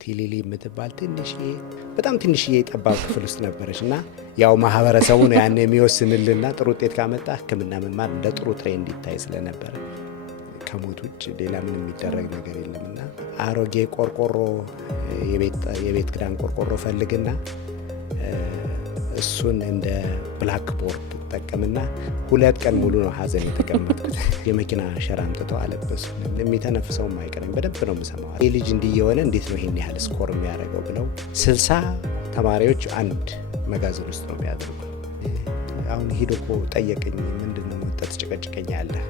ቲሊሊ የምትባል ትንሽዬ በጣም ትንሽዬ ጠባብ ክፍል ውስጥ ነበረች እና ያው ማህበረሰቡ ነው ያን የሚወስንልና ጥሩ ውጤት ካመጣ ሕክምና መማር እንደ ጥሩ ትሬንድ ይታይ ስለነበረ ከሞት ውጭ ሌላ ምንም የሚደረግ ነገር የለምና አሮጌ ቆርቆሮ የቤት ክዳን ቆርቆሮ ፈልግና እሱን እንደ ብላክ ቦርድ ተጠቀምና 2 ቀን ሙሉ ነው ሀዘን የተቀመጥኩት። የመኪና ሸራ አምጥተው አለበሱ። የሚተነፍሰውም አይቀርም በደንብ ነው የምሰማው። ይህ ልጅ እንዲህ የሆነ እንዴት ነው ይሄን ያህል ስኮር የሚያደርገው ብለው 60 ተማሪዎች አንድ መጋዘን ውስጥ ነው የሚያደርጉ። አሁን ሂዶ እኮ ጠየቀኝ፣ ምንድን ነው መጠጥ ጭቀጭቀኛለህ?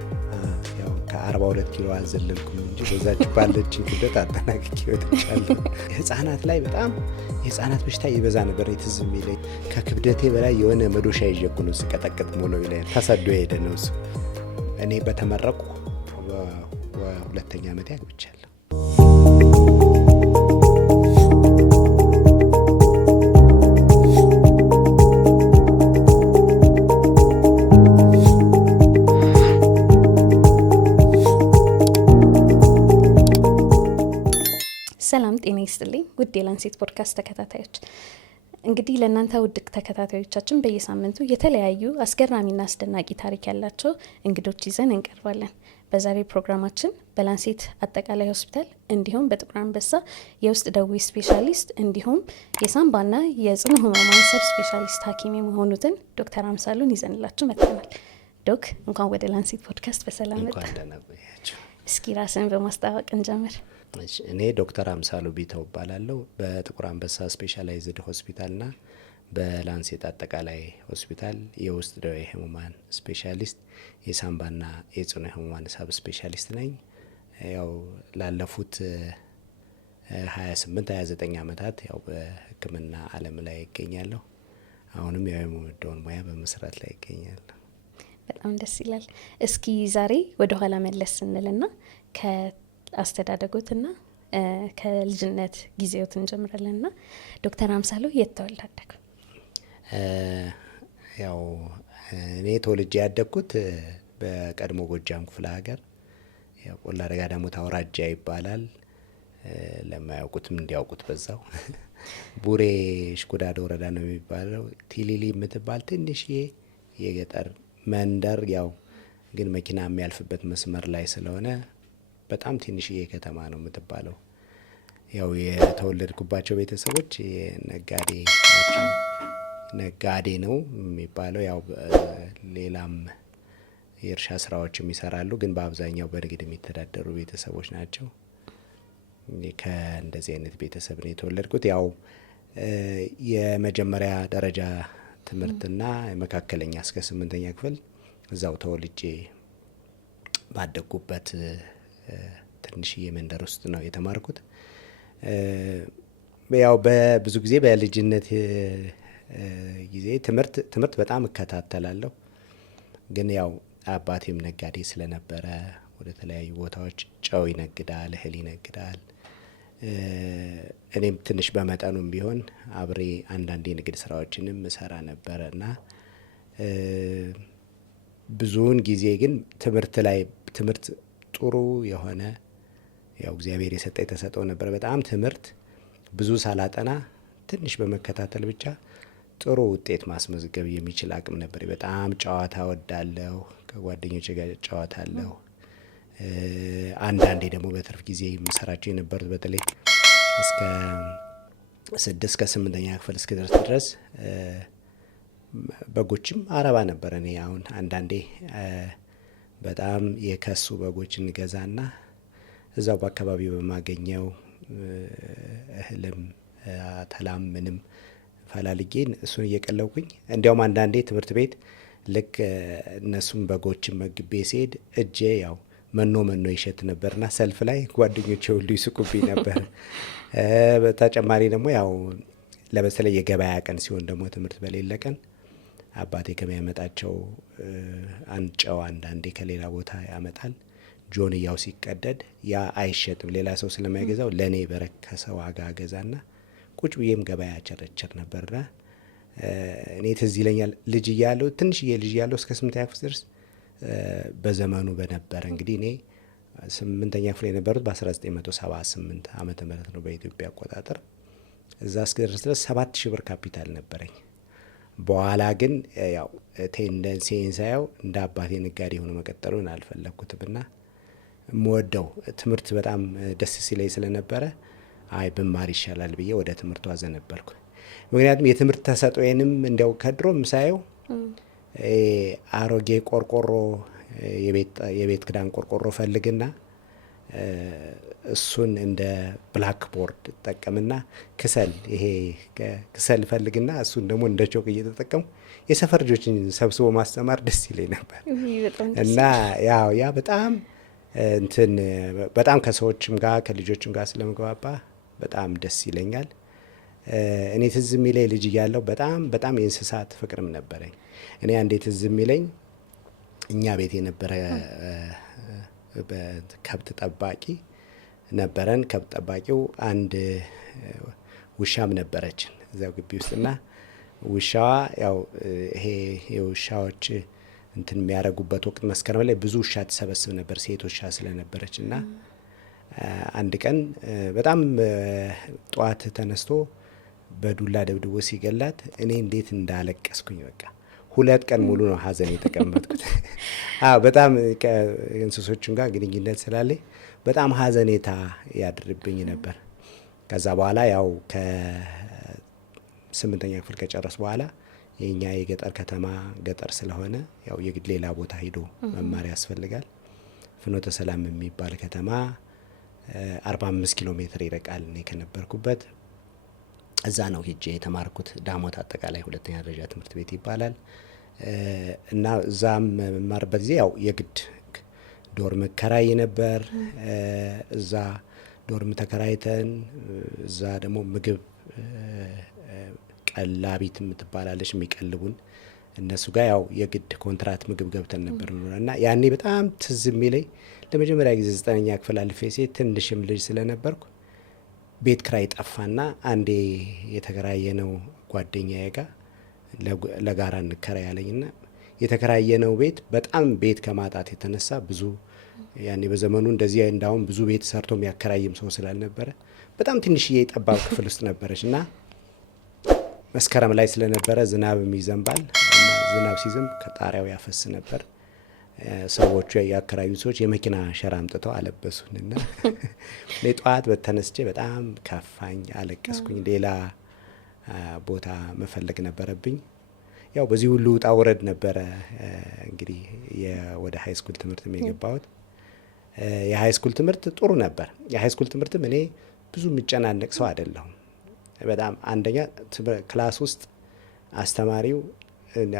ያው ከ42 ኪሎ አዘለልኩም እንጂ በዛች ባለችን ክብደት አጠናቅቄ ወጥቻለሁ። ህፃናት ላይ በጣም የህፃናት በሽታ ይበዛ ነበር። ትዝ የሚለኝ ከክብደቴ በላይ የሆነ መዶሻ ይዤ እኮ ነው ስቀጠቅጥ ሞሎ ይላል። ተሰዶ የሄደ ነው እሱ። እኔ በተመረቁ በ2ኛ ዓመቴ አግብቻለሁ። ሰላም ጤና ይስጥልኝ ውድ የላንሴት ፖድካስት ተከታታዮች፣ እንግዲህ ለእናንተ ውድ ተከታታዮቻችን በየሳምንቱ የተለያዩ አስገራሚና አስደናቂ ታሪክ ያላቸው እንግዶች ይዘን እንቀርባለን። በዛሬ ፕሮግራማችን በላንሴት አጠቃላይ ሆስፒታል እንዲሁም በጥቁር አንበሳ የውስጥ ደዌ ስፔሻሊስት እንዲሁም የሳምባና የጽኑ ህሙማን ሰብ ስፔሻሊስት ሐኪም የሆኑትን ዶክተር አምሳሉን ይዘንላችሁ መጥተናል። ዶክ እንኳን ወደ ላንሴት ፖድካስት በሰላም መጣ። እስኪ ራስን በማስተዋወቅ እንጀምር። እኔ ዶክተር አምሳሉ ቢተው እባላለሁ። በጥቁር አንበሳ ስፔሻላይዝድ ሆስፒታልና በላንሴት አጠቃላይ ሆስፒታል የውስጥ ደዌ ህሙማን ስፔሻሊስት የሳምባና የጽኑ ህሙማን ሰብ ስፔሻሊስት ነኝ። ያው ላለፉት 28-29 ዓመታት ያው በህክምና ዓለም ላይ ይገኛለሁ። አሁንም ያው የምወደውን ሙያ በመስራት ላይ ይገኛለሁ። በጣም ደስ ይላል። እስኪ ዛሬ ወደ ኋላ መለስ ስንልና አስተዳደጎትና ከልጅነት ጊዜዎት እንጀምራለንና ዶክተር አምሳሉ የት ተወለዱ? ያው እኔ ተወልጄ ያደግኩት በቀድሞ ጎጃም ክፍለ ሀገር ያው ቆላ ደጋ ዳሞት አውራጃ ይባላል። ለማያውቁትም እንዲያውቁት በዛው ቡሬ ሽኩዳዶ ወረዳ ነው የሚባለው። ቲሊሊ የምትባል ትንሽዬ የገጠር መንደር ያው ግን መኪና የሚያልፍበት መስመር ላይ ስለሆነ በጣም ትንሽዬ ከተማ ነው የምትባለው። ያው የተወለድኩባቸው ቤተሰቦች ነጋዴ ናቸው። ነጋዴ ነው የሚባለው። ያው ሌላም የእርሻ ስራዎችም ይሰራሉ፣ ግን በአብዛኛው በንግድ የሚተዳደሩ ቤተሰቦች ናቸው። ከእንደዚህ አይነት ቤተሰብ ነው የተወለድኩት። ያው የመጀመሪያ ደረጃ ትምህርትና መካከለኛ እስከ 8ኛ ክፍል እዛው ተወልጄ ባደግኩበት ትንሽዬ መንደር ውስጥ ነው የተማርኩት። ያው በብዙ ጊዜ በልጅነት ጊዜ ትምህርት በጣም እከታተላለሁ፣ ግን ያው አባቴም ነጋዴ ስለነበረ ወደ ተለያዩ ቦታዎች ጨው ይነግዳል፣ እህል ይነግዳል። እኔም ትንሽ በመጠኑም ቢሆን አብሬ አንዳንድ የንግድ ስራዎችንም እሰራ ነበረ እና ብዙውን ጊዜ ግን ትምህርት ጥሩ የሆነ ያው እግዚአብሔር የሰጠ የተሰጠው ነበር። በጣም ትምህርት ብዙ ሳላጠና ትንሽ በመከታተል ብቻ ጥሩ ውጤት ማስመዝገብ የሚችል አቅም ነበር። በጣም ጨዋታ ወዳለሁ፣ ከጓደኞቼ ጋር ጨዋታለሁ። አንዳንዴ ደግሞ በትርፍ ጊዜ የምሰራቸው የነበሩት በተለይ እስከ 6-8ኛ ክፍል እስክደርስ ድረስ በጎችም አረባ ነበር። እኔ አሁን አንዳንዴ በጣም የከሱ በጎች እንገዛና እዛው በአካባቢው በማገኘው እህልም አተላም ምንም ፈላልጌ እሱን እየቀለብኩኝ እንዲያውም አንዳንዴ ትምህርት ቤት ልክ እነሱም በጎችን መግቤ ሲሄድ እጄ ያው መኖ ይሸት ነበርና ሰልፍ ላይ ጓደኞቼ ሁሉ ይስቁብኝ ነበር። በተጨማሪ ደግሞ ያው ለምሳሌ የገበያ ቀን ሲሆን ደግሞ ትምህርት በሌለ ቀን አባቴ ከሚያመጣቸው አንድ ጨው አንዳንዴ ከሌላ ቦታ ያመጣል። ጆንያው ሲቀደድ ያ አይሸጥም፣ ሌላ ሰው ስለማይገዛው ለእኔ በረከሰ ዋጋ ገዛና ቁጭ ብዬም ገበያ ቸረቸር ነበርና እኔ ትዝ ይለኛል ትንሽዬ ልጅ እያለሁ እስከ 8ኛ ክፍል ድረስ በዘመኑ በነበረ እንግዲህ እኔ 8ኛ ክፍል የነበሩት በ1978 ዓመተ ምህረት ነው በኢትዮጵያ አቆጣጠር። እዛ እስክደርስ ድረስ 7000 ብር ካፒታል ነበረኝ። በኋላ ግን ያው ቴንደንሲን ሳየው እንደ አባቴ ነጋዴ ሆኖ መቀጠሉን አልፈለግኩትም እና የምወደው ትምህርት በጣም ደስ ሲለኝ ስለነበረ አይ ብማር ይሻላል ብዬ ወደ ትምህርቱ አዘነበልኩ። ምክንያቱም የትምህርት ተሰጥኦዬንም እንዲያው ከድሮም ሳየው አሮጌ ቆርቆሮ የቤት ክዳን ቆርቆሮ ፈልግና እሱን እንደ ብላክ ቦርድ ጠቀምና ክሰል ፈልግና እሱን ደግሞ እንደ ቾክ እየተጠቀሙ የሰፈር ልጆችን ሰብስቦ ማስተማር ደስ ይለኝ ነበር እና ያ በጣም በጣም ከሰዎችም ጋር ከልጆችም ጋር ስለመግባባ በጣም ደስ ይለኛል። እኔ ትዝ የሚለኝ ልጅ እያለሁ በጣም የእንስሳት ፍቅርም ነበረኝ። እኔ አንዴ ትዝ የሚለኝ እኛ ቤት የነበረ ከብት ጠባቂ ነበረን። ከብት ጠባቂው አንድ ውሻም ነበረችን እዚያው ግቢ ውስጥና ውሻዋ ያው ይሄ የውሻዎች እንትን የሚያደርጉበት ወቅት መስከረም ላይ ብዙ ውሻ ትሰበስብ ነበር፣ ሴት ውሻ ስለነበረች እና አንድ ቀን በጣም ጠዋት ተነስቶ በዱላ ደብድቦ ሲገላት እኔ እንዴት እንዳለቀስኩኝ በቃ 2 ቀን ሙሉ ነው ሀዘን የተቀመጥኩት። በጣም ከእንስሶቹም ጋር ግንኙነት ስላለኝ በጣም ሀዘኔታ ያድርብኝ ነበር። ከዛ በኋላ ያው ከ8ኛ ክፍል ከጨረስ በኋላ የኛ የገጠር ከተማ ገጠር ስለሆነ ያው የግድ ሌላ ቦታ ሄዶ መማር ያስፈልጋል። ፍኖተ ሰላም የሚባል ከተማ 45 ኪሎ ሜትር ይርቃል እኔ ከነበርኩበት። እዛ ነው ሄጄ የተማርኩት። ዳሞት አጠቃላይ 2ኛ ደረጃ ትምህርት ቤት ይባላል እና እዛም መማርበት ጊዜ ያው የግድ ዶርም ከራይ ነበር። እዛ ዶርም ተከራይተን እዛ ደግሞ ምግብ ቀላቢት የምትባላለች የሚቀልቡን እነሱ ጋር ያው የግድ ኮንትራት ምግብ ገብተን ነበር እና ያኔ በጣም ትዝ የሚለኝ ለመጀመሪያ ጊዜ 9ኛ ክፍል አልፌ ሴት ትንሽም ልጅ ስለነበርኩ ቤት ክራይ ጠፋና አንዴ የተከራየነው ጓደኛዬ ጋር ለጋራ እንከራይ ያለኝና የተከራየነው ቤት በጣም ቤት ከማጣት የተነሳ ብዙ ያኔ በዘመኑ እንደዚህ እንዳውም ብዙ ቤት ሰርቶ የሚያከራይም ሰው ስላልነበረ በጣም ትንሽዬ ጠባብ ክፍል ውስጥ ነበረች እና መስከረም ላይ ስለነበረ ዝናብም ይዘንባል እና ዝናብ ሲዘንብ ከጣሪያው ያፈስ ነበር። ሰዎቹ ያከራዩ ሰዎች የመኪና ሸራ አምጥተው አለበሱንና እኔ ጠዋት በተነስቼ በጣም ከፋኝ፣ አለቀስኩኝ። ሌላ ቦታ መፈለግ ነበረብኝ። ያው በዚህ ሁሉ ውጣ ውረድ ነበረ እንግዲህ ወደ ሃይ ስኩል ትምህርት የገባሁት። የሃይ ስኩል ትምህርት ጥሩ ነበር። የሃይ ስኩል ትምህርትም እኔ ብዙ የሚጨናነቅ ሰው አይደለሁም። በጣም አንደኛ ክላስ ውስጥ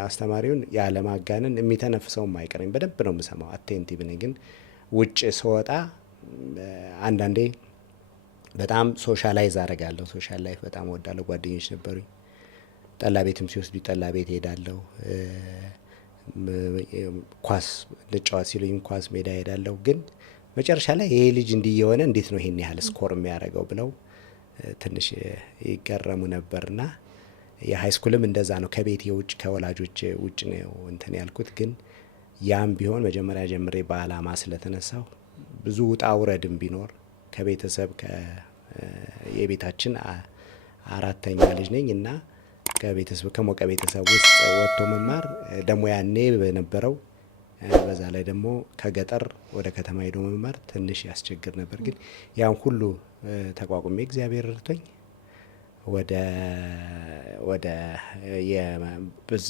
አስተማሪውን ያለማጋነን የሚተነፍሰውም አይቀረኝ በደንብ ነው የምሰማው፣ አቴንቲቭ ነኝ። ግን ውጭ ስወጣ አንዳንዴ በጣም ሶሻላይዝ አደርጋለሁ። ሶሻል ላይፍ በጣም እወዳለሁ። ጓደኞች ነበሩኝ። ጠላ ቤትም ሲወስዱ ጠላ ቤት ሄዳለሁ። ኳስ ልጫወት ሲሉኝ ኳስ ሜዳ ሄዳለሁ። ግን መጨረሻ ላይ ይሄ ልጅ እንዲህ የሆነ እንዴት ነው ይሄን ያህል ስኮር የሚያደርገው ብለው ትንሽ ይገረሙ ነበርና የሃይ ስኩልም እንደዛ ነው። ከቤት የውጭ ከወላጆች ውጭ ነው እንትን ያልኩት። ግን ያም ቢሆን መጀመሪያ ጀምሬ በአላማ ስለተነሳው ብዙ ውጣ ውረድም ቢኖር ከቤተሰብ የቤታችን 4ኛ ልጅ ነኝ እና ከሞቀ ቤተሰብ ውስጥ ወጥቶ መማር ደግሞ ያኔ በነበረው በዛ ላይ ደግሞ ከገጠር ወደ ከተማ ሄዶ መማር ትንሽ ያስቸግር ነበር። ግን ያን ሁሉ ተቋቁሜ እግዚአብሔር ረድቶኝ ወደ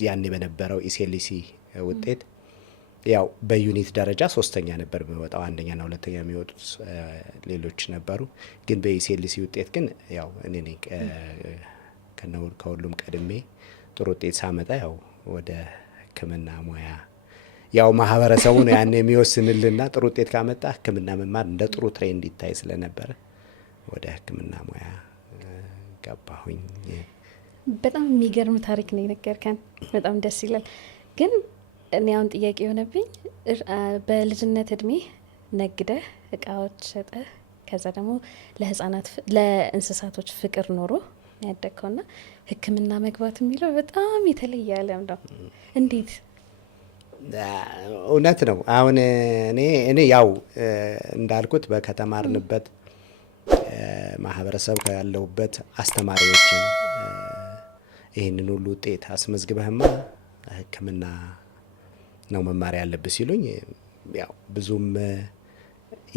ያኔ በነበረው ኢሴሊሲ ውጤት ያው በዩኒት ደረጃ 3ኛ ነበር የሚወጣው። 1ኛና 2ኛ የሚወጡት ሌሎች ነበሩ። ግን በኢሴሊሲ ውጤት ግን ያው እኔ ነኝ ከሁሉም ቀድሜ ጥሩ ውጤት ሳመጣ ያው ወደ ሕክምና ሙያ ያው ማህበረሰቡ ነው ያን የሚወስንልና ጥሩ ውጤት ካመጣ ሕክምና መማር እንደ ጥሩ ትሬንድ ይታይ ስለነበረ ወደ ሕክምና ሙያ ገባሁኝ። በጣም የሚገርም ታሪክ ነው የነገርከን። በጣም ደስ ይላል። ግን እኔ አሁን ጥያቄ የሆነብኝ በልጅነት እድሜ ነግደህ እቃዎች ሸጠህ ከዛ ደግሞ ለእንስሳቶች ፍቅር ኖሮ ያደግከውና ሕክምና መግባት የሚለው በጣም የተለየ ዓለም ነው። እንዴት? እውነት ነው። አሁን እኔ ያው እንዳልኩት በከተማርንበት ማህበረሰብ ያለሁበት አስተማሪዎችን ይህንን ሁሉ ውጤት አስመዝግበህማ ሕክምና ነው መማር ያለብህ ሲሉኝ ያው ብዙም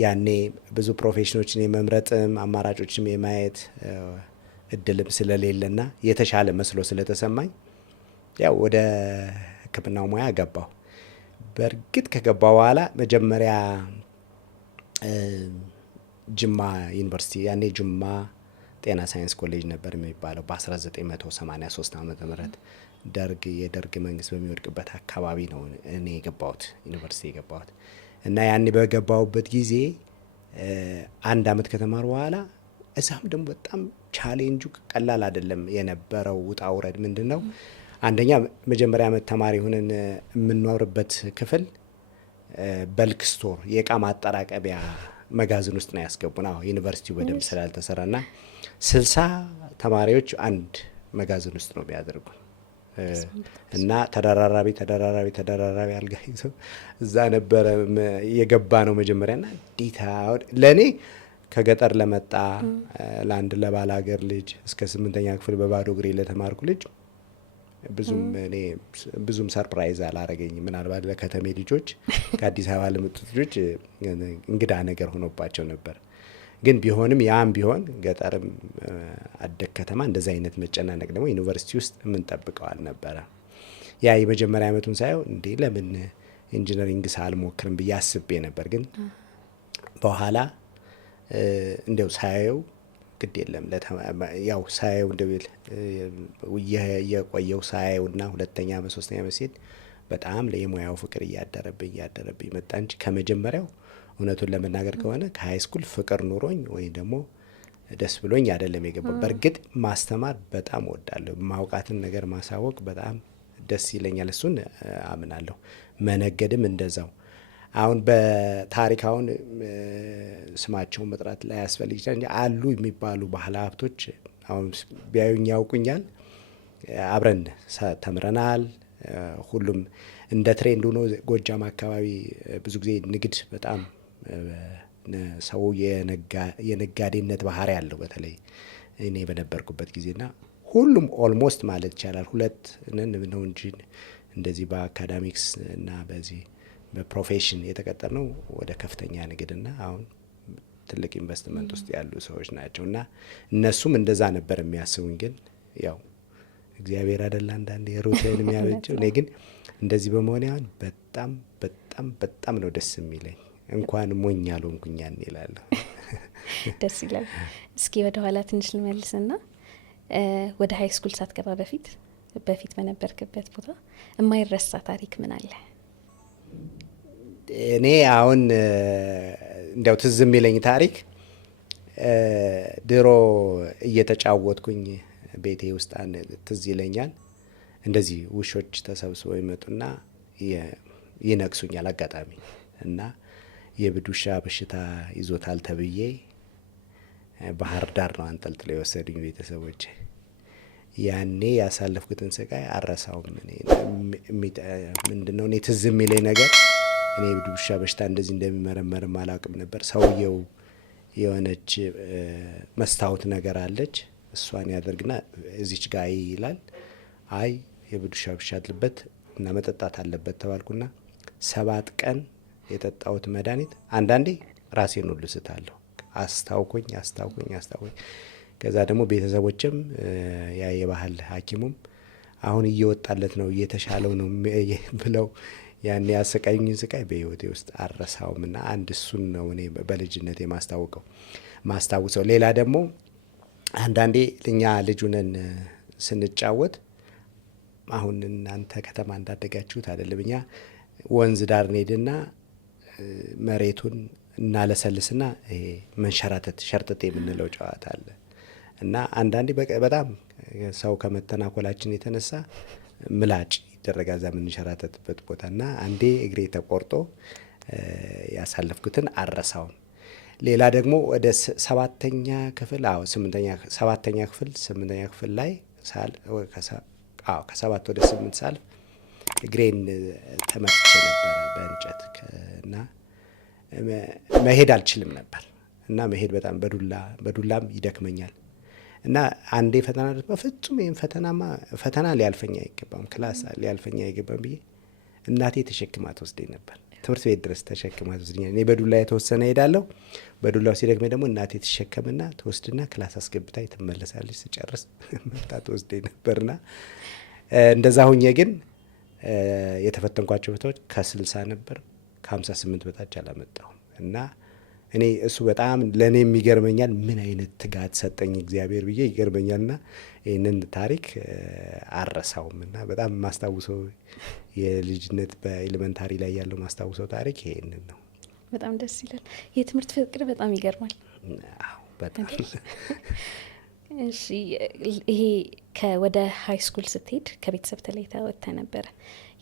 ያኔ ብዙ ፕሮፌሽኖችን የመምረጥም አማራጮችም የማየት እድልም ስለሌለና የተሻለ መስሎ ስለተሰማኝ ያው ወደ ሕክምናው ሙያ ገባሁ። በእርግጥ ከገባሁ በኋላ መጀመሪያ ጅማ ዩኒቨርሲቲ ያኔ ጅማ ጤና ሳይንስ ኮሌጅ ነበር የሚባለው በ1983 ዓመተ ምህረት የደርግ መንግስት በሚወድቅበት አካባቢ ነው እኔ የገባሁት ዩኒቨርሲቲ የገባሁት እና ያኔ በገባሁበት ጊዜ 1 አመት ከተማሩ በኋላ እዛም ደግሞ በጣም ቻሌንጁ ቀላል አይደለም የነበረው። ውጣ ውረድ ምንድን ነው? አንደኛ መጀመሪያ ዓመት ተማሪ ሆነን የምንኖርበት ክፍል በልክ ስቶር የእቃ ማጠራቀቢያ መጋዘን ውስጥ ነው ያስገቡን። ዩኒቨርሲቲው በደንብ ስላልተሰራና 60 ተማሪዎች አንድ መጋዘን ውስጥ ነው የሚያደርጉን እና ተደራራቢ አልጋ ይዞ እዛ ነበረ የገባ ነው መጀመሪያ። ና ዲታ ለእኔ ከገጠር ለመጣ ለአንድ ለባለ ሀገር ልጅ እስከ 8ኛ ክፍል በባዶ እግሬ ለተማርኩ ልጅ ብዙም ሰርፕራይዝ አላረገኝ። ምናልባት ለከተሜ ልጆች ከአዲስ አበባ ለመጡት ልጆች እንግዳ ነገር ሆኖባቸው ነበር። ግን ቢሆንም ያም ቢሆን ገጠርም አደግ ከተማ እንደዚህ አይነት መጨናነቅ ደግሞ ዩኒቨርሲቲ ውስጥ የምንጠብቀው አልነበረ። ያ የመጀመሪያ ዓመቱን ሳየው እንዴ ለምን ኢንጂነሪንግ ሳልሞክርም ብዬ አስቤ ነበር። ግን በኋላ እንደው ሳየው ግድ የለም ያው ሳየው እንደብል የቆየው ሳየውና 2ኛ ዓመት 3ኛ ዓመት ሲሄድ በጣም ለየሙያው ፍቅር እያደረብኝ መጣ እንጂ ከመጀመሪያው እውነቱን ለመናገር ከሆነ ከሀይ ስኩል ፍቅር ኑሮኝ ወይ ደግሞ ደስ ብሎኝ አይደለም የገባው። በእርግጥ ማስተማር በጣም እወዳለሁ። ማውቃትን ነገር ማሳወቅ በጣም ደስ ይለኛል። እሱን አምናለሁ። መነገድም እንደዛው። አሁን በታሪክ አሁን ስማቸውን መጥራት ላይ ያስፈልግ ይችላል እንጂ አሉ የሚባሉ ባለ ሀብቶች አሁን ቢያዩኝ ያውቁኛል። አብረን ተምረናል። ሁሉም እንደ ትሬንድ ሆኖ ጎጃም አካባቢ ብዙ ጊዜ ንግድ በጣም ሰው የነጋዴነት ባህሪ ያለው በተለይ እኔ በነበርኩበት ጊዜና ሁሉም ኦልሞስት ማለት ይቻላል 2 ነው እንጂ እንደዚህ በአካዳሚክስ እና በዚህ በፕሮፌሽን የተቀጠር ነው ወደ ከፍተኛ ንግድና አሁን ትልቅ ኢንቨስትመንት ውስጥ ያሉ ሰዎች ናቸው። እና እነሱም እንደዛ ነበር የሚያስቡኝ። ግን ያው እግዚአብሔር አይደል አንዳንዴ ሩትን የሚያበጀው። እኔ ግን እንደዚህ በመሆን አሁን በጣም ነው ደስ የሚለኝ። እንኳን ሞኝ አልሆንኩኝ ያኔ እላለሁ። ደስ ይላል። እስኪ ወደ ኋላ ትንሽ ልመልስና ወደ ሀይ ስኩል ሳትገባ በፊት በነበርክበት ቦታ የማይረሳ ታሪክ ምን አለ? እኔ አሁን እንዲያው ትዝ የሚለኝ ታሪክ ድሮ እየተጫወትኩኝ ቤቴ ውስጥ ትዝ ይለኛል። እንደዚህ ውሾች ተሰብስበው ይመጡና ይነክሱኛል አጋጣሚ እና የብድ ውሻ በሽታ ይዞታል ተብዬ ባህር ዳር ነው አንጠልጥሎ የወሰዱኝ ቤተሰቦች። ያኔ ያሳለፍኩትን ስቃይ አረሳውም። ምንድነው እኔ ትዝ የሚለኝ ነገር እኔ የብድ ውሻ በሽታ እንደዚህ እንደሚመረመርም አላውቅም ነበር። ሰውየው የሆነች መስታወት ነገር አለች፣ እሷን ያደርግና እዚች ጋ ይላል። አይ የብድ ውሻ በሽታ አለበት እና መጠጣት አለበት ተባልኩና 7 ቀን የጠጣሁት መድኃኒት አንዳንዴ ራሴን ሁሉ ስታለሁ። አስታውቆኝ ከዛ ደግሞ ቤተሰቦችም ያ የባህል ሐኪሙም አሁን እየወጣለት ነው እየተሻለው ነው ብለው ያን ያሰቃዩኝን ስቃይ በህይወቴ ውስጥ አረሳውም። እና አንድ እሱን ነው እኔ በልጅነቴ ማስታውሰው። ሌላ ደግሞ አንዳንዴ እኛ ልጁነን ስንጫወት አሁን እናንተ ከተማ እንዳደጋችሁት አይደለም። እኛ ወንዝ ዳር እንሄድና መሬቱን እናለሰልስና ይሄ መንሸራተት ሸርጥጤ የምንለው ጨዋታ አለ እና አንዳንዴ በጣም ሰው ከመተናኮላችን የተነሳ ምላጭ ይደረጋል እዛ የምንሸራተትበት ቦታ እና አንዴ እግሬ ተቆርጦ ያሳለፍኩትን አረሳውም። ሌላ ደግሞ ወደ 7ኛ ክፍል 8ኛ ክፍል ላይ ከ7 ወደ 8 ሳልፍ እግሬን ተመትቼ ነበረ በእንጨት እና መሄድ አልችልም ነበር እና መሄድ በጣም በዱላም ይደክመኛል እና አንዴ ፈተና በፍጹም ይሄን ፈተና ሊያልፈኝ አይገባም፣ ክላስ ሊያልፈኝ አይገባም ብዬ እናቴ ተሸክማ ትወስደኝ ነበር። ትምህርት ቤት ድረስ ተሸክማ ትወስደኛል። እኔ በዱላ የተወሰነ ሄዳለሁ። በዱላው ሲደክመኝ ደግሞ እናቴ ትሸከምና ትወስድና ክላስ አስገብታኝ ትመለሳለች። ስጨርስ መጣ ትወስደኝ ነበርና እንደዛ ሁኜ ግን የተፈተንኳቸው ቦታዎች ከ60 ነበር፣ ከ58 በታች አላመጣሁም እና እኔ እሱ በጣም ለእኔ የሚገርመኛል። ምን አይነት ትጋት ሰጠኝ እግዚአብሔር ብዬ ይገርመኛልና ይህንን ታሪክ አረሳውም እና በጣም ማስታውሰው የልጅነት በኤሌመንታሪ ላይ ያለው ማስታውሰው ታሪክ ይሄንን ነው። በጣም ደስ ይላል። የትምህርት ፍቅር በጣም ይገርማል። አዎ በጣም እሺ፣ ይሄ ወደ ሀይ ስኩል ስትሄድ ከቤተሰብ ተለይተህ ወጥተህ ነበረ።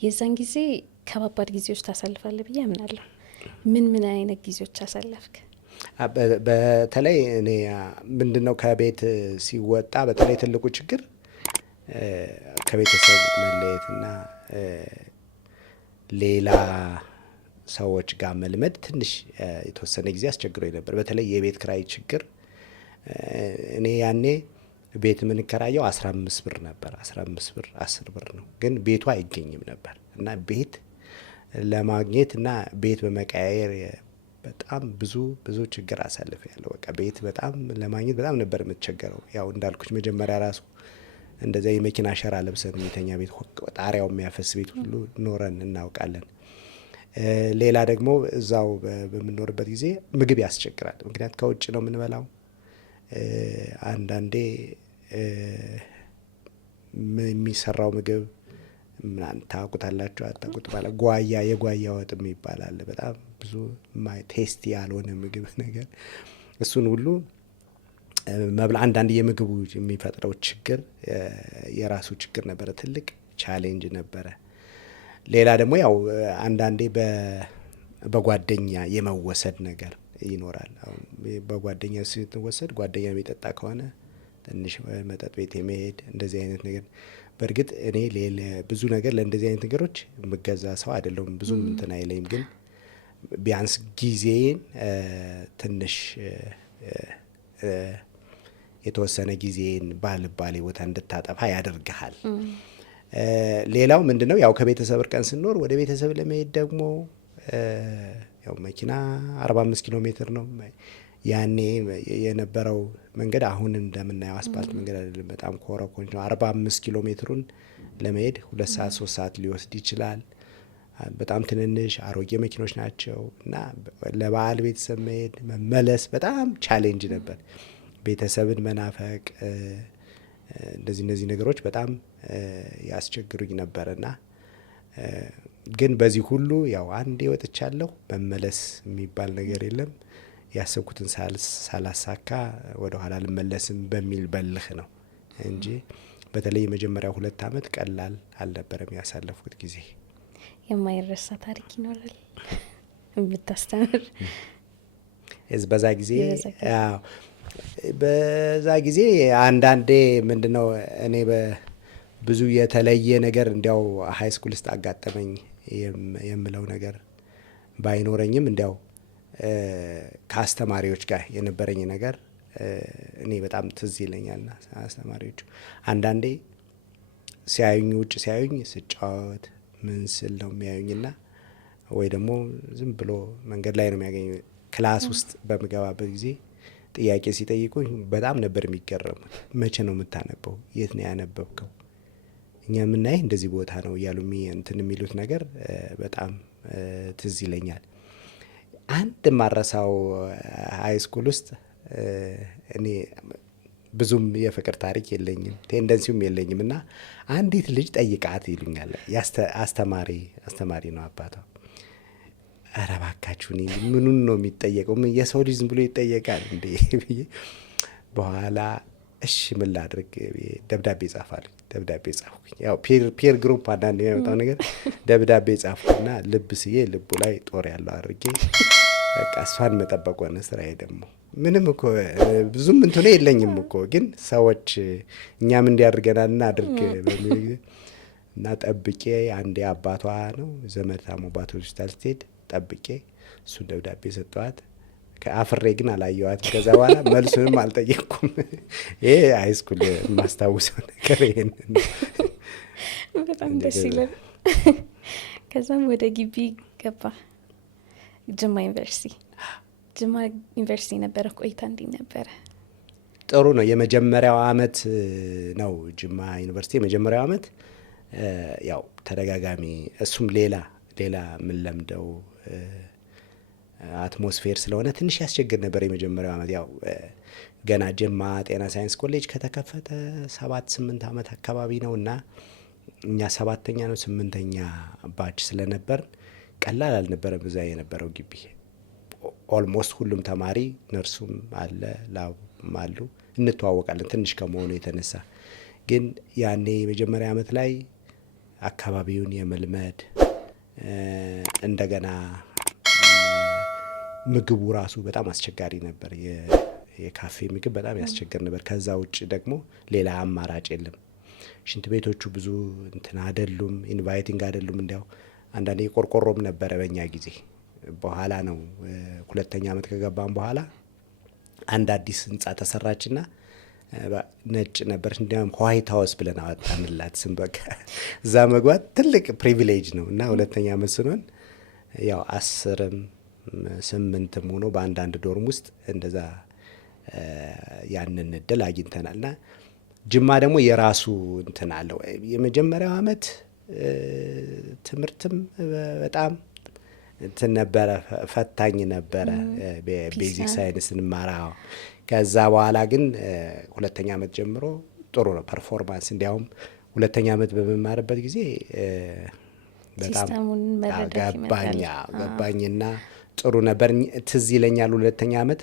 የዛን ጊዜ ከባባድ ጊዜዎች ታሳልፋለህ ብዬ አምናለሁ። ምን አይነት ጊዜዎች አሳለፍክ? በተለይ እኔ ምንድነው ከቤት ሲወጣ በተለይ ትልቁ ችግር ከቤተሰብ መለየትና ሌላ ሰዎች ጋር መልመድ ትንሽ የተወሰነ ጊዜ አስቸግሮኝ ነበር። በተለይ የቤት ክራይ ችግር። እኔ ያኔ ቤት የምንከራየው 15 ብር ነበር። 15 ብር 10 ብር ነው፣ ግን ቤቱ አይገኝም ነበር እና ቤት ለማግኘት እና ቤት በመቀያየር በጣም ብዙ ችግር አሳልፍ ያለው። በቃ ቤት በጣም ለማግኘት በጣም ነበር የምትቸገረው። ያው እንዳልኩሽ መጀመሪያ ራሱ እንደዛ የመኪና ሸራ ለብሰን የሚተኛ ቤት፣ ጣሪያው የሚያፈስ ቤት ሁሉ ኖረን እናውቃለን። ሌላ ደግሞ እዛው በምንኖርበት ጊዜ ምግብ ያስቸግራል። ምክንያት ከውጭ ነው የምንበላው። አንዳንዴ የሚሰራው ምግብ ምናምን ታውቁታላችሁ አታውቁት ማለት የጓያ ወጥ ይባላል። በጣም ብዙ ቴስቲ ያልሆነ ምግብ ነገር እሱን ሁሉ መብላ። አንዳንድ የምግቡ የሚፈጥረው ችግር የራሱ ችግር ነበረ፣ ትልቅ ቻሌንጅ ነበረ። ሌላ ደግሞ ያው አንዳንዴ በጓደኛ የመወሰድ ነገር ይኖራል። አሁን በጓደኛ ስትወሰድ ጓደኛ የሚጠጣ ከሆነ ትንሽ መጠጥ ቤት የመሄድ እንደዚህ አይነት ነገር። በእርግጥ እኔ ብዙ ነገር ለእንደዚህ አይነት ነገሮች የምገዛ ሰው አይደለሁም፣ ብዙም እንትን አይለኝም። ግን ቢያንስ ጊዜን ትንሽ የተወሰነ ጊዜን ባልባሌ ቦታ እንድታጠፋ ያደርግሃል። ሌላው ምንድነው ያው ከቤተሰብ እርቀን ስንኖር ወደ ቤተሰብ ለመሄድ ደግሞ ያው መኪና 45 ኪሎ ሜትር ነው። ያኔ የነበረው መንገድ አሁን እንደምናየው አስፓልት መንገድ አይደለም፣ በጣም ኮረኮንች ነው። 45 ኪሎ ሜትሩን ለመሄድ 2 ሰዓት 3 ሰዓት ሊወስድ ይችላል። በጣም ትንንሽ አሮጌ መኪኖች ናቸው እና ለበዓል ቤተሰብ መሄድ መመለስ በጣም ቻሌንጅ ነበር። ቤተሰብን መናፈቅ፣ እነዚህ ነገሮች በጣም ያስቸግሩኝ ነበርና ግን በዚህ ሁሉ ያው አንዴ ወጥቻለሁ፣ መመለስ የሚባል ነገር የለም። ያሰብኩትን ሳላሳካ ወደ ኋላ ልመለስም በሚል በልህ ነው እንጂ በተለይ የመጀመሪያው 2 ዓመት ቀላል አልነበረም ያሳለፍኩት ጊዜ። የማይረሳ ታሪክ ይኖራል የምታስተምር? በዛ ጊዜ አንዳንዴ ምንድነው እኔ ብዙ የተለየ ነገር እንዲያው ሀይ ስኩል ውስጥ አጋጠመኝ የምለው ነገር ባይኖረኝም እንዲያው ከአስተማሪዎች ጋር የነበረኝ ነገር እኔ በጣም ትዝ ይለኛልና አስተማሪዎቹ አንዳንዴ ሲያዩኝ ውጭ ሲያዩኝ ስጫወት ምን ስል ነው የሚያዩኝና ወይ ደግሞ ዝም ብሎ መንገድ ላይ ነው የሚያገኙ። ክላስ ውስጥ በምገባበት ጊዜ ጥያቄ ሲጠይቁኝ በጣም ነበር የሚገረሙት። መቼ ነው የምታነበው? የት ነው ያነበብከው? እኛ የምናይ እንደዚህ ቦታ ነው እያሉ እንትን የሚሉት ነገር በጣም ትዝ ይለኛል። አንድ ማረሳው ሀይ ስኩል ውስጥ እኔ ብዙም የፍቅር ታሪክ የለኝም፣ ቴንደንሲውም የለኝም እና አንዲት ልጅ ጠይቃት ይሉኛል። አስተማሪ ነው አባቷ። ኧረ እባካችሁ ምኑን ነው የሚጠየቀው? የሰው ልጅ ዝም ብሎ ይጠየቃል እንዴ ብዬ በኋላ እሺ ምን ላድርግ ደብዳቤ ጻፋለሁ። ደብዳቤ ጻፍኩኝ። ያው ፒር ግሩፕ አንዳንድ የሚያመጣው ነገር ደብዳቤ ጻፍኩና ልብ ስዬ ልቡ ላይ ጦር ያለው አድርጌ በቃ እሷን መጠበቅ ሆነ ስራዬ። ደግሞ ምንም እኮ ብዙም እንትኑ የለኝም እኮ ግን ሰዎች እኛም እንዲያድርገናል እና አድርግ በሚል ጊዜ እና ጠብቄ አንዴ አባቷ ነው ዘመድ ታሞባት ሆስፒታል ስትሄድ ጠብቄ እሱን ደብዳቤ ሰጠዋት። ከአፍሬ ግን አላየዋት። ከዛ በኋላ መልሱንም አልጠየቅኩም። ይሄ ሃይስኩል የማስታውሰው ነገር ይሄን። በጣም ደስ ይላል። ከዛም ወደ ግቢ ገባ ጅማ ዩኒቨርሲቲ። ጅማ ዩኒቨርሲቲ ነበረ ቆይታ እንዴት ነበረ? ጥሩ ነው። የመጀመሪያው አመት ነው ጅማ ዩኒቨርሲቲ የመጀመሪያው አመት ያው ተደጋጋሚ እሱም ሌላ የምንለምደው አትሞስፌር ስለሆነ ትንሽ ያስቸግር ነበር የመጀመሪያው አመት። ያው ገና ጅማ ጤና ሳይንስ ኮሌጅ ከተከፈተ 7-8 አመት አካባቢ ነው እና እኛ 7ኛ ነው 8ኛ ባች ስለነበር ቀላል አልነበረም እዛ የነበረው ግቢ። ኦልሞስት ሁሉም ተማሪ ነርሱም አለ ላብም አሉ እንተዋወቃለን ትንሽ ከመሆኑ የተነሳ። ግን ያኔ የመጀመሪያ አመት ላይ አካባቢውን የመልመድ እንደገና ምግቡ ራሱ በጣም አስቸጋሪ ነበር። የካፌ ምግብ በጣም ያስቸግር ነበር። ከዛ ውጭ ደግሞ ሌላ አማራጭ የለም። ሽንት ቤቶቹ ብዙ እንትን አይደሉም፣ ኢንቫይቲንግ አይደሉም። እንዲያው አንዳንዴ ቆርቆሮም ነበረ በእኛ ጊዜ። በኋላ ነው 2ኛ አመት ከገባን በኋላ አንድ አዲስ ህንጻ ተሰራችና ነጭ ነበር። እንዲያውም ዋይት ሀውስ ብለን አወጣንላት ስም። በቃ እዛ መግባት ትልቅ ፕሪቪሌጅ ነው እና 2ኛ አመት ስንሆን ያው 10ም 8ም ሆኖ በአንዳንድ ዶርም ውስጥ እንደዛ ያንን እድል አግኝተናል። እና ጅማ ደግሞ የራሱ እንትን አለው። የመጀመሪያው አመት ትምህርትም በጣም እንትን ነበረ፣ ፈታኝ ነበረ። ቤዚክ ሳይንስ እንማራው። ከዛ በኋላ ግን 2ኛ አመት ጀምሮ ጥሩ ነው ፐርፎርማንስ። እንዲያውም 2ኛ አመት በመማርበት ጊዜ በጣም ገባኝና ጥሩ ነበር። ትዝ ይለኛል 2ኛ አመት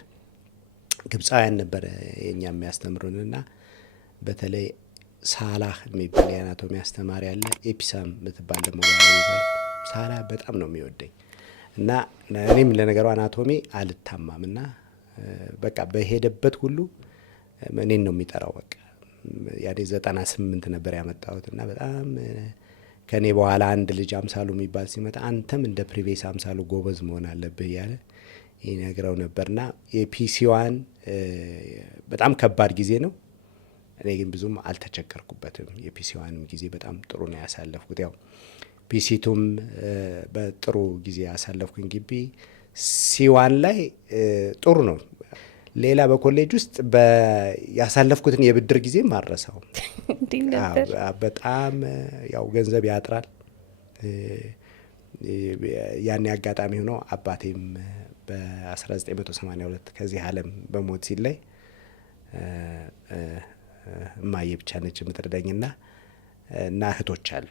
ግብፃውያን ነበር የኛ የሚያስተምሩንና በተለይ ሳላህ የሚባል የአናቶሚ አስተማሪ አለ። ኤፒሳም የምትባል ደግሞ ሳላህ በጣም ነው የሚወደኝ እና እኔም ለነገሩ አናቶሚ አልታማም እና በቃ በሄደበት ሁሉ እኔን ነው የሚጠራው። በቃ ያኔ 98 ነበር ያመጣሁት እና በጣም ከኔ በኋላ አንድ ልጅ አምሳሉ የሚባል ሲመጣ አንተም እንደ ፕሪቬስ አምሳሉ ጎበዝ መሆን አለብህ እያለ ይነግረው ነበርና የፒሲዋን በጣም ከባድ ጊዜ ነው። እኔ ግን ብዙም አልተቸገርኩበትም። የፒሲዋንም ጊዜ በጣም ጥሩ ነው ያሳለፍኩት። ያው ፒሲቱም በጥሩ ጊዜ ያሳለፍኩኝ ግቢ ሲዋን ላይ ጥሩ ነው። ሌላ በኮሌጅ ውስጥ ያሳለፍኩትን የብድር ጊዜ ማረሳው። በጣም ያው ገንዘብ ያጥራል። ያኔ አጋጣሚ ሆኖ አባቴም በ1982 ከዚህ ዓለም በሞት ሲለይ እማዬ ብቻ ነች የምትረዳኝና እና እህቶች አሉ።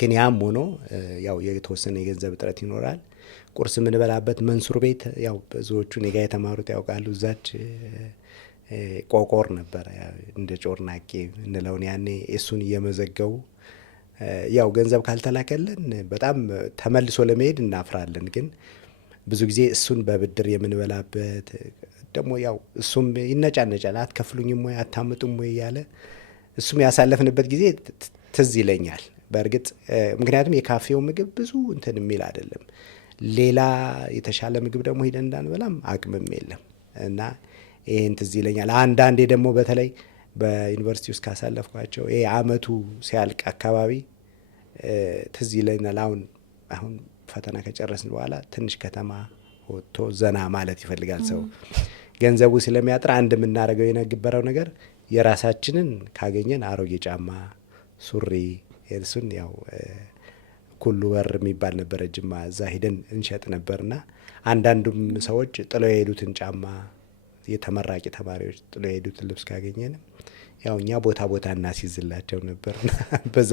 ግን ያም ሆኖ ያው የተወሰነ የገንዘብ እጥረት ይኖራል። ቁርስ የምንበላበት መንሱር ቤት ያው ብዙዎቹ እኔ ጋ የተማሩት ያውቃሉ። እዛች ቆቆር ነበረ እንደ ጮርናቄ እንለውን ያኔ እሱን እየመዘገቡ ያው ገንዘብ ካልተላከልን በጣም ተመልሶ ለመሄድ እናፍራለን። ግን ብዙ ጊዜ እሱን በብድር የምንበላበት ደግሞ ያው እሱም ይነጫነጫል። አትከፍሉኝም ወይ አታምጡም ወይ እያለ እሱም ያሳለፍንበት ጊዜ ትዝ ይለኛል። በእርግጥ ምክንያቱም የካፌው ምግብ ብዙ እንትን የሚል አይደለም። ሌላ የተሻለ ምግብ ደግሞ ሂደን እንዳንበላም አቅምም የለም እና ይህን ትዝ ይለኛል። አንዳንዴ ደግሞ በተለይ በዩኒቨርሲቲ ውስጥ ካሳለፍኳቸው ይሄ አመቱ ሲያልቅ አካባቢ ትዝ ይለኛል። አሁን ፈተና ከጨረስን በኋላ ትንሽ ከተማ ወጥቶ ዘና ማለት ይፈልጋል ሰው። ገንዘቡ ስለሚያጥር አንድ የምናደርገው የነበረው ነገር የራሳችንን ካገኘን አሮጌ ጫማ፣ ሱሪ እሱን ያው ኩሉ በር የሚባል ነበረ ጅማ፣ እዛ ሂደን እንሸጥ ነበርና አንዳንዱም ሰዎች ጥለው የሄዱትን ጫማ የተመራቂ ተማሪዎች ጥለው የሄዱትን ልብስ ካገኘንም ያው እኛ ቦታ እናስይዝላቸው ነበርና በዛ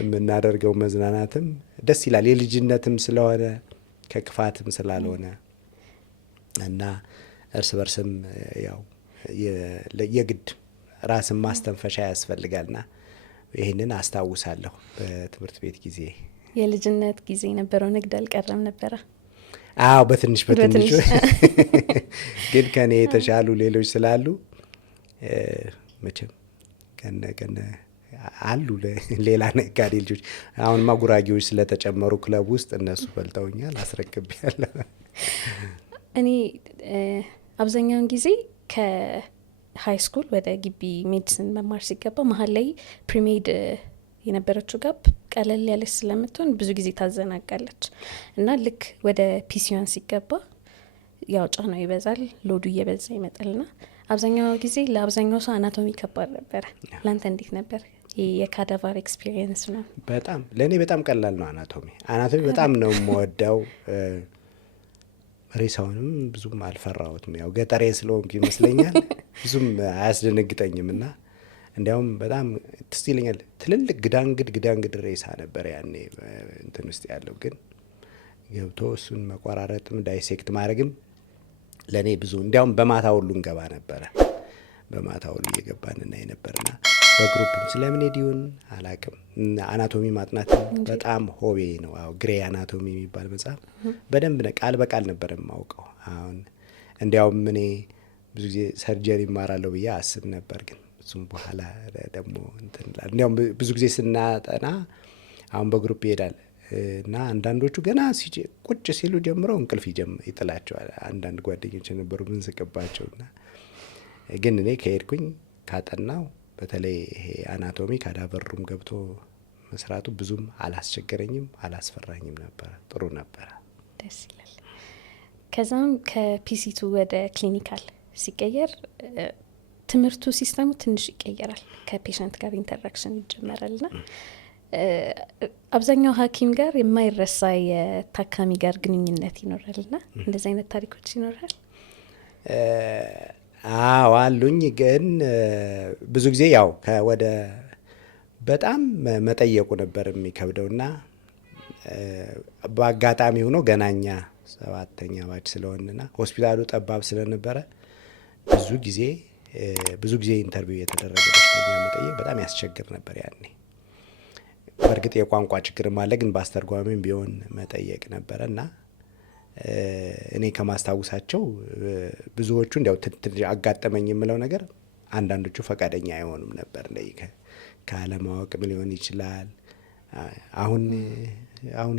የምናደርገው መዝናናትም ደስ ይላል። የልጅነትም ስለሆነ ከክፋትም ስላልሆነ እና እርስ በርስም ያው የግድ ራስን ማስተንፈሻ ያስፈልጋልና ይህንን አስታውሳለሁ። በትምህርት ቤት ጊዜ የልጅነት ጊዜ ነበረው። ንግድ አልቀረም ነበረ? አዎ በትንሹ ግን ከኔ የተሻሉ ሌሎች ስላሉ መቼም አሉ ሌላ ነጋዴ ልጆች። አሁንማ ጉራጌዎች ስለተጨመሩ ክለብ ውስጥ እነሱ በልጠውኛል፣ አስረክቤያለሁ። እኔ አብዛኛውን ጊዜ ከሀይ ስኩል ወደ ግቢ ሜዲሲን መማር ሲገባ መሀል ላይ ፕሪሜድ የነበረችው ጋፕ ቀለል ያለች ስለምትሆን ብዙ ጊዜ ታዘናጋለች እና ልክ ወደ ፒሲዋን ሲገባ ያው ጫናው ይበዛል፣ ሎዱ እየበዛ ይመጣልና አብዛኛው ጊዜ ለአብዛኛው ሰው አናቶሚ ከባድ ነበረ። ለአንተ እንዴት ነበር የካዳቫር ኤክስፒሪየንስ ነው? በጣም ለእኔ በጣም ቀላል ነው አናቶሚ በጣም ነው የምወደው። ሬሳውንም ብዙም አልፈራሁትም፣ ያው ገጠሬ ስለሆንኩ ይመስለኛል ብዙም አያስደነግጠኝም። እና እንዲያውም በጣም ትዝ ይለኛል ትልልቅ ግዳንግድ ሬሳ ነበር ያኔ እንትን ውስጥ ያለው፣ ግን ገብቶ እሱን መቆራረጥም ዳይሴክት ማድረግም ለእኔ ብዙ እንዲያውም በማታ ሁሉ እንገባ ነበረ። በማታ ሁሉ እየገባን እናይ ነበርና በግሩፕም ስለምን ዲሁን አላቅም። አናቶሚ ማጥናት በጣም ሆቤ ነው። አዎ ግሬ አናቶሚ የሚባል መጽሐፍ በደንብ ቃል በቃል ነበር የማውቀው። አሁን እንዲያውም እኔ ብዙ ጊዜ ሰርጀሪ ይማራለሁ ብዬ አስብ ነበር፣ ግን እሱም በኋላ ደግሞ እንዲያውም ብዙ ጊዜ ስናጠና አሁን በግሩፕ ይሄዳል እና አንዳንዶቹ ገና ቁጭ ሲሉ ጀምረው እንቅልፍ ይጥላቸዋል። አንዳንድ ጓደኞች የነበሩ ምንስቅባቸውና ግን እኔ ከሄድኩኝ ካጠናው በተለይ ይሄ አናቶሚ ካዳቨሩም ገብቶ መስራቱ ብዙም አላስቸገረኝም፣ አላስፈራኝም ነበረ። ጥሩ ነበረ። ደስ ይላል። ከዛም ከፒሲቱ ወደ ክሊኒካል ሲቀየር ትምህርቱ ሲስተሙ ትንሽ ይቀየራል። ከፔሸንት ጋር ኢንተራክሽን ይጀመራልና አብዛኛው ሐኪም ጋር የማይረሳ የታካሚ ጋር ግንኙነት ይኖራልና እንደዚህ አይነት ታሪኮች ይኖራል? አዎ አሉኝ። ግን ብዙ ጊዜ ያው ወደ በጣም መጠየቁ ነበር የሚከብደውና በአጋጣሚ ሆኖ ገናኛ 7ኛ ባች ስለሆንና ሆስፒታሉ ጠባብ ስለነበረ ብዙ ጊዜ ኢንተርቪው የተደረገ በሽተኛ መጠየቅ በጣም ያስቸግር ነበር ያኔ። በእርግጥ የቋንቋ ችግርም አለ፣ ግን በአስተርጓሚም ቢሆን መጠየቅ ነበረ እና እኔ ከማስታውሳቸው ብዙዎቹ እንዲያው አጋጠመኝ የምለው ነገር አንዳንዶቹ ፈቃደኛ አይሆኑም ነበር። ካለማወቅም ሊሆን ይችላል። አሁን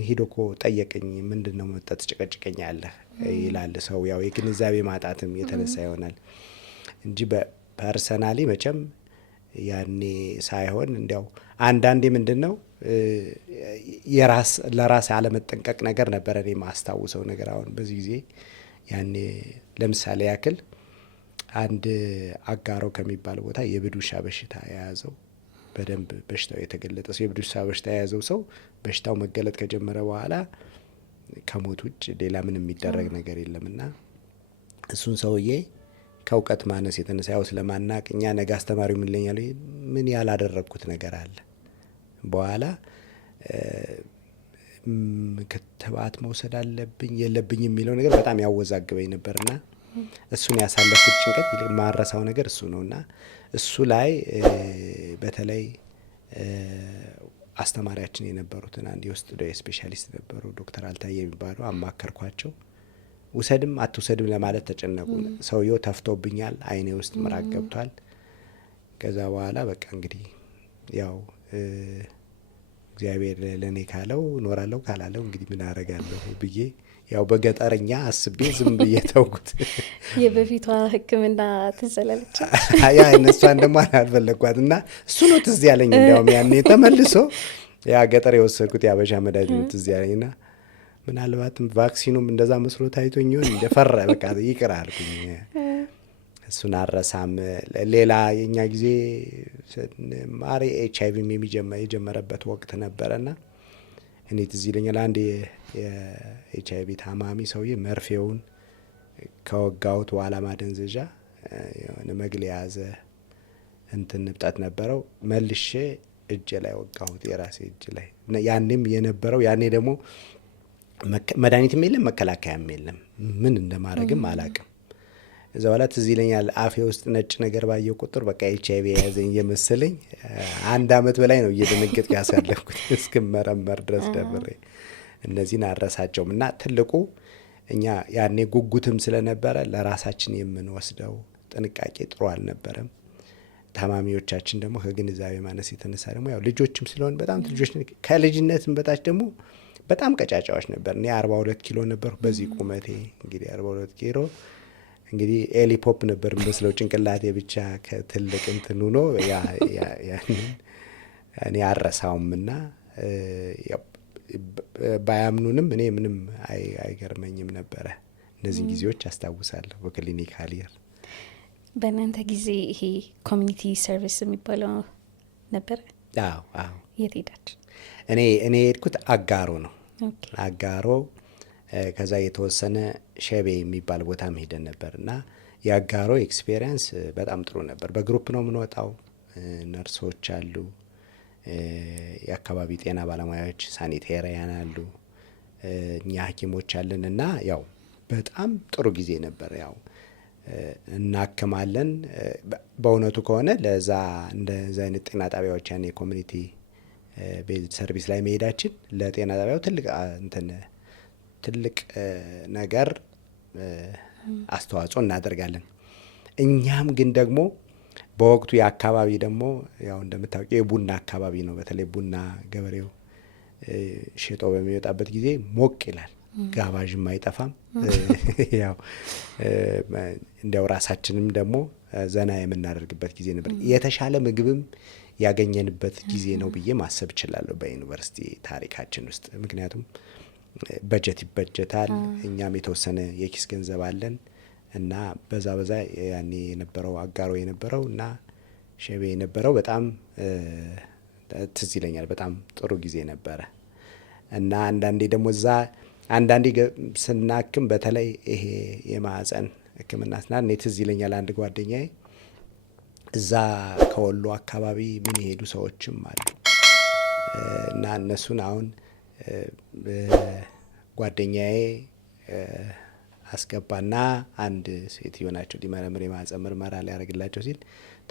ሄዶ እኮ ጠየቀኝ፣ ምንድን ነው መጣ ትጨቀጭቀኛለህ ይላል ሰው። ያው የግንዛቤ ማጣትም የተነሳ ይሆናል እንጂ በፐርሰናሊ መቼም ያኔ ሳይሆን እንዲያው አንዳንዴ ምንድን ነው ለራስ አለመጠንቀቅ ነገር ነበረ። እኔ ማስታውሰው ነገር አሁን በዚህ ጊዜ ያኔ ለምሳሌ ያክል አንድ አጋሮ ከሚባል ቦታ የብዱሻ በሽታ የያዘው በደንብ በሽታው የተገለጠ ሰው የብዱሻ በሽታ የያዘው ሰው በሽታው መገለጥ ከጀመረ በኋላ ከሞት ውጭ ሌላ ምንም የሚደረግ ነገር የለምና እሱን ሰውዬ ከእውቀት ማነስ የተነሳ ያው ስለማናቅ እኛ ነገ አስተማሪው ምን ይለኛል፣ ምን ያላደረግኩት ነገር አለ በኋላ ክትባት መውሰድ አለብኝ የለብኝ የሚለው ነገር በጣም ያወዛግበኝ ነበርና እሱን ያሳለፍኩት ጭንቀት ማረሳው ነገር እሱ ነውና እሱ ላይ በተለይ አስተማሪያችን የነበሩትን አንድ የውስጥ ስፔሻሊስት ነበሩ፣ ዶክተር አልታየ የሚባሉ አማከርኳቸው። ውሰድም አትውሰድም ለማለት ተጨነቁ። ሰውየው ተፍቶብኛል፣ አይኔ ውስጥ ምራቅ ገብቷል። ከዛ በኋላ በቃ እንግዲህ ያው እግዚአብሔር ለእኔ ካለው እኖራለሁ ካላለው እንግዲህ ምን አረጋለሁ ብዬ ያው በገጠርኛ አስቤ ዝም ብዬ ተውኩት። የበፊቷ ሕክምና ትዘላለች ያ እነሷን ደግሞ አልፈለግኳት እና እሱ ነው ትዝ ያለኝ። እንዲያውም ያኔ ተመልሶ ያ ገጠር የወሰድኩት የአበሻ መድኃኒት ነው ትዝ ያለኝና ምናልባትም ቫክሲኑም እንደዛ መስሎ ታይቶኝ ይሆን እንደፈራ በቃ ይቅር አልኩኝ። እሱን አረሳም። ሌላ የኛ ጊዜ ማሪ ኤችአይቪም የጀመረበት ወቅት ነበረና እኔ ትዝ ይለኛል አንድ የኤችአይቪ ታማሚ ሰውዬ መርፌውን ከወጋሁት በኋላ ማደንዘዣ የሆነ መግል የያዘ እንትን ንብጠት ነበረው መልሼ እጅ ላይ ወጋሁት፣ የራሴ እጅ ላይ። ያኔም የነበረው ያኔ ደግሞ መድኃኒትም የለም መከላከያም የለም፣ ምን እንደማድረግም አላቅም። እዛ በኋላ ትዝ ይለኛል አፌ ውስጥ ነጭ ነገር ባየው ቁጥር በቃ ኤችአይቪ የያዘኝ እየመሰለኝ 1 አመት በላይ ነው እየደነገጥኩ ያሳለፍኩት እስክመረመር ድረስ ደብሬ። እነዚህን አረሳቸውም እና ትልቁ እኛ ያኔ ጉጉትም ስለነበረ ለራሳችን የምንወስደው ጥንቃቄ ጥሩ አልነበረም። ታማሚዎቻችን ደግሞ ከግንዛቤ ማነስ የተነሳ ደግሞ ያው ልጆችም ስለሆን በጣም ልጆች ከልጅነትም በታች ደግሞ በጣም ቀጫጫዎች ነበር። እኔ 42 ኪሎ ነበርኩ በዚህ ቁመቴ። እንግዲህ 42 ኪሎ እንግዲህ ኤሊፖፕ ነበር መስለው ጭንቅላቴ ብቻ ከትልቅ እንትን ሆኖ ያንን እኔ አረሳውም እና ባያምኑንም እኔ ምንም አይገርመኝም ነበረ። እነዚህን ጊዜዎች አስታውሳለሁ በክሊኒካል ይር። በእናንተ ጊዜ ይሄ ኮሚኒቲ ሰርቪስ የሚባለው ነበር? አዎ አዎ። የት ሄዳችሁ? እኔ የሄድኩት አጋሮ ነው። አጋሮ ከዛ የተወሰነ ሸቤ የሚባል ቦታም ሄደን ነበር እና የአጋሮ ኤክስፔሪንስ በጣም ጥሩ ነበር። በግሩፕ ነው የምንወጣው። ነርሶች አሉ፣ የአካባቢ ጤና ባለሙያዎች፣ ሳኒቴሪያን አሉ፣ እኛ ሐኪሞች አለን እና ያው በጣም ጥሩ ጊዜ ነበር። ያው እናክማለን። በእውነቱ ከሆነ ለዛ እንደዛ አይነት ጤና ጣቢያዎች ያን የኮሚኒቲ ቤዝድ ሰርቪስ ላይ መሄዳችን ለጤና ጣቢያው ትልቅ ነገር አስተዋጽኦ እናደርጋለን። እኛም ግን ደግሞ በወቅቱ የአካባቢ ደግሞ ያው እንደምታውቂው የቡና አካባቢ ነው። በተለይ ቡና ገበሬው ሸጦ በሚወጣበት ጊዜ ሞቅ ይላል፣ ጋባዥም አይጠፋም። ያው እንዲያው ራሳችንም ደግሞ ዘና የምናደርግበት ጊዜ ነበር። የተሻለ ምግብም ያገኘንበት ጊዜ ነው ብዬ ማሰብ እችላለሁ በዩኒቨርሲቲ ታሪካችን ውስጥ። ምክንያቱም በጀት ይበጀታል፣ እኛም የተወሰነ የኪስ ገንዘብ አለን እና በዛ ያኔ የነበረው አጋሮ የነበረው እና ሸቤ የነበረው በጣም ትዝ ይለኛል። በጣም ጥሩ ጊዜ ነበረ እና አንዳንዴ ደግሞ እዛ አንዳንዴ ስናክም በተለይ ይሄ የማህፀን ሕክምና ስናል እኔ ትዝ ይለኛል አንድ ጓደኛዬ እዛ ከወሎ አካባቢ ምን የሄዱ ሰዎችም አሉ እና እነሱን አሁን ጓደኛዬ አስገባና አንድ ሴትዮ ናቸው ሊመረምር የማህፀን ምርመራ ሊያደርግላቸው ሲል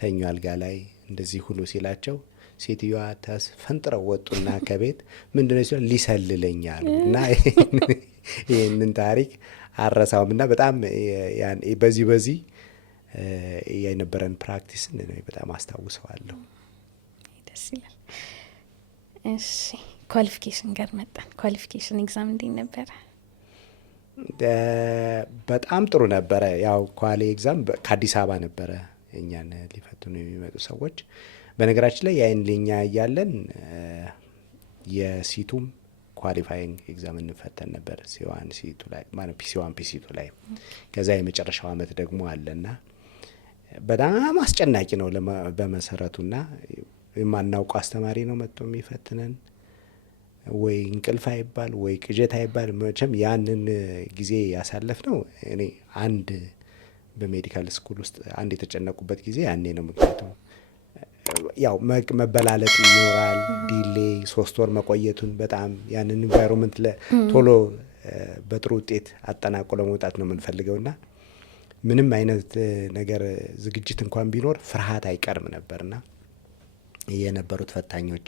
ተኙ አልጋ ላይ እንደዚህ ሁሉ ሲላቸው ሴትዮዋ ፈንጥረው ወጡና ከቤት ምንድነው ሲሆን ሊሰልለኝ አሉ እና ይህንን ታሪክ አረሳውም እና በጣም በዚህ የነበረን ፕራክቲስን በጣም አስታውሰዋለሁ። ደስ ይላል። እሺ ኳሊፊኬሽን ጋር መጣን። ኳሊፊኬሽን ኤግዛም እንዴት ነበረ? በጣም ጥሩ ነበረ። ያው ኳሊ ኤግዛም ከአዲስ አበባ ነበረ እኛን ሊፈትኑ የሚመጡ ሰዎች። በነገራችን ላይ ያይን ለኛ እያለን የሲቱም ኳሊፋይንግ ኤግዛም እንፈተን ነበር ሲዋን ሲቱ ላይ ማለት ፒሲዋን ፒሲቱ ላይ። ከዛ የመጨረሻው አመት ደግሞ አለና በጣም አስጨናቂ ነው በመሰረቱና የማናውቀው አስተማሪ ነው መጥቶ የሚፈትነን። ወይ እንቅልፍ አይባል ወይ ቅጀት አይባል። መቼም ያንን ጊዜ ያሳለፍ ነው። እኔ አንድ በሜዲካል ስኩል ውስጥ አንድ የተጨነቁበት ጊዜ ያኔ ነው። ምክንያቱም ያው መበላለጥ ይኖራል። ዲሌ 3 ወር መቆየቱን በጣም ያንን ኢንቫይሮንመንት ቶሎ በጥሩ ውጤት አጠናቆ ለመውጣት ነው የምንፈልገውና ምንም አይነት ነገር ዝግጅት እንኳን ቢኖር ፍርሃት አይቀርም ነበርና የነበሩት ፈታኞች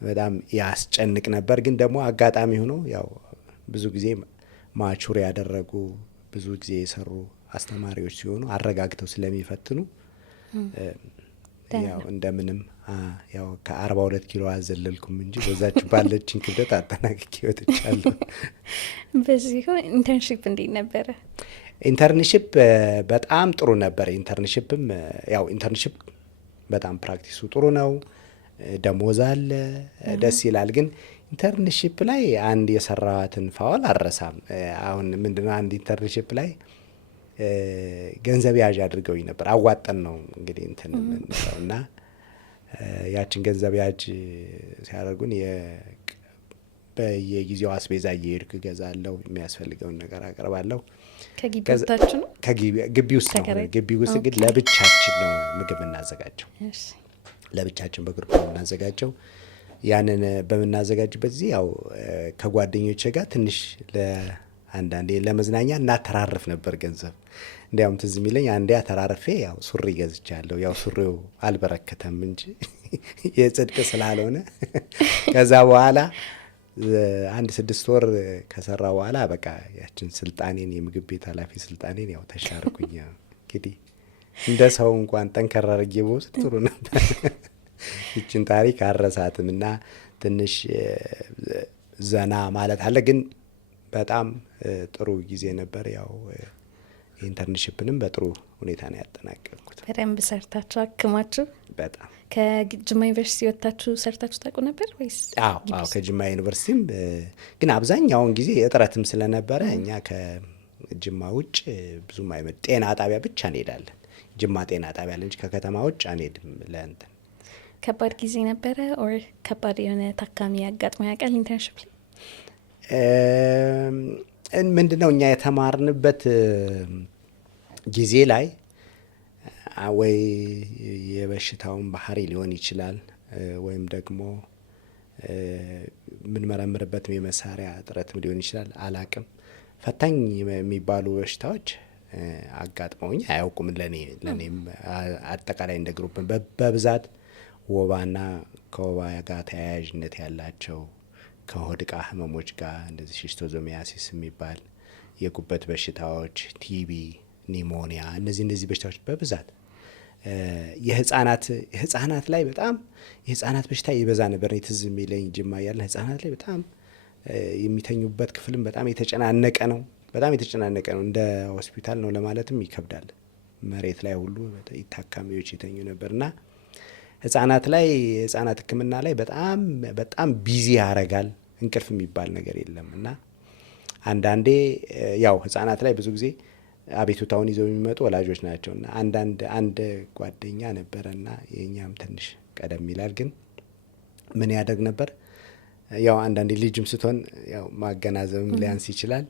በጣም ያስጨንቅ ነበር። ግን ደግሞ አጋጣሚ ሆኖ ያው ብዙ ጊዜ ማቹር ያደረጉ ብዙ ጊዜ የሰሩ አስተማሪዎች ሲሆኑ አረጋግተው ስለሚፈትኑ ያው እንደምንም ያው ከ42 ኪሎ አዘለልኩም እንጂ በዛች ባለችን ክብደት አጠናቅቄ ወጥቻለሁ። በዚሁ ኢንተርንሺፕ እንዴት ነበረ? ኢንተርንሺፕ በጣም ጥሩ ነበር። ኢንተርንሺፕም ያው ኢንተርንሺፕ በጣም ፕራክቲሱ ጥሩ ነው፣ ደሞዝ አለ፣ ደስ ይላል። ግን ኢንተርንሺፕ ላይ አንድ የሰራዋትን ፋውል አልረሳም። አሁን ምንድነው አንድ ኢንተርንሺፕ ላይ ገንዘብ ያዥ አድርገውኝ ነበር። አዋጠን ነው እንግዲህ እንትን የምንለው እና ያችን ገንዘብ ያዥ ሲያደርጉን በየጊዜው አስቤዛ እየሄድኩ እገዛለሁ፣ የሚያስፈልገውን ነገር አቀርባለሁ። ከግቢታችሁ ነው? ግቢ ውስጥ ነው። ግቢ ውስጥ ግን ለብቻችን ነው ምግብ እናዘጋጀው። ለብቻችን በግሩፕ ነው እናዘጋጀው። ያንን በምናዘጋጅበት ጊዜ ያው ከጓደኞቼ ጋር ትንሽ አንዳንዴ ለመዝናኛ እናተራርፍ ነበር ገንዘብ። እንዲያውም ትዝ የሚለኝ አንዴ አተራርፌ ያው ሱሪ ገዝቻለሁ። ያው ሱሪው አልበረከተም እንጂ የጽድቅ ስላልሆነ ከዛ በኋላ 6 ወር ከሰራ በኋላ በቃ ያችን ስልጣኔን የምግብ ቤት ኃላፊ ስልጣኔን ያው ተሻርኩኝ። እንግዲህ እንደ ሰው እንኳን ጠንከር አድርጌ በውስጥ ጥሩ ነበር። ይችን ታሪክ አረሳትም እና ትንሽ ዘና ማለት አለ። ግን በጣም ጥሩ ጊዜ ነበር። ያው ኢንተርንሽፕንም በጥሩ ሁኔታ ነው ያጠናቀቅኩት። በደንብ ሰርታችሁ አክማችሁ። በጣም ከጅማ ዩኒቨርሲቲ ወጥታችሁ ሰርታችሁ ታውቁ ነበር ወይስ? አዎ ከጅማ ዩኒቨርሲቲም ግን አብዛኛውን ጊዜ እጥረትም ስለነበረ እኛ ከጅማ ውጭ ብዙም አይመድ ጤና ጣቢያ ብቻ እንሄዳለን። ጅማ ጤና ጣቢያ እንጂ ከከተማ ውጭ አንሄድም። ለእንትን ከባድ ጊዜ ነበረ ኦር ከባድ የሆነ ታካሚ ያጋጥሞ ያውቃል ኢንተርንሽፕ ላይ? ምንድነው እኛ የተማርንበት ጊዜ ላይ ወይ የበሽታውን ባህሪ ሊሆን ይችላል ወይም ደግሞ የምንመረምርበትም የመሳሪያ እጥረትም ሊሆን ይችላል። አላቅም። ፈታኝ የሚባሉ በሽታዎች አጋጥመውኝ አያውቁም። ለእኔም አጠቃላይ እንደ ግሩፕ በብዛት ወባና ከወባ ጋር ተያያዥነት ያላቸው ከሆድ ዕቃ ህመሞች ጋር እንደዚህ ሺስቶዞሚያሲስ የሚባል የጉበት በሽታዎች፣ ቲቢ፣ ኒሞኒያ እነዚህ በሽታዎች በብዛት ህጻናት ላይ በጣም የህጻናት በሽታ ይበዛ ነበር። ትዝ የሚለኝ ጅማ ያለ ህጻናት ላይ በጣም የሚተኙበት ክፍልም በጣም የተጨናነቀ ነው። እንደ ሆስፒታል ነው ለማለትም ይከብዳል። መሬት ላይ ሁሉ ታካሚዎች የተኙ ነበርና ህጻናት ሕክምና ላይ በጣም ቢዚ ያረጋል። እንቅልፍ የሚባል ነገር የለም እና አንዳንዴ ያው ህጻናት ላይ ብዙ ጊዜ አቤቱታውን ይዘው የሚመጡ ወላጆች ናቸው እና አንድ ጓደኛ ነበረና የእኛም ትንሽ ቀደም ይላል፣ ግን ምን ያደርግ ነበር ያው አንዳንዴ ልጅም ስትሆን ያው ማገናዘብም ሊያንስ ይችላል።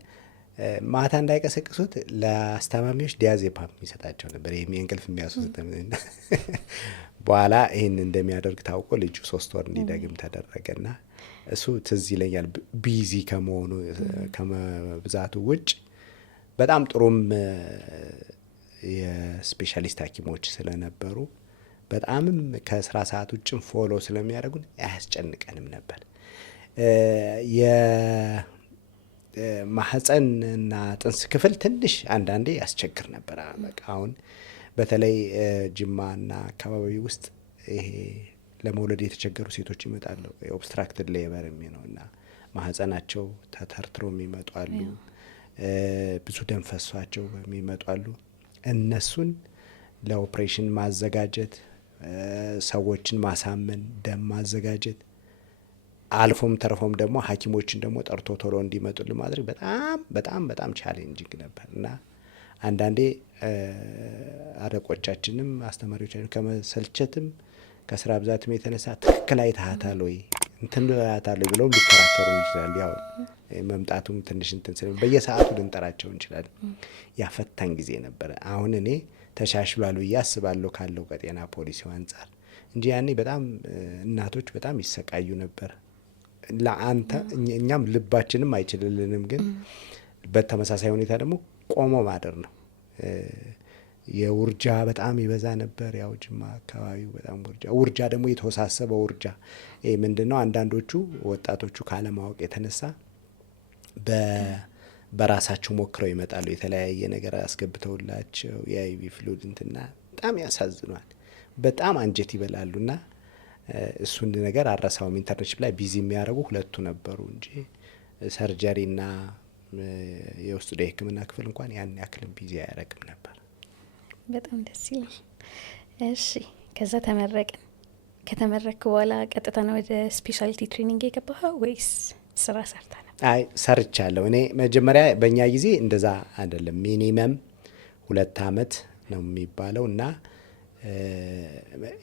ማታ እንዳይቀሰቅሱት ለአስታማሚዎች ዲያዜፓም ይሰጣቸው ነበር። ይህም የእንቅልፍ የሚያስወስድ በኋላ ይህን እንደሚያደርግ ታውቆ ልጁ 3 ወር እንዲደግም ተደረገና እሱ ትዝ ይለኛል። ቢዚ ከመሆኑ ከመብዛቱ ውጭ በጣም ጥሩም የስፔሻሊስት ሐኪሞች ስለነበሩ በጣምም ከስራ ሰዓት ውጭም ፎሎ ስለሚያደርጉን አያስጨንቀንም ነበር። የማህፀንና ጥንስ ክፍል ትንሽ አንዳንዴ ያስቸግር ነበር። በቃ አሁን በተለይ ጅማና አካባቢ ውስጥ ይሄ ለመውለድ የተቸገሩ ሴቶች ይመጣሉ። ኦብስትራክትድ ሌበር የሚለው እና ማህፀናቸው ተተርትሮ የሚመጡ አሉ። ብዙ ደም ፈሷቸው የሚመጡ አሉ። እነሱን ለኦፕሬሽን ማዘጋጀት፣ ሰዎችን ማሳመን፣ ደም ማዘጋጀት፣ አልፎም ተርፎም ደግሞ ሐኪሞችን ደግሞ ጠርቶ ቶሎ እንዲመጡ ለማድረግ በጣም ቻሌንጂንግ ነበር እና አንዳንዴ አለቆቻችንም አስተማሪዎቻችን ከመሰልቸትም ከስራ ብዛትም የተነሳ ትክክል አይተሃታል ወይ እንትን አይተሃታል ወይ ብለው ሊከራከሩ ይችላል። ያው መምጣቱም ትንሽ እንትን ስለ በየሰዓቱ ልንጠራቸው እንችላለን። ያፈታኝ ጊዜ ነበረ። አሁን እኔ ተሻሽሏል ብዬ አስባለሁ ካለው ከጤና ፖሊሲው አንጻር እንጂ ያኔ በጣም እናቶች በጣም ይሰቃዩ ነበር። ለአንተ እኛም ልባችንም አይችልልንም። ግን በተመሳሳይ ሁኔታ ደግሞ ቆሞ ማደር ነው። የውርጃ በጣም ይበዛ ነበር። ያው ጅማ አካባቢው በጣም ውርጃ ደግሞ የተወሳሰበ ውርጃ ምንድነው? አንዳንዶቹ ወጣቶቹ ካለማወቅ የተነሳ በራሳቸው ሞክረው ይመጣሉ። የተለያየ ነገር አስገብተውላቸው የአይቪ ፍሉድ እንትና በጣም ያሳዝኗል። በጣም አንጀት ይበላሉና እሱን ነገር አረሳውም። ኢንተርንሽፕ ላይ ቢዚ የሚያደርጉ ሁለቱ ነበሩ እንጂ ሰርጀሪና የውስጥ ደዌ ሕክምና ክፍል እንኳን ያን ያክልም ቢዚ አያደርግም ነበር። በጣም ደስ ይላል። እሺ ከዛ ተመረቅን። ከተመረክ በኋላ ቀጥታ ነው ወደ ስፔሻሊቲ ትሬኒንግ የገባኸው ወይስ ስራ ሰርታ ነበር? አይ ሰርቻለሁ። እኔ መጀመሪያ በእኛ ጊዜ እንደዛ አይደለም። ሚኒመም 2 አመት ነው የሚባለው እና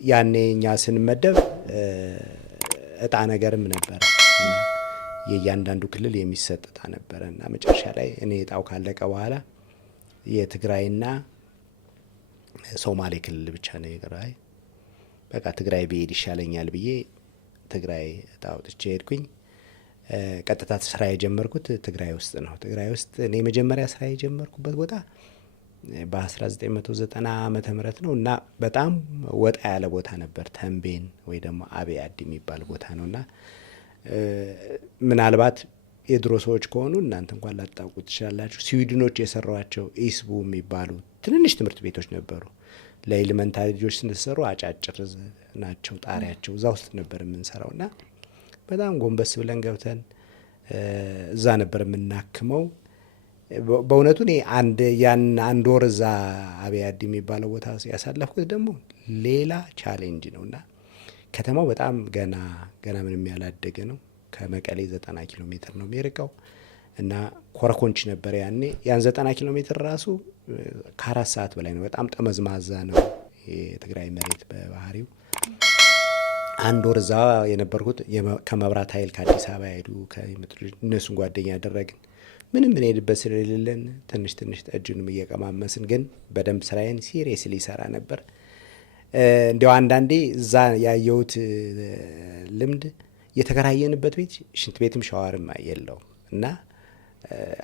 ያኔ እኛ ስንመደብ እጣ ነገርም ነበረ እና የእያንዳንዱ ክልል የሚሰጥ እጣ ነበረ እና መጨረሻ ላይ እኔ እጣው ካለቀ በኋላ የትግራይና ሶማሌ ክልል ብቻ ነው የቀረኝ። በቃ ትግራይ ብሄድ ይሻለኛል ብዬ ትግራይ እጣ አውጥቼ ሄድኩኝ። ቀጥታ ስራ የጀመርኩት ትግራይ ውስጥ ነው። ትግራይ ውስጥ እኔ መጀመሪያ ስራ የጀመርኩበት ቦታ በ1990 ዓመተ ምህረት ነው እና በጣም ወጣ ያለ ቦታ ነበር። ተንቤን ወይ ደግሞ አብይ አዲ የሚባል ቦታ ነውና ምናልባት የድሮ ሰዎች ከሆኑ እናንተ እንኳን ላታውቁ ትችላላችሁ። ስዊድኖች የሰሯቸው ኢስቡ የሚባሉ ትንንሽ ትምህርት ቤቶች ነበሩ። ለኤሌመንታሪ ልጆች ስንሰሩ አጫጭር ናቸው ጣሪያቸው። እዛ ውስጥ ነበር የምንሰራው እና በጣም ጎንበስ ብለን ገብተን እዛ ነበር የምናክመው። በእውነቱ እኔ አንድ ወር እዛ አብያዲ የሚባለው ቦታ ያሳለፍኩት ደግሞ ሌላ ቻሌንጅ ነው እና ከተማው በጣም ገና ምንም ያላደገ ነው። ከመቀሌ 90 ኪሎ ሜትር ነው የሚርቀው እና ኮረኮንች ነበር ያኔ። ያን 90 ኪሎ ሜትር ራሱ ከ4 ሰዓት በላይ ነው። በጣም ጠመዝማዛ ነው የትግራይ መሬት በባህሪው። አንድ ወር እዛ የነበርኩት ከመብራት ኃይል ከአዲስ አበባ ሄዱ እነሱን ጓደኛ ያደረግን ምንም ብንሄድበት ስለሌለን ትንሽ ጠጅንም እየቀማመስን ግን በደንብ ስራዬን ሲሪየስሊ ይሰራ ነበር። እንዲያው አንዳንዴ እዛ ያየሁት ልምድ የተከራየንበት ቤት ሽንት ቤትም ሻዋርም የለውም እና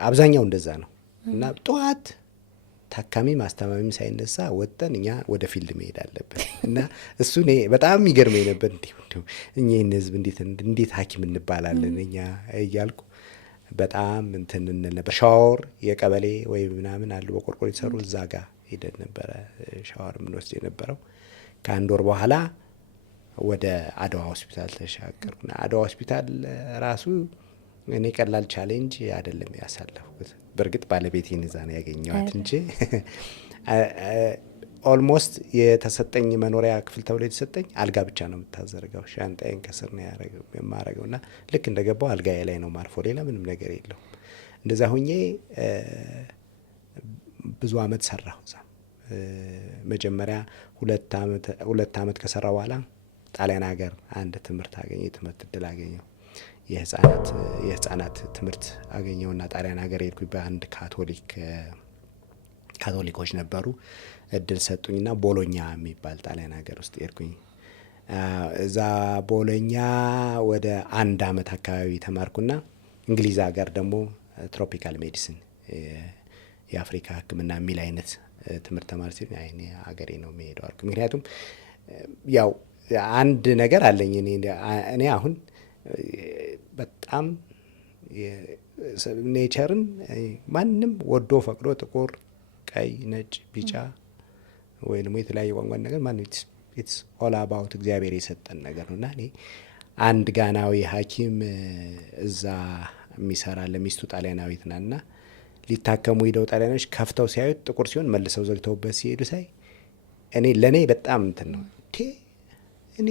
አብዛኛው እንደዛ ነው እና ጠዋት ታካሚም አስተማሚም ሳይነሳ ወጠን እኛ ወደ ፊልድ መሄድ አለብን እና እሱ እኔ በጣም የሚገርመኝ ነበር። እኛ ይህን ህዝብ እንዴት ሐኪም እንባላለን እኛ እያልኩ በጣም እንትን እንል ነበር። ሻወር የቀበሌ ወይ ምናምን አሉ በቆርቆሮ የተሰሩ እዛ ጋር ሄደን ነበረ ሻወር የምንወስድ የነበረው። ከአንድ ወር በኋላ ወደ አድዋ ሆስፒታል ተሻገርኩና አድዋ ሆስፒታል ራሱ እኔ ቀላል ቻሌንጅ አይደለም ያሳለፍኩት። በእርግጥ ባለቤቴን እዛ ነው ያገኘዋት እንጂ ኦልሞስት የተሰጠኝ መኖሪያ ክፍል ተብሎ የተሰጠኝ አልጋ ብቻ ነው የምታዘርጋው። ሻንጣዬን ከስር ነው የማረገው እና ልክ እንደገባው አልጋዬ ላይ ነው ማርፎ፣ ሌላ ምንም ነገር የለውም። እንደዛ ሁኜ ብዙ አመት ሰራሁ እዛ። መጀመሪያ 2 አመት ከሰራ በኋላ ጣሊያን ሀገር አንድ ትምህርት አገኘ፣ የትምህርት እድል አገኘው። የህፃናት ትምህርት አገኘውና ጣሊያን ሀገር ሄድኩኝ። በአንድ ካቶሊኮች ነበሩ፣ እድል ሰጡኝና ቦሎኛ የሚባል ጣሊያን ሀገር ውስጥ ሄድኩኝ። እዛ ቦሎኛ ወደ 1 አመት አካባቢ ተማርኩና እንግሊዝ ሀገር ደግሞ ትሮፒካል ሜዲሲን የአፍሪካ ሕክምና የሚል አይነት ትምህርት ተማር ሲል አይኔ ሀገሬ ነው የሚሄደው አልኩ። ምክንያቱም ያው አንድ ነገር አለኝ እኔ አሁን በጣም ኔቸርን ማንም ወዶ ፈቅዶ ጥቁር፣ ቀይ፣ ነጭ፣ ቢጫ ወይ ደግሞ የተለያየ ቋንቋ ነገር ማንም ኢትስ ኦል አባውት እግዚአብሔር የሰጠን ነገር ነው እና እኔ አንድ ጋናዊ ሐኪም እዛ የሚሰራ ለሚስቱ ጣሊያናዊት ናና ሊታከሙ ሄደው ጣሊያኖች ከፍተው ሲያዩት ጥቁር ሲሆን መልሰው ዘግተውበት ሲሄዱ ሳይ ለእኔ በጣም እንትን ነው እኔ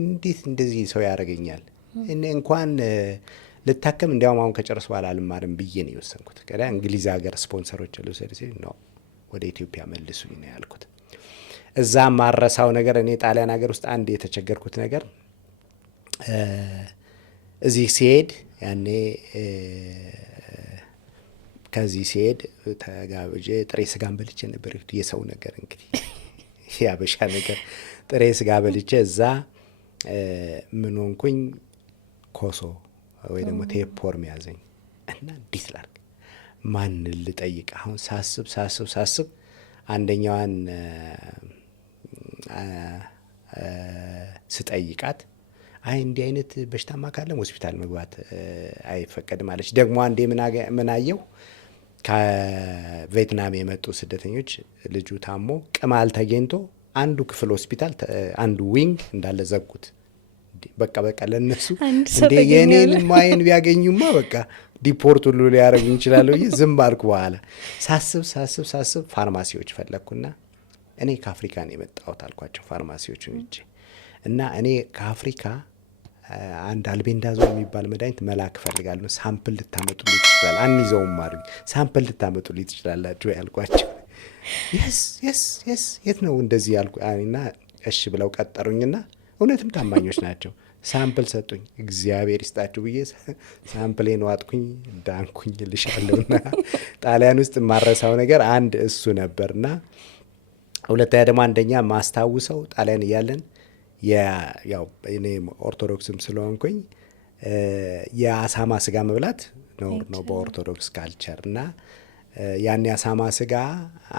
እንዴት እንደዚህ ሰው ያደርገኛል? እኔ እንኳን ልታከም እንዲያውም አሁን ከጨረስ በኋላ አልማርም ብዬ ነው የወሰንኩት። ከዚያ እንግሊዝ ሀገር ስፖንሰሮች ልውሰድ ሲል ነው ወደ ኢትዮጵያ መልሱኝ ነው ያልኩት። እዛ ማረሳው ነገር እኔ ጣሊያን ሀገር ውስጥ አንድ የተቸገርኩት ነገር እዚህ ሲሄድ ያኔ ከዚህ ሲሄድ ተጋብዤ ጥሬ ስጋን በልቼ ነበር። የሰው ነገር እንግዲህ ያበሻ ነገር ጥሬ ስጋ በልቼ እዛ ምን ሆንኩኝ፣ ኮሶ ወይ ደግሞ ቴፖርም ያዘኝ እና እንዴት ላድርግ ማን ልጠይቅ? አሁን ሳስብ አንደኛዋን ስጠይቃት አይ እንዲህ አይነት በሽታማ ካለም ሆስፒታል መግባት አይፈቀድም አለች። ደግሞ አንዴ ምን አየው፣ ከቬትናም የመጡ ስደተኞች ልጁ ታሞ ቅማል ተገኝቶ አንዱ ክፍል ሆስፒታል አንዱ ዊንግ እንዳለ ዘጉት። በቃ ለነሱ እንደ የኔን ማየን ቢያገኙማ በቃ ዲፖርት ሁሉ ሊያደርጉ ይችላሉ ብዬ ዝም አልኩ። በኋላ ሳስብ ፋርማሲዎች ፈለግኩና እኔ ከአፍሪካ ነው የመጣሁት አልኳቸው ፋርማሲዎቹን እንጂ እና እኔ ከአፍሪካ አንድ አልቤንዳዞ የሚባል መድኃኒት መላክ እፈልጋለሁ፣ ሳምፕል ልታመጡልኝ ትችላል? አንይዘውም አሉኝ። ሳምፕል ልታመጡልኝ ትችላላችሁ ያልኳቸው፣ የስ የት ነው እንደዚህ ያልኩ እና እሺ ብለው ቀጠሩኝና እውነትም ታማኞች ናቸው። ሳምፕል ሰጡኝ። እግዚአብሔር ይስጣችሁ ብዬ ሳምፕሌን ዋጥኩኝ፣ ዳንኩኝ ልሻለሁና ጣሊያን ውስጥ የማረሳው ነገር አንድ እሱ ነበርና ሁለተኛ ደግሞ አንደኛ ማስታውሰው ጣሊያን እያለን ያው እኔ ኦርቶዶክስም ስለሆንኩኝ የአሳማ ስጋ መብላት ነው በኦርቶዶክስ ካልቸር እና ያን የአሳማ ስጋ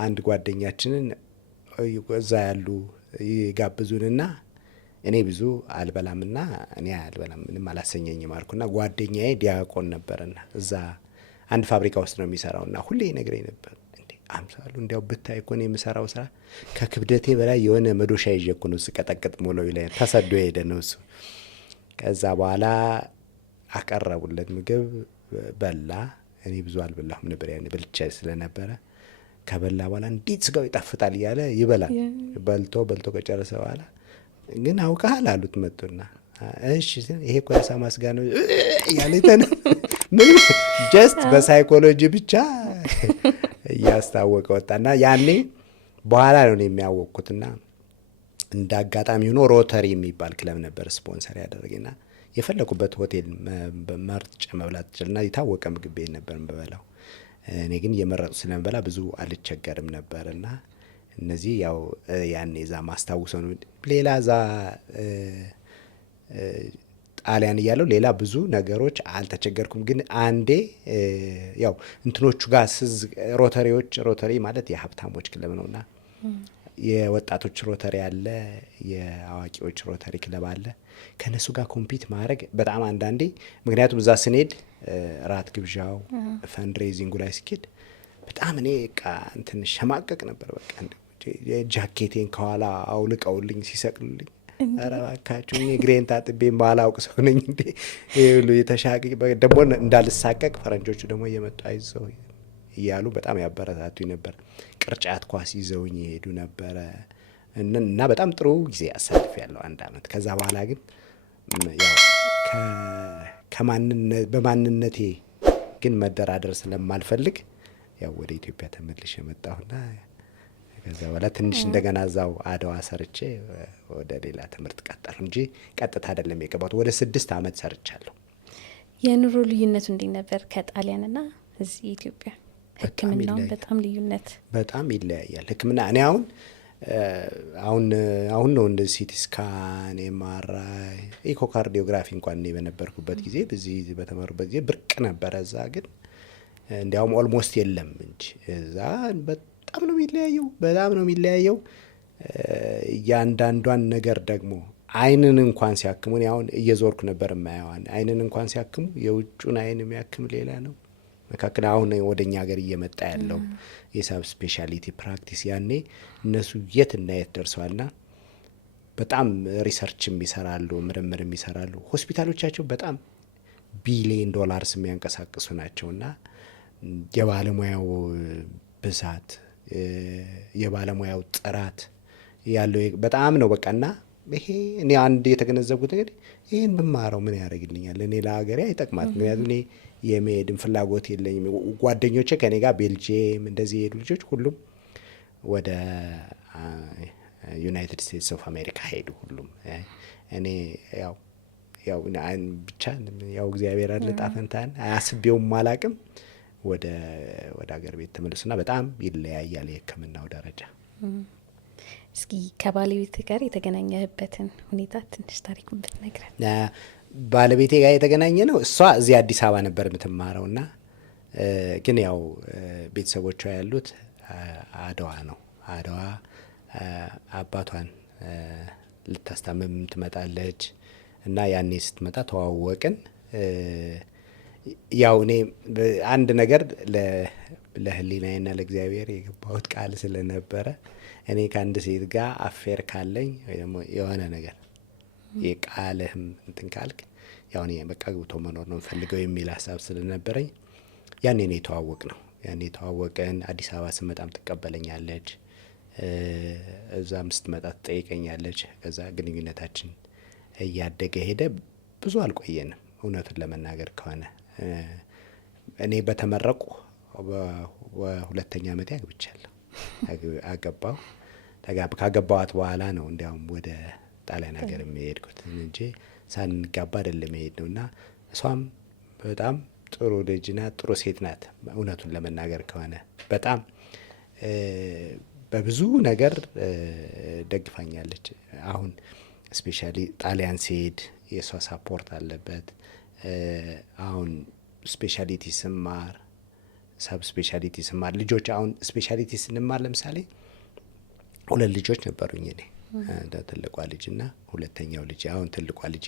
አንድ ጓደኛችንን እዛ ያሉ ይጋብዙንና እኔ ብዙ አልበላምና እኔ አልበላም ምንም አላሰኘኝም አልኩና ጓደኛዬ ዲያቆን ነበርና እዛ አንድ ፋብሪካ ውስጥ ነው የሚሰራውና ሁሌ ይነግረኝ ነበር፣ እንዴ አምሳሉ እንዲያው ብታይ እኮ ነው የምሰራው ስራ ከክብደቴ በላይ የሆነ መዶሻ ይዤ እኮ ነው ስቀጠቅጥ ሞለው ይለኛል። ተሰዶ ሄደ ነው እሱ። ከዛ በኋላ አቀረቡለት ምግብ በላ። እኔ ብዙ አልበላሁም ነበር ያኔ በልቻ ስለነበረ። ከበላ በኋላ እንዴት ስጋው ይጣፍጣል እያለ ይበላል። በልቶ ከጨረሰ በኋላ ግን አውቀሃል አሉት መጡና፣ እሺ ይሄ እኮ ያሳማ ስጋ ነው እያለ ምን ጀስት በሳይኮሎጂ ብቻ እያስታወቀ ወጣና ያኔ በኋላ ነው የሚያወቅኩትና እንደ አጋጣሚ ሆኖ ሮተሪ የሚባል ክለብ ነበር ስፖንሰር ያደረገና የፈለኩበት ሆቴል መርጬ መብላት ይችላልና የታወቀ ምግብ ቤት ነበር የምበላው። እኔ ግን እየመረጡ ስለምበላ ብዙ አልቸገርም ነበርና እነዚህ ያው ያኔ እዛ ማስታውሰው ነው። ሌላ እዛ ጣሊያን እያለሁ ሌላ ብዙ ነገሮች አልተቸገርኩም። ግን አንዴ ያው እንትኖቹ ጋር ሮተሪ ማለት የሀብታሞች ክለብ ነውና የወጣቶች ሮተሪ አለ፣ የአዋቂዎች ሮተሪ ክለብ አለ። ከነሱ ጋር ኮምፒት ማድረግ በጣም አንዳንዴ ምክንያቱም እዛ ስንሄድ ራት ግብዣው ፈንድሬዚንጉ ላይ ሲኬድ በጣም እኔ እንትን ሸማቀቅ ነበር። በቃ ጃኬቴን ከኋላ አውልቀውልኝ ሲሰቅሉልኝ ኧረ እባካችሁ እግሬን ታጥቤ ማላውቅ ሰው ነኝ እንዴ ይሉ የተሻቀቅ ደግሞ እንዳልሳቀቅ ፈረንጆቹ ደግሞ እየመጡ አይዘው እያሉ በጣም ያበረታቱኝ ነበር። ቅርጫት ኳስ ይዘውኝ ይሄዱ ነበረ እና በጣም ጥሩ ጊዜ አሳልፍ ያለው 1 አመት። ከዛ በኋላ ግን ያው በማንነቴ ግን መደራደር ስለማልፈልግ ያው ወደ ኢትዮጵያ ተመልሼ መጣሁና ከዛ በኋላ ትንሽ እንደገና እዛው አድዋ ሰርቼ ወደ ሌላ ትምህርት ቀጠሉ እንጂ ቀጥታ አይደለም የገባሁት። ወደ 6 አመት ሰርቻለሁ። የኑሮ ልዩነቱ እንዴት ነበር ከጣሊያንና እዚህ ኢትዮጵያ? ሕክምናው በጣም ልዩነት በጣም ይለያያል። ሕክምና እኔ አሁን ነው እንደ ሲቲ ስካን፣ ኤምአርአይ፣ ኢኮካርዲዮግራፊ እንኳን እኔ በነበርኩበት ጊዜ በዚህ በተማሩበት ጊዜ ብርቅ ነበረ። እዛ ግን እንዲያውም ኦልሞስት የለም እንጂ እዛ በጣም ነው የሚለያየው። እያንዳንዷን ነገር ደግሞ አይንን እንኳን ሲያክሙ እኔ አሁን እየዞርኩ ነበር የማየዋን አይንን እንኳን ሲያክሙ የውጩን አይን የሚያክም ሌላ ነው መካከል አሁን ወደኛ ሀገር እየመጣ ያለው የሳብ ስፔሻሊቲ ፕራክቲስ ያኔ እነሱ የትና የት ደርሰዋልና በጣም ሪሰርችም ይሰራሉ፣ ምርምርም ይሰራሉ። ሆስፒታሎቻቸው በጣም ቢሊየን ዶላርስ የሚያንቀሳቅሱ ናቸውና የባለሙያው ብዛት የባለሙያው ጥራት ያለው በጣም ነው በቃና ይሄ እኔ አንድ የተገነዘብኩት እንግዲህ ይሄን ብማረው ምን ያደርግልኛል? እኔ ለሀገሬ አይጠቅማት። ምክንያቱም እኔ የመሄድን ፍላጎት የለኝም። ጓደኞቼ ከኔ ጋር ቤልጅየም እንደዚህ የሄዱ ልጆች ሁሉም ወደ ዩናይትድ ስቴትስ ኦፍ አሜሪካ ሄዱ ሁሉም። እኔ ያው ብቻ ያው እግዚአብሔር አለ ጣፈንታን አያስቤውም አላቅም ወደ ሀገር ቤት ተመለሱና በጣም ይለያያል የሕክምናው ደረጃ። እስኪ ከባለቤት ጋር የተገናኘህበትን ሁኔታ ትንሽ ታሪኩን ብትነግረን። ባለቤቴ ጋር የተገናኘ ነው እሷ እዚህ አዲስ አበባ ነበር የምትማረው እና ግን ያው ቤተሰቦቿ ያሉት አድዋ ነው። አድዋ አባቷን ልታስታምም ትመጣለች እና ያኔ ስትመጣ ተዋወቅን። ያው እኔ አንድ ነገር ለህሊናዬና ለእግዚአብሔር የገባሁት ቃል ስለነበረ እኔ ከአንድ ሴት ጋር አፌር ካለኝ ወይ ደግሞ የሆነ ነገር የቃልህም እንትን ካልክ ያው እኔ በቃ ግብቶ መኖር ነው የምፈልገው የሚል ሀሳብ ስለነበረኝ ያኔ ነው የተዋወቅ ነው። ያኔ የተዋወቅን። አዲስ አበባ ስመጣም ትቀበለኛለች፣ እዛም ስትመጣ ትጠይቀኛለች። ከዛ ግንኙነታችን እያደገ ሄደ። ብዙ አልቆየንም እውነቱን ለመናገር ከሆነ እኔ በተመረቁ በ2ኛ ዓመቴ አግብቻለሁ። አገባው ካገባዋት በኋላ ነው እንዲያውም ወደ ጣሊያን ሀገር የሚሄድኩት እንጂ ሳንጋባ አይደለም የሄድ ነው። እና እሷም በጣም ጥሩ ልጅ ናት፣ ጥሩ ሴት ናት። እውነቱን ለመናገር ከሆነ በጣም በብዙ ነገር ደግፋኛለች። አሁን ስፔሻሊ ጣሊያን ሲሄድ የእሷ ሳፖርት አለበት። አሁን ስፔሻሊቲ ስማር ሰብ ስፔሻሊቲ ስማር ልጆች አሁን ስፔሻሊቲ ስንማር ለምሳሌ 2 ልጆች ነበሩኝ እኔ ትልቋ ልጅና ሁለተኛው ልጅ። አሁን ትልቋ ልጄ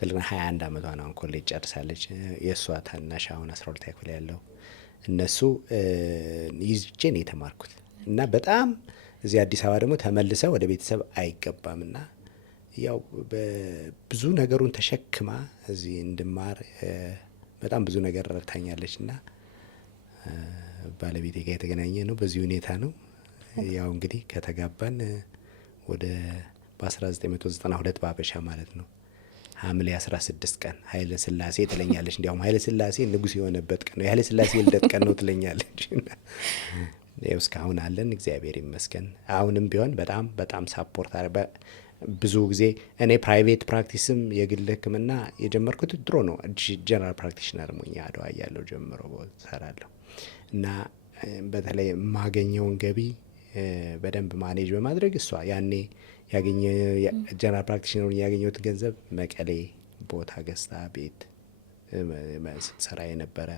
21 ዓመቷ ነው። አሁን ኮሌጅ ጨርሳለች። የእሷ ታናሽ አሁን 12 ክፍል ያለው እነሱ ይዤ ነው የተማርኩት እና በጣም እዚህ አዲስ አበባ ደግሞ ተመልሰ ወደ ቤተሰብ አይገባም እና ያው ብዙ ነገሩን ተሸክማ እዚህ እንድማር በጣም ብዙ ነገር ረድታኛለች እና ባለቤቴ ጋር የተገናኘ ነው በዚህ ሁኔታ ነው። ያው እንግዲህ ከተጋባን ወደ በ1992 በአበሻ ማለት ነው ሐምሌ 16 ቀን ኃይለ ሥላሴ ትለኛለች። እንዲያውም ኃይለ ሥላሴ ንጉሥ የሆነበት ቀን ነው፣ የኃይለ ሥላሴ ልደት ቀን ነው ትለኛለች። ያው እስካሁን አለን እግዚአብሔር ይመስገን። አሁንም ቢሆን በጣም በጣም ሳፖርት ብዙ ጊዜ እኔ ፕራይቬት ፕራክቲስም የግል ሕክምና የጀመርኩት ድሮ ነው። ጀነራል ፕራክቲሽነር ሞኛ አድዋ እያለሁ ጀምሮ ሰራለሁ እና በተለይ የማገኘውን ገቢ በደንብ ማኔጅ በማድረግ እሷ ያኔ ያገኘ ጀነራል ፕራክቲሽነሩን ያገኘሁት ገንዘብ መቀሌ ቦታ ገዝታ ቤት ስትሰራ የነበረ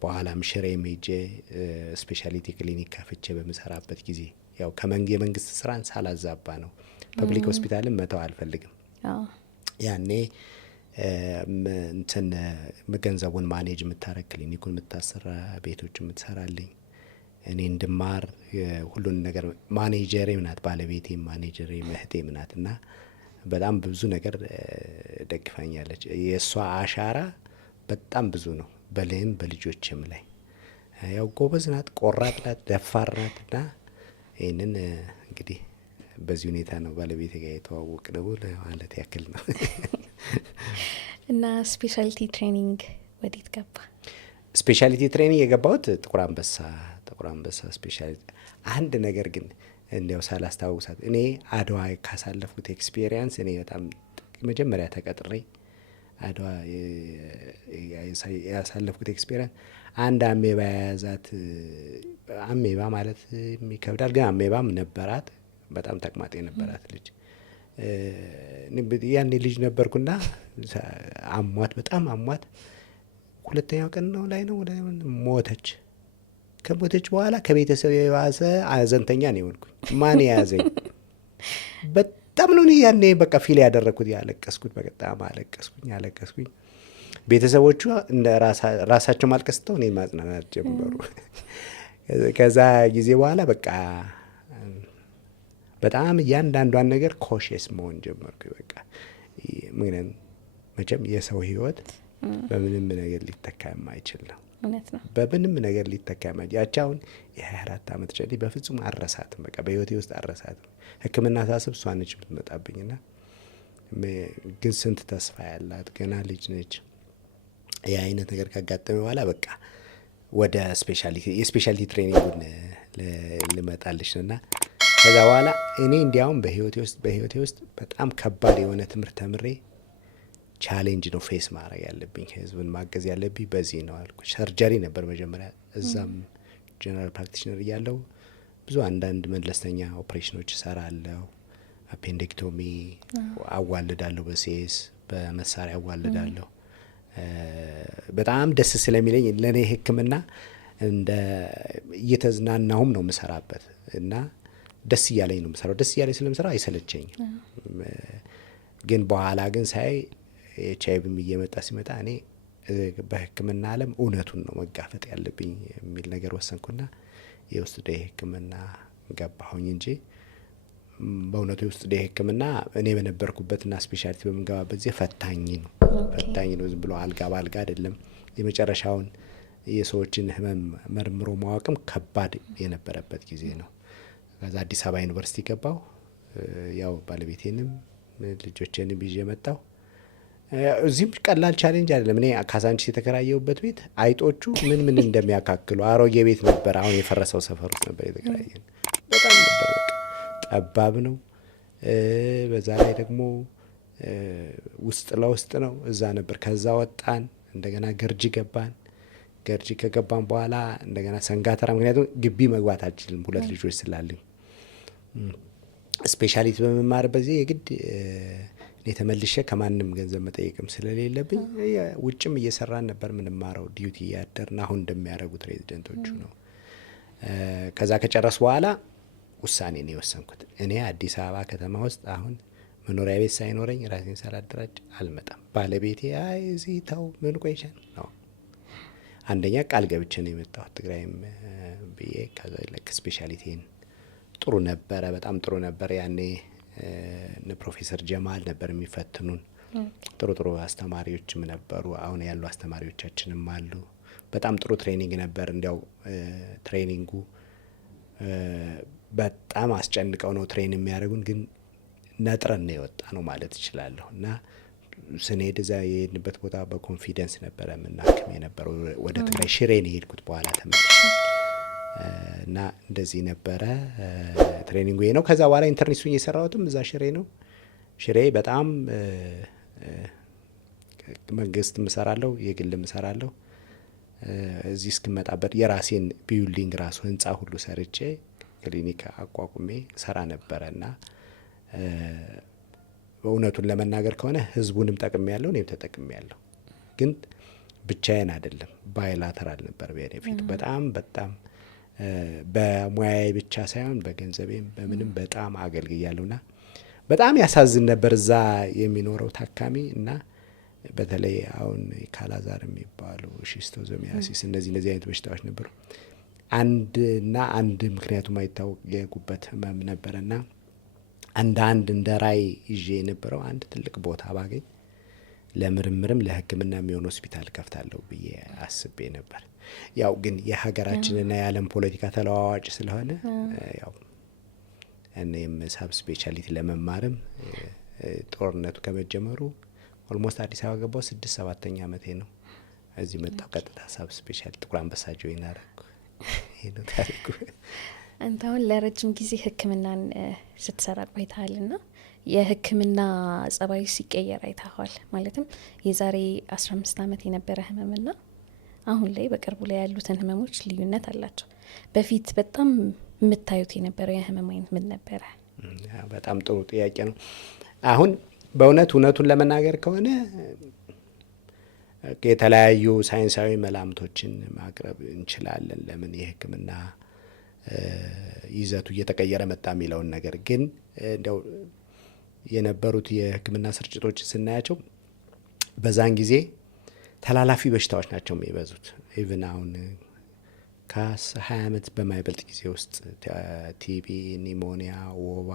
በኋላም ሽሬም ሄጄ ስፔሻሊቲ ክሊኒክ ከፍቼ በምሰራበት ጊዜ ያው የመንግስት ስራን ሳላዛባ ነው። ፐብሊክ ሆስፒታልን መተው አልፈልግም። ያኔ እንትን ገንዘቡን ማኔጅ የምታረግ ክሊኒኩን የምታሰራ ቤቶች የምትሰራልኝ እኔ እንድማር ሁሉን ነገር ማኔጀሬም ናት፣ ባለቤቴም ማኔጀሬም እህቴም ናት እና በጣም ብዙ ነገር ደግፋኛለች። የእሷ አሻራ በጣም ብዙ ነው በልህም በልጆችም ላይ ያው ጎበዝ ናት፣ ቆራጥ ናት፣ ደፋር ናት እና ይህንን እንግዲህ በዚህ ሁኔታ ነው ባለቤቴ ጋር የተዋወቅ ነው ለማለት ያክል ነው። እና ስፔሻሊቲ ትሬኒንግ ወዴት ገባ? ስፔሻሊቲ ትሬኒንግ የገባሁት ጥቁር አንበሳ ስፔሻሊቲ። አንድ ነገር ግን እንዲያው ሳላስታውሳት እኔ አድዋ ካሳለፍኩት ኤክስፔሪንስ እኔ በጣም መጀመሪያ ተቀጥሬ አድዋ ያሳለፍኩት ኤክስፔሪንስ አንድ አሜባ የያዛት አሜባ ማለት ይከብዳል፣ ግን አሜባም ነበራት በጣም ተቅማጥ የነበራት ልጅ ያኔ ልጅ ነበርኩና አሟት በጣም አሟት። ሁለተኛው ቀን ነው ላይ ነው ሞተች። ከሞተች በኋላ ከቤተሰብ የባሰ አዘንተኛ ነው የሆንኩኝ። ማን የያዘኝ በጣም ነው ያኔ በቃ ፊል ያደረግኩት። ያለቀስኩት በጣም አለቀስኩኝ። ቤተሰቦቹ እንደ ራሳቸው ማልቀስ ተው እኔ ማጽናናት ጀመሩ። ከዛ ጊዜ በኋላ በቃ በጣም እያንዳንዷን ነገር ኮሽስ መሆን ጀመርኩ። በቃ ምክንያቱም መቼም የሰው ሕይወት በምንም ነገር ሊተካ የማይችል ነው። እውነት ነው። በምንም ነገር ሊተካ የማይችል ያቻውን የ24 ዓመት ጨዲ በፍጹም አረሳትም። በቃ በህይወቴ ውስጥ አረሳትም። ሕክምና ሳስብ እሷ ነች የምትመጣብኝና ግን ስንት ተስፋ ያላት ገና ልጅ ነች። ያ አይነት ነገር ካጋጠመ በኋላ በቃ ወደ የስፔሻሊቲ ትሬኒንጉን ልመጣልሽ ነውና ከዛ በኋላ እኔ እንዲያውም በህይወቴ ውስጥ በጣም ከባድ የሆነ ትምህርት ተምሬ ቻሌንጅ ነው ፌስ ማድረግ ያለብኝ፣ ህዝብን ማገዝ ያለብኝ በዚህ ነው አልኩ። ሰርጀሪ ነበር መጀመሪያ። እዛም ጀነራል ፕራክቲሽነር እያለሁ ብዙ አንዳንድ መለስተኛ ኦፕሬሽኖች እሰራለሁ። አፔንዴክቶሚ አዋልዳለሁ፣ በሴስ በመሳሪያ አዋልዳለሁ። በጣም ደስ ስለሚለኝ ለእኔ ህክምና እንደ እየተዝናናሁም ነው የምሰራበት እና ደስ እያለኝ ነው የምሰራው። ደስ እያለኝ ስለምሰራ አይሰለቸኝም። ግን በኋላ ግን ሳይ ኤችአይቪም እየመጣ ሲመጣ እኔ በህክምና ዓለም እውነቱን ነው መጋፈጥ ያለብኝ የሚል ነገር ወሰንኩና የውስጥ ደዌ ህክምና ገባሁኝ እንጂ በእውነቱ የውስጥ ደዌ ህክምና እኔ በነበርኩበትና ስፔሻሊቲ በምንገባበት ጊዜ ፈታኝ ነው። ዝም ብሎ አልጋ በአልጋ አይደለም። የመጨረሻውን የሰዎችን ህመም መርምሮ ማወቅም ከባድ የነበረበት ጊዜ ነው። ከዛ አዲስ አበባ ዩኒቨርሲቲ ገባሁ። ያው ባለቤቴንም ልጆቼንም ይዤ መጣሁ። እዚህም ቀላል ቻሌንጅ አይደለም። እኔ ካዛንቺስ የተከራየሁበት ቤት አይጦቹ ምን እንደሚያካክሉ አሮጌ ቤት ነበር። አሁን የፈረሰው ሰፈር ውስጥ ነበር የተከራየን። በጣም ነበር በቃ ጠባብ ነው። በዛ ላይ ደግሞ ውስጥ ለውስጥ ነው። እዛ ነበር። ከዛ ወጣን፣ እንደገና ገርጂ ገባን። ገርጂ ከገባን በኋላ እንደገና ሰንጋተራ፣ ምክንያቱም ግቢ መግባት አልችልም ሁለት ልጆች ስላለኝ። ስፔሻሊቲ በመማርበት ጊዜ የግድ እኔ ተመልሼ ከማንም ገንዘብ መጠየቅም ስለሌለብኝ ውጭም እየሰራን ነበር ምንማረው፣ ዲዩቲ እያደርን አሁን እንደሚያደርጉት ሬዚደንቶቹ ነው። ከዛ ከጨረሱ በኋላ ውሳኔ ነው የወሰንኩት። እኔ አዲስ አበባ ከተማ ውስጥ አሁን መኖሪያ ቤት ሳይኖረኝ ራሴን ሳላደራጅ አልመጣም። ባለቤቴ አይ እዚህ ተው ምን ቆይሻል ነው አንደኛ ቃል ገብቼ ነው የመጣሁት ትግራይም ብዬ። ከዛ ስፔሻሊቲን ጥሩ ነበረ፣ በጣም ጥሩ ነበረ። ያኔ ፕሮፌሰር ጀማል ነበር የሚፈትኑን። ጥሩ ጥሩ አስተማሪዎችም ነበሩ። አሁን ያሉ አስተማሪዎቻችንም አሉ። በጣም ጥሩ ትሬኒንግ ነበር። እንዲያው ትሬኒንጉ በጣም አስጨንቀው ነው ትሬን የሚያደርጉን፣ ግን ነጥረን ነው የወጣ ነው ማለት እችላለሁ። እና ስንሄድ እዛ የሄድንበት ቦታ በኮንፊደንስ ነበረ የምናክም የነበረው። ወደ ትግራይ ሽሬ ነው የሄድኩት በኋላ ተመልሼ እና እንደዚህ ነበረ ትሬኒንጉ ነው። ከዛ በኋላ ኢንተርኔቱን የሰራሁትም እዛ ሽሬ ነው። ሽሬ በጣም መንግስት ምሰራለሁ፣ የግል ምሰራለሁ። እዚህ እስክመጣበት የራሴን ቢልዲንግ ራሱ ህንጻ ሁሉ ሰርቼ ክሊኒክ አቋቁሜ ሰራ ነበረ እና እውነቱን ለመናገር ከሆነ ህዝቡንም ጠቅሜ ያለሁ፣ እኔም ተጠቅሜ ያለሁ። ግን ብቻዬን አይደለም፣ ባይላተራል ነበር ቤኔፊቱ። በጣም በጣም በሙያዬ ብቻ ሳይሆን በገንዘቤም በምንም በጣም አገልግያለሁና በጣም ያሳዝን ነበር እዛ የሚኖረው ታካሚ እና በተለይ አሁን ካላዛር የሚባሉ ሺስቶዞሚያሲስ እነዚህ አይነት በሽታዎች ነበሩ። አንድ ምክንያቱም አይታወቅ የጉበት ህመም ነበረና አንድ እንደ ራይ ይዤ የነበረው አንድ ትልቅ ቦታ ባገኝ ለምርምርም ለሕክምና የሚሆን ሆስፒታል ከፍታለሁ ብዬ አስቤ ነበር። ያው ግን የሀገራችንና የዓለም ፖለቲካ ተለዋዋጭ ስለሆነ ያው እኔም ሳብ ስፔሻሊቲ ለመማርም ጦርነቱ ከመጀመሩ ኦልሞስት አዲስ አበባ ገባሁ 6-7ኛ ዓመቴ ነው። እዚህ መጣሁ ቀጥታ ሳብ ስፔሻሊቲ ጥቁር አንበሳ ጆይን አደረኩ። ይሄ ነው ታሪኩ። አንተ አሁን ለረጅም ጊዜ ሕክምናን ስትሰራ ቆይተሃልና የሕክምና ጸባዩ ሲቀየር አይተኸዋል። ማለትም የዛሬ 15 ዓመት የነበረ ህመምና አሁን ላይ በቅርቡ ላይ ያሉትን ህመሞች ልዩነት አላቸው። በፊት በጣም የምታዩት የነበረው የህመም አይነት ምን ነበረ? በጣም ጥሩ ጥያቄ ነው። አሁን በእውነት እውነቱን ለመናገር ከሆነ የተለያዩ ሳይንሳዊ መላምቶችን ማቅረብ እንችላለን፣ ለምን የህክምና ይዘቱ እየተቀየረ መጣ የሚለውን ነገር። ግን እንደው የነበሩት የህክምና ስርጭቶች ስናያቸው በዛን ጊዜ ተላላፊ በሽታዎች ናቸው የሚበዙት። ኢቭን አሁን ከ20 ዓመት በማይበልጥ ጊዜ ውስጥ ቲቢ፣ ኒሞኒያ፣ ወባ፣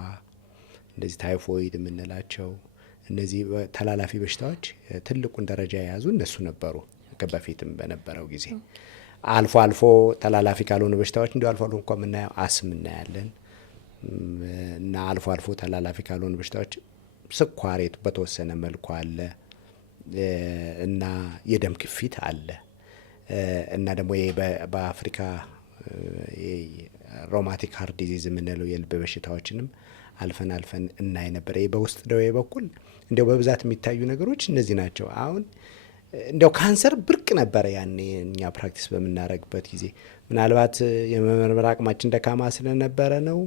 እንደዚህ ታይፎይድ የምንላቸው እነዚህ ተላላፊ በሽታዎች ትልቁን ደረጃ የያዙ እነሱ ነበሩ። በፊትም በነበረው ጊዜ አልፎ አልፎ ተላላፊ ካልሆኑ በሽታዎች እንዲሁ አልፎ አልፎ እንኳ የምናየው አስም እናያለን እና አልፎ አልፎ ተላላፊ ካልሆኑ በሽታዎች ስኳሬት በተወሰነ መልኩ አለ እና የደም ግፊት አለ እና ደግሞ በአፍሪካ ሮማቲክ ሃርት ዲዚዝ የምንለው የልብ በሽታዎችንም አልፈን እናይ ነበር። በውስጥ ደዌ በኩል እንዲያው በብዛት የሚታዩ ነገሮች እነዚህ ናቸው። አሁን እንዲያው ካንሰር ብርቅ ነበረ ያኔ እኛ ፕራክቲስ በምናደርግበት ጊዜ። ምናልባት የመመርመር አቅማችን ደካማ ስለነበረ ነው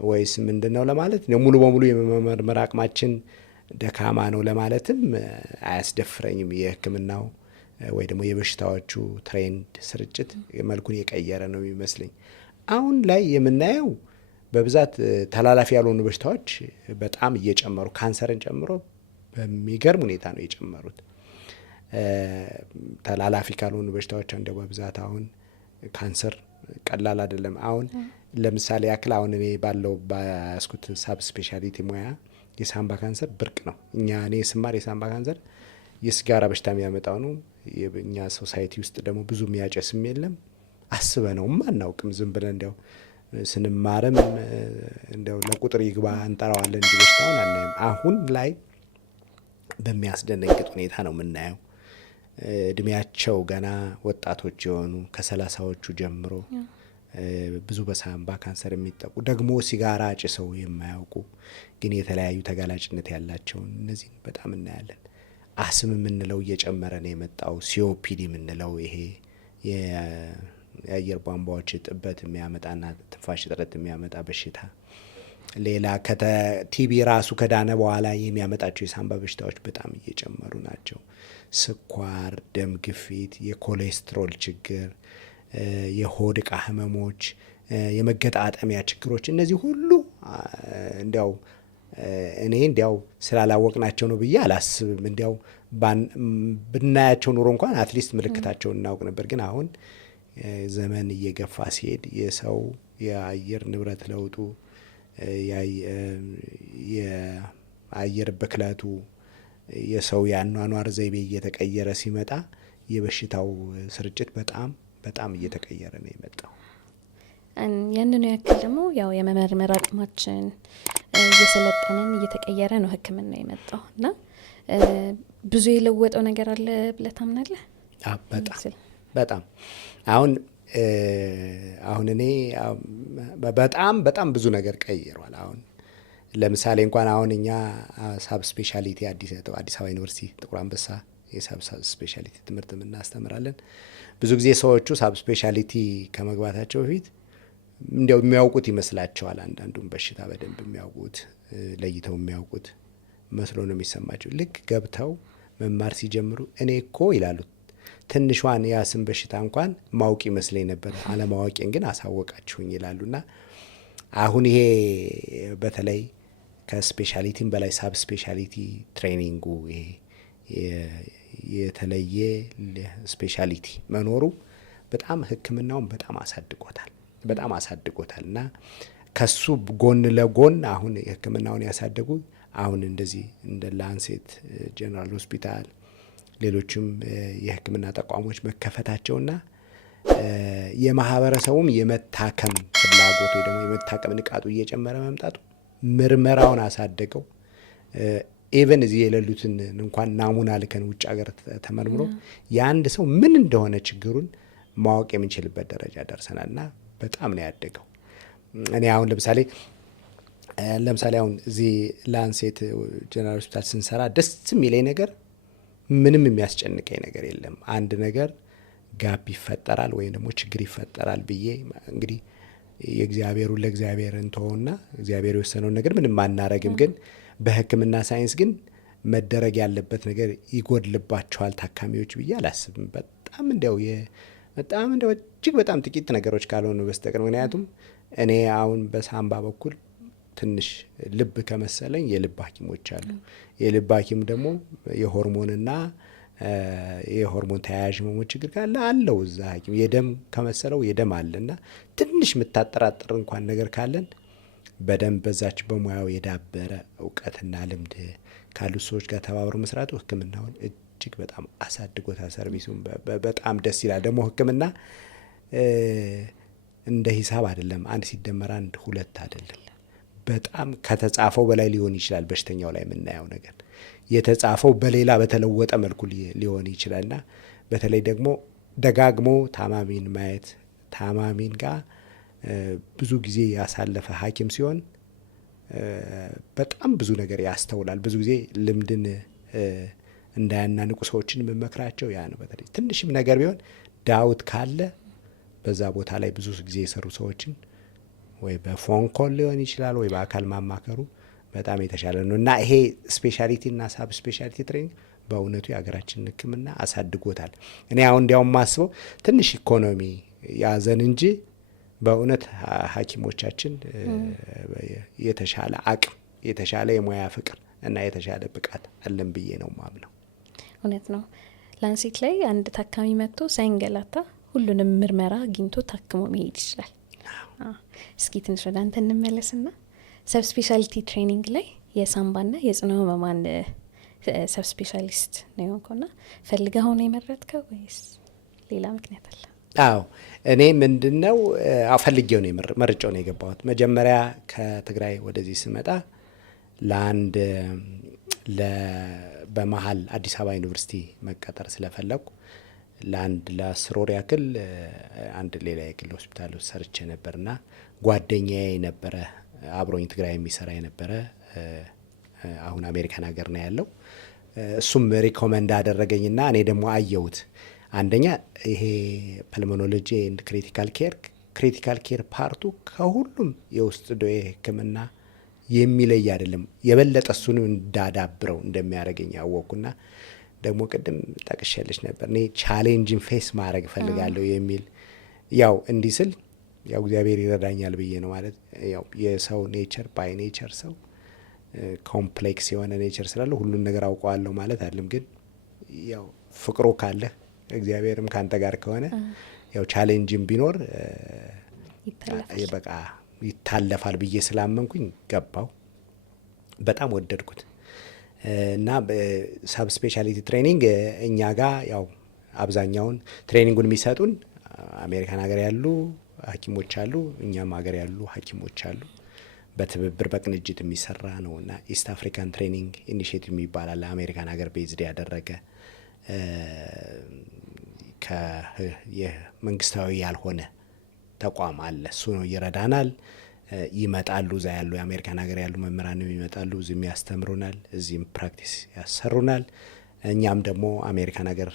ወይስ ምንድን ነው ለማለት ሙሉ በሙሉ የመመርመር አቅማችን ደካማ ነው ለማለትም አያስደፍረኝም። የሕክምናው ወይ ደግሞ የበሽታዎቹ ትሬንድ ስርጭት መልኩን የቀየረ ነው የሚመስለኝ። አሁን ላይ የምናየው በብዛት ተላላፊ ያልሆኑ በሽታዎች በጣም እየጨመሩ ካንሰርን ጨምሮ በሚገርም ሁኔታ ነው የጨመሩት። ተላላፊ ካልሆኑ በሽታዎች እንደ በብዛት አሁን ካንሰር ቀላል አይደለም። አሁን ለምሳሌ ያክል አሁን እኔ ባለው ባስኩት ሳብ ስፔሻሊቲ ሙያ የሳምባ ካንሰር ብርቅ ነው። እኔ ስማር የሳምባ ካንሰር የስጋራ በሽታ የሚያመጣው ነው። የኛ ሶሳይቲ ውስጥ ደግሞ ብዙ የሚያጨስም የለም። አስበነውም አናውቅም። ዝም ብለን እንዲያው ስንማርም እንዲያው ለቁጥር ይግባ እንጠራዋለን እንጂ በሽታውን አናይም። አሁን ላይ በሚያስደነግጥ ሁኔታ ነው የምናየው። እድሜያቸው ገና ወጣቶች የሆኑ ከ30ዎቹ ጀምሮ ብዙ በሳምባ ካንሰር የሚጠቁ ደግሞ ሲጋራ ጭሰው የማያውቁ ግን የተለያዩ ተጋላጭነት ያላቸውን እነዚህን በጣም እናያለን። አስም የምንለው እየጨመረ ነው የመጣው። ሲኦፒዲ የምንለው ይሄ የአየር ቧንቧዎች ጥበት የሚያመጣና ትንፋሽ እጥረት የሚያመጣ በሽታ። ሌላ ቲቢ ራሱ ከዳነ በኋላ የሚያመጣቸው የሳምባ በሽታዎች በጣም እየጨመሩ ናቸው። ስኳር፣ ደም ግፊት፣ የኮሌስትሮል ችግር፣ የሆድ ዕቃ ህመሞች፣ የመገጣጠሚያ ችግሮች እነዚህ ሁሉ እንዲያው እኔ እንዲያው ስላላወቅናቸው ነው ብዬ አላስብም። እንዲያው ብናያቸው ኑሮ እንኳን አትሊስት ምልክታቸውን እናውቅ ነበር። ግን አሁን ዘመን እየገፋ ሲሄድ የሰው የአየር ንብረት ለውጡ የአየር ብክለቱ የሰው የአኗኗር ዘይቤ እየተቀየረ ሲመጣ የበሽታው ስርጭት በጣም በጣም እየተቀየረ ነው የመጣው። ያንኑ ያክል ደግሞ ያው የመመርመር አቅማችን እየሰለጠንን እየተቀየረ ነው ሕክምና የመጣው እና ብዙ የለወጠው ነገር አለ ብለህ ታምናለህ? በጣም አሁን እኔ በጣም ብዙ ነገር ቀይሯል። አሁን ለምሳሌ እንኳን አሁን እኛ ሳብ ስፔሻሊቲ አዲስ አበባ ዩኒቨርሲቲ ጥቁር አንበሳ የሳብ ስፔሻሊቲ ትምህርት እናስተምራለን። ብዙ ጊዜ ሰዎቹ ሳብ ስፔሻሊቲ ከመግባታቸው በፊት እንዲያው የሚያውቁት ይመስላቸዋል። አንዳንዱን በሽታ በደንብ የሚያውቁት ለይተው የሚያውቁት መስሎ ነው የሚሰማቸው። ልክ ገብተው መማር ሲጀምሩ እኔ እኮ ይላሉ ትንሿን የአስም በሽታ እንኳን ማውቅ ይመስለኝ ነበር፣ አለማወቄን ግን አሳወቃችሁኝ ይላሉና አሁን ይሄ በተለይ ከስፔሻሊቲም በላይ ሳብ ስፔሻሊቲ ትሬኒንጉ ይሄ የተለየ ስፔሻሊቲ መኖሩ በጣም ሕክምናውን በጣም አሳድጎታል እና ከሱ ጎን ለጎን አሁን ሕክምናውን ያሳደጉ አሁን እንደዚህ እንደ ላንሴት ጀነራል ሆስፒታል ሌሎችም የሕክምና ተቋሞች መከፈታቸውና የማህበረሰቡም የመታከም ፍላጎት ወይ ደግሞ የመታከም ንቃቱ እየጨመረ መምጣቱ ምርመራውን አሳደገው። ኢቨን እዚህ የሌሉትን እንኳን ናሙና ልከን ውጭ ሀገር ተመርምሮ የአንድ ሰው ምን እንደሆነ ችግሩን ማወቅ የምንችልበት ደረጃ ደርሰናል እና በጣም ነው ያደገው። እኔ አሁን ለምሳሌ አሁን እዚህ ላንሴት ጀነራል ሆስፒታል ስንሰራ ደስ የሚለኝ ነገር ምንም የሚያስጨንቀኝ ነገር የለም። አንድ ነገር ጋፕ ይፈጠራል ወይም ደግሞ ችግር ይፈጠራል ብዬ እንግዲህ የእግዚአብሔሩን ለእግዚአብሔር እንተውና እግዚአብሔር የወሰነውን ነገር ምንም አናረግም። ግን በሕክምና ሳይንስ ግን መደረግ ያለበት ነገር ይጎድልባቸዋል ታካሚዎች ብዬ አላስብም። በጣም እንዲያው እጅግ በጣም ጥቂት ነገሮች ካልሆኑ በስተቀር ምክንያቱም እኔ አሁን በሳምባ በኩል ትንሽ ልብ ከመሰለኝ የልብ ሐኪሞች አሉ። የልብ ሐኪም ደግሞ የሆርሞንና የሆርሞን ተያያዥ ህመሞች ችግር ካለ አለው እዛ ሐኪም የደም ከመሰለው የደም አለና ትንሽ የምታጠራጥር እንኳን ነገር ካለን በደንብ በዛች በሙያው የዳበረ እውቀትና ልምድ ካሉት ሰዎች ጋር ተባብሮ መስራቱ ሕክምናውን እጅግ በጣም አሳድጎታል። ሰርቪሱም በጣም ደስ ይላል። ደግሞ ሕክምና እንደ ሂሳብ አይደለም። 1 ሲደመር 1 2 አይደለም። በጣም ከተጻፈው በላይ ሊሆን ይችላል። በሽተኛው ላይ የምናየው ነገር የተጻፈው በሌላ በተለወጠ መልኩ ሊሆን ይችላልና በተለይ ደግሞ ደጋግሞ ታማሚን ማየት ታማሚን ጋር ብዙ ጊዜ ያሳለፈ ሐኪም ሲሆን በጣም ብዙ ነገር ያስተውላል። ብዙ ጊዜ ልምድን እንዳያናንቁ ሰዎችን የምመክራቸው ያ ነው። በተለይ ትንሽም ነገር ቢሆን ዳውት ካለ በዛ ቦታ ላይ ብዙ ጊዜ የሰሩ ሰዎችን ወይ በፎን ኮል ሊሆን ይችላል ወይ በአካል ማማከሩ በጣም የተሻለ ነው እና ይሄ ስፔሻሊቲ እና ሳብ ስፔሻሊቲ ትሬኒንግ በእውነቱ የሀገራችንን ሕክምና አሳድጎታል። እኔ አሁን እንዲያውም ማስበው ትንሽ ኢኮኖሚ ያዘን እንጂ በእውነት ሐኪሞቻችን የተሻለ አቅም የተሻለ የሙያ ፍቅር እና የተሻለ ብቃት አለን ብዬ ነው ማምነው። እውነት ነው። ላንሴት ላይ አንድ ታካሚ መጥቶ ሳይንገላታ ሁሉንም ምርመራ አግኝቶ ታክሞ መሄድ ይችላል። እስኪ ትንሽ ወደ አንተ እንመለስና ሰብ ስፔሻሊቲ ትሬኒንግ ላይ የሳምባና የጽኑ ህሙማን ሰብ ስፔሻሊስት ነው የሆንከውና ፈልገህ ሆነ የመረጥከው ወይስ ሌላ ምክንያት አለ? አዎ እኔ ምንድነው ፈልጌው ነው መርጬው ነው የገባሁት። መጀመሪያ ከትግራይ ወደዚህ ስመጣ ለአንድ በመሀል አዲስ አበባ ዩኒቨርሲቲ መቀጠር ስለፈለኩ ለ10 ወር ያክል አንድ ሌላ የግል ሆስፒታል ሰርቼ ነበርና ጓደኛዬ ነበረ አብሮኝ ትግራይ የሚሰራ የነበረ አሁን አሜሪካን ሀገር ነው ያለው። እሱም ሪኮመንድ አደረገኝና እኔ ደግሞ አየሁት። አንደኛ ይሄ ፐልሞኖሎጂ ኤንድ ክሪቲካል ኬር ፓርቱ ከሁሉም የውስጥ ደዌ ሕክምና የሚለይ አይደለም። የበለጠ እሱን እንዳዳብረው እንደሚያደርገኝ ያወቅኩና ደግሞ ቅድም ጠቅሼልሽ ነበር እኔ ቻሌንጅን ፌስ ማድረግ እፈልጋለሁ የሚል ያው እንዲህ ስል ያው እግዚአብሔር ይረዳኛል ብዬ ነው ማለት ያው የሰው ኔቸር ባይ ኔቸር ሰው ኮምፕሌክስ የሆነ ኔቸር ስላለው ሁሉን ነገር አውቀዋለሁ ማለት አይደለም። ግን ያው ፍቅሩ ካለ እግዚአብሔርም ካንተ ጋር ከሆነ ያው ቻሌንጅም ቢኖር በቃ ይታለፋል ብዬ ስላመንኩኝ ገባው። በጣም ወደድኩት እና ሳብ ስፔሻሊቲ ትሬኒንግ እኛ ጋር ያው አብዛኛውን ትሬኒንጉን የሚሰጡን አሜሪካን ሀገር ያሉ ሐኪሞች አሉ፣ እኛም ሀገር ያሉ ሐኪሞች አሉ። በትብብር በቅንጅት የሚሰራ ነው እና ኢስት አፍሪካን ትሬኒንግ ኢኒሽቲቭ ይባላል። አሜሪካን ሀገር ቤዝድ ያደረገ የመንግስታዊ ያልሆነ ተቋም አለ። እሱ ነው ይረዳናል። ይመጣሉ፣ እዛ ያሉ የአሜሪካን ሀገር ያሉ መምህራንም ይመጣሉ፣ እዚህም ያስተምሩናል፣ እዚህም ፕራክቲስ ያሰሩናል። እኛም ደግሞ አሜሪካን ሀገር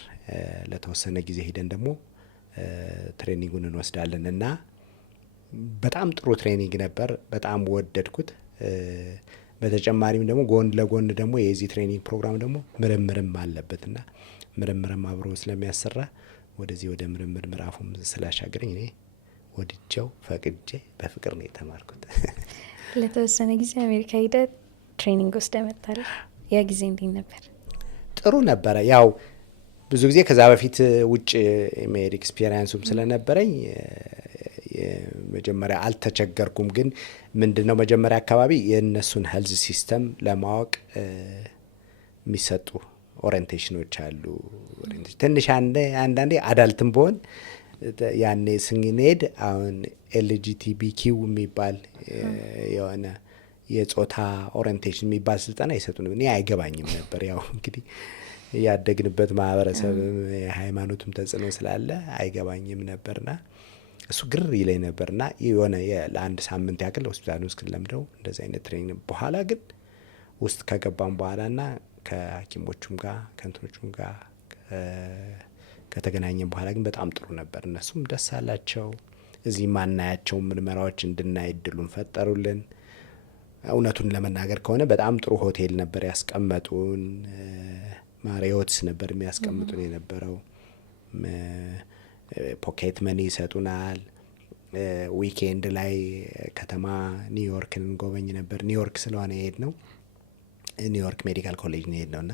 ለተወሰነ ጊዜ ሄደን ደግሞ ትሬኒንጉን እንወስዳለን እና በጣም ጥሩ ትሬኒንግ ነበር። በጣም ወደድኩት። በተጨማሪም ደግሞ ጎን ለጎን ደግሞ የዚህ ትሬኒንግ ፕሮግራም ደግሞ ምርምርም አለበትና ምርምርም አብሮ ስለሚያሰራ ወደዚህ ወደ ምርምር ምዕራፉም ስላሻገረኝ እኔ ወድጀው ፈቅጄ በፍቅር ነው የተማርኩት። ለተወሰነ ጊዜ አሜሪካ ሄደ ትሬኒንግ ውስጥ መጣል። ያ ጊዜ እንዴት ነበር? ጥሩ ነበረ። ያው ብዙ ጊዜ ከዛ በፊት ውጭ የመሄድ ኤክስፔሪንሱም ስለነበረኝ መጀመሪያ አልተቸገርኩም። ግን ምንድነው መጀመሪያ አካባቢ የእነሱን ሄልዝ ሲስተም ለማወቅ የሚሰጡ ኦሪንቴሽኖች አሉ። ትንሽ አንዳንዴ አዳልትም በሆን ያኔ ስንሄድ አሁን ኤልጂቲቢኪው የሚባል የሆነ የጾታ ኦሪንቴሽን የሚባል ስልጠና ይሰጡን። እኔ አይገባኝም ነበር። ያው እንግዲህ ያደግንበት ማህበረሰብ የሃይማኖቱም ተጽዕኖ ስላለ አይገባኝም ነበርና እሱ ግር ይለኝ ነበርና የሆነ ለአንድ ሳምንት ያክል ሆስፒታል ውስጥ ለምደው እንደዚህ አይነት ትሬኒንግ በኋላ ግን ውስጥ ከገባም በኋላና ከሐኪሞቹም ጋር ከእንትኖቹም ጋር ከተገናኘን በኋላ ግን በጣም ጥሩ ነበር። እነሱም ደስ አላቸው። እዚህ ማናያቸው ምርመራዎች እንድናይ እድሉን ፈጠሩልን። እውነቱን ለመናገር ከሆነ በጣም ጥሩ ሆቴል ነበር ያስቀመጡን። ማሪዮትስ ነበር የሚያስቀምጡን የነበረው። ፖኬት መኒ ይሰጡናል። ዊኬንድ ላይ ከተማ ኒውዮርክን እንጎበኝ ነበር። ኒውዮርክ ስለሆነ የሄድ ነው፣ ኒውዮርክ ሜዲካል ኮሌጅ ነው የሄድ ነው እና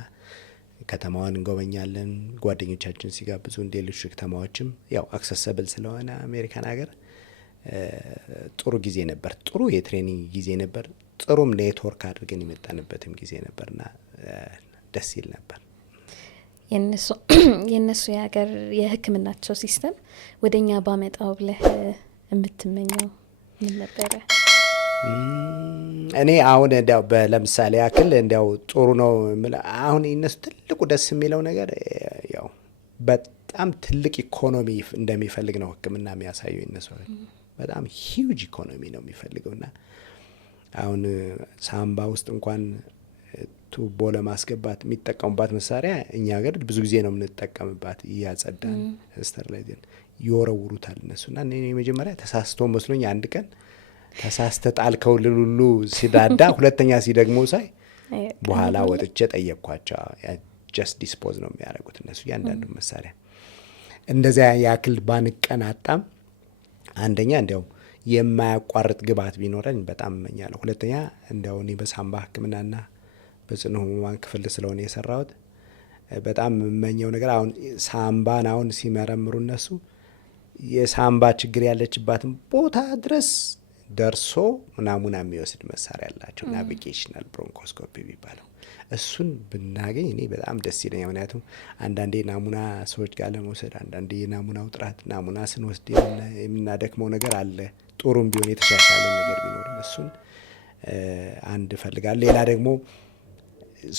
ከተማዋን እንጎበኛለን። ጓደኞቻችን ሲጋብዙ እንደ ሌሎች ከተማዎችም ያው አክሰሰብል ስለሆነ አሜሪካን ሀገር ጥሩ ጊዜ ነበር። ጥሩ የትሬኒንግ ጊዜ ነበር። ጥሩም ኔትወርክ አድርገን የመጣንበትም ጊዜ ነበርና ደስ ይል ነበር። የእነሱ የሀገር የሕክምናቸው ሲስተም ወደ እኛ ባመጣው ብለህ የምትመኘው ምን ነበረ? እኔ አሁን እንዲያው ለምሳሌ ያክል እንዲያው ጥሩ ነው። አሁን እነሱ ትልቁ ደስ የሚለው ነገር ያው በጣም ትልቅ ኢኮኖሚ እንደሚፈልግ ነው ሕክምና የሚያሳዩ። እነሱ በጣም ሂውጅ ኢኮኖሚ ነው የሚፈልገውና አሁን ሳምባ ውስጥ እንኳን ቱቦ ለማስገባት የሚጠቀሙባት መሳሪያ እኛ ሀገር ብዙ ጊዜ ነው የምንጠቀምባት። እያጸዳን ስተርላይዘን ይወረውሩታል እነሱና እኔ መጀመሪያ ተሳስቶ መስሎኝ አንድ ቀን ተሳስተ ጣልከው ልሉሉ ሲዳዳ ሁለተኛ ሲደግመው ሳይ በኋላ ወጥቼ ጠየቅኳቸው። ጀስት ዲስፖዝ ነው የሚያደርጉት እነሱ እያንዳንዱ መሳሪያ። እንደዚያ ያክል ባንቀናጣም አንደኛ እንዲያው የማያቋርጥ ግብዓት ቢኖረን በጣም እመኛለሁ። ሁለተኛ እንዲያው እኔ በሳምባ ሕክምናና በጽኑ ህሙማን ክፍል ስለሆነ የሰራሁት በጣም የምመኘው ነገር አሁን ሳምባን አሁን ሲመረምሩ እነሱ የሳምባ ችግር ያለችባትን ቦታ ድረስ ደርሶ ናሙና የሚወስድ መሳሪያ ያላቸው ናቪጌሽናል ብሮንኮስኮፒ የሚባለው እሱን ብናገኝ እኔ በጣም ደስ ይለኛል። ምክንያቱም አንዳንዴ ናሙና ሰዎች ጋር ለመውሰድ አንዳንዴ የናሙናው ጥራት ናሙና ስንወስድ የምናደክመው ነገር አለ። ጥሩም ቢሆን የተሻሻለ ነገር ቢኖርም እሱን አንድ እፈልጋለሁ። ሌላ ደግሞ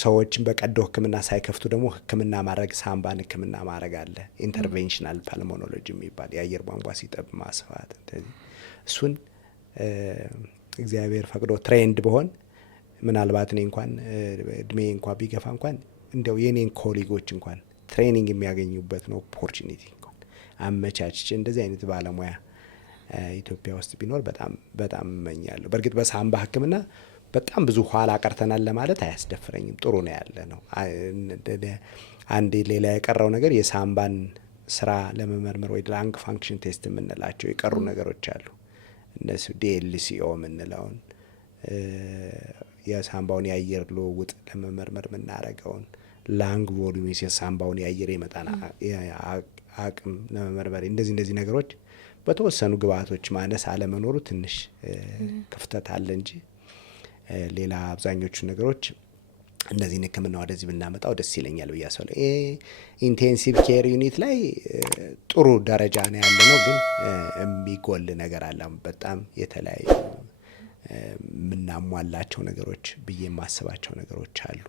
ሰዎችን በቀዶ ህክምና ሳይከፍቱ ደግሞ ህክምና ማድረግ ሳምባን ህክምና ማድረግ አለ። ኢንተርቬንሽናል ፓልሞኖሎጂ የሚባል የአየር ቧንቧ ሲጠብ ማስፋት እሱን እግዚአብሔር ፈቅዶ ትሬንድ በሆን ምናልባት እኔ እንኳን እድሜ እንኳን ቢገፋ እንኳን እንዲያው የኔን ኮሊጎች እንኳን ትሬኒንግ የሚያገኙበት ነው ኦፖርቹኒቲ እንኳን አመቻችቼ እንደዚህ አይነት ባለሙያ ኢትዮጵያ ውስጥ ቢኖር በጣም በጣም እመኛለሁ። በእርግጥ በሳምባ ህክምና በጣም ብዙ ኋላ ቀርተናል ለማለት አያስደፍረኝም። ጥሩ ነው ያለ ነው። አንድ ሌላ የቀረው ነገር የሳምባን ስራ ለመመርመር ወይ ላንግ ፋንክሽን ቴስት የምንላቸው የቀሩ ነገሮች አሉ። እነሱ ዲኤልሲኦ የምንለውን የሳምባውን የአየር ልውውጥ ለመመርመር የምናደርገውን ላንግ ቮሉሜስ የሳምባውን የአየር የመጠን አቅም ለመመርመር እንደዚህ ነገሮች በተወሰኑ ግብአቶች ማነስ አለመኖሩ ትንሽ ክፍተት አለ እንጂ ሌላ አብዛኞቹ ነገሮች እነዚህን ሕክምና ወደዚህ ብናመጣው ደስ ይለኛል ብዬ አስባለሁ። ኢንቴንሲቭ ኬር ዩኒት ላይ ጥሩ ደረጃ ነው ያለ ነው፣ ግን የሚጎል ነገር አለ። በጣም የተለያዩ የምናሟላቸው ነገሮች ብዬ የማስባቸው ነገሮች አሉ።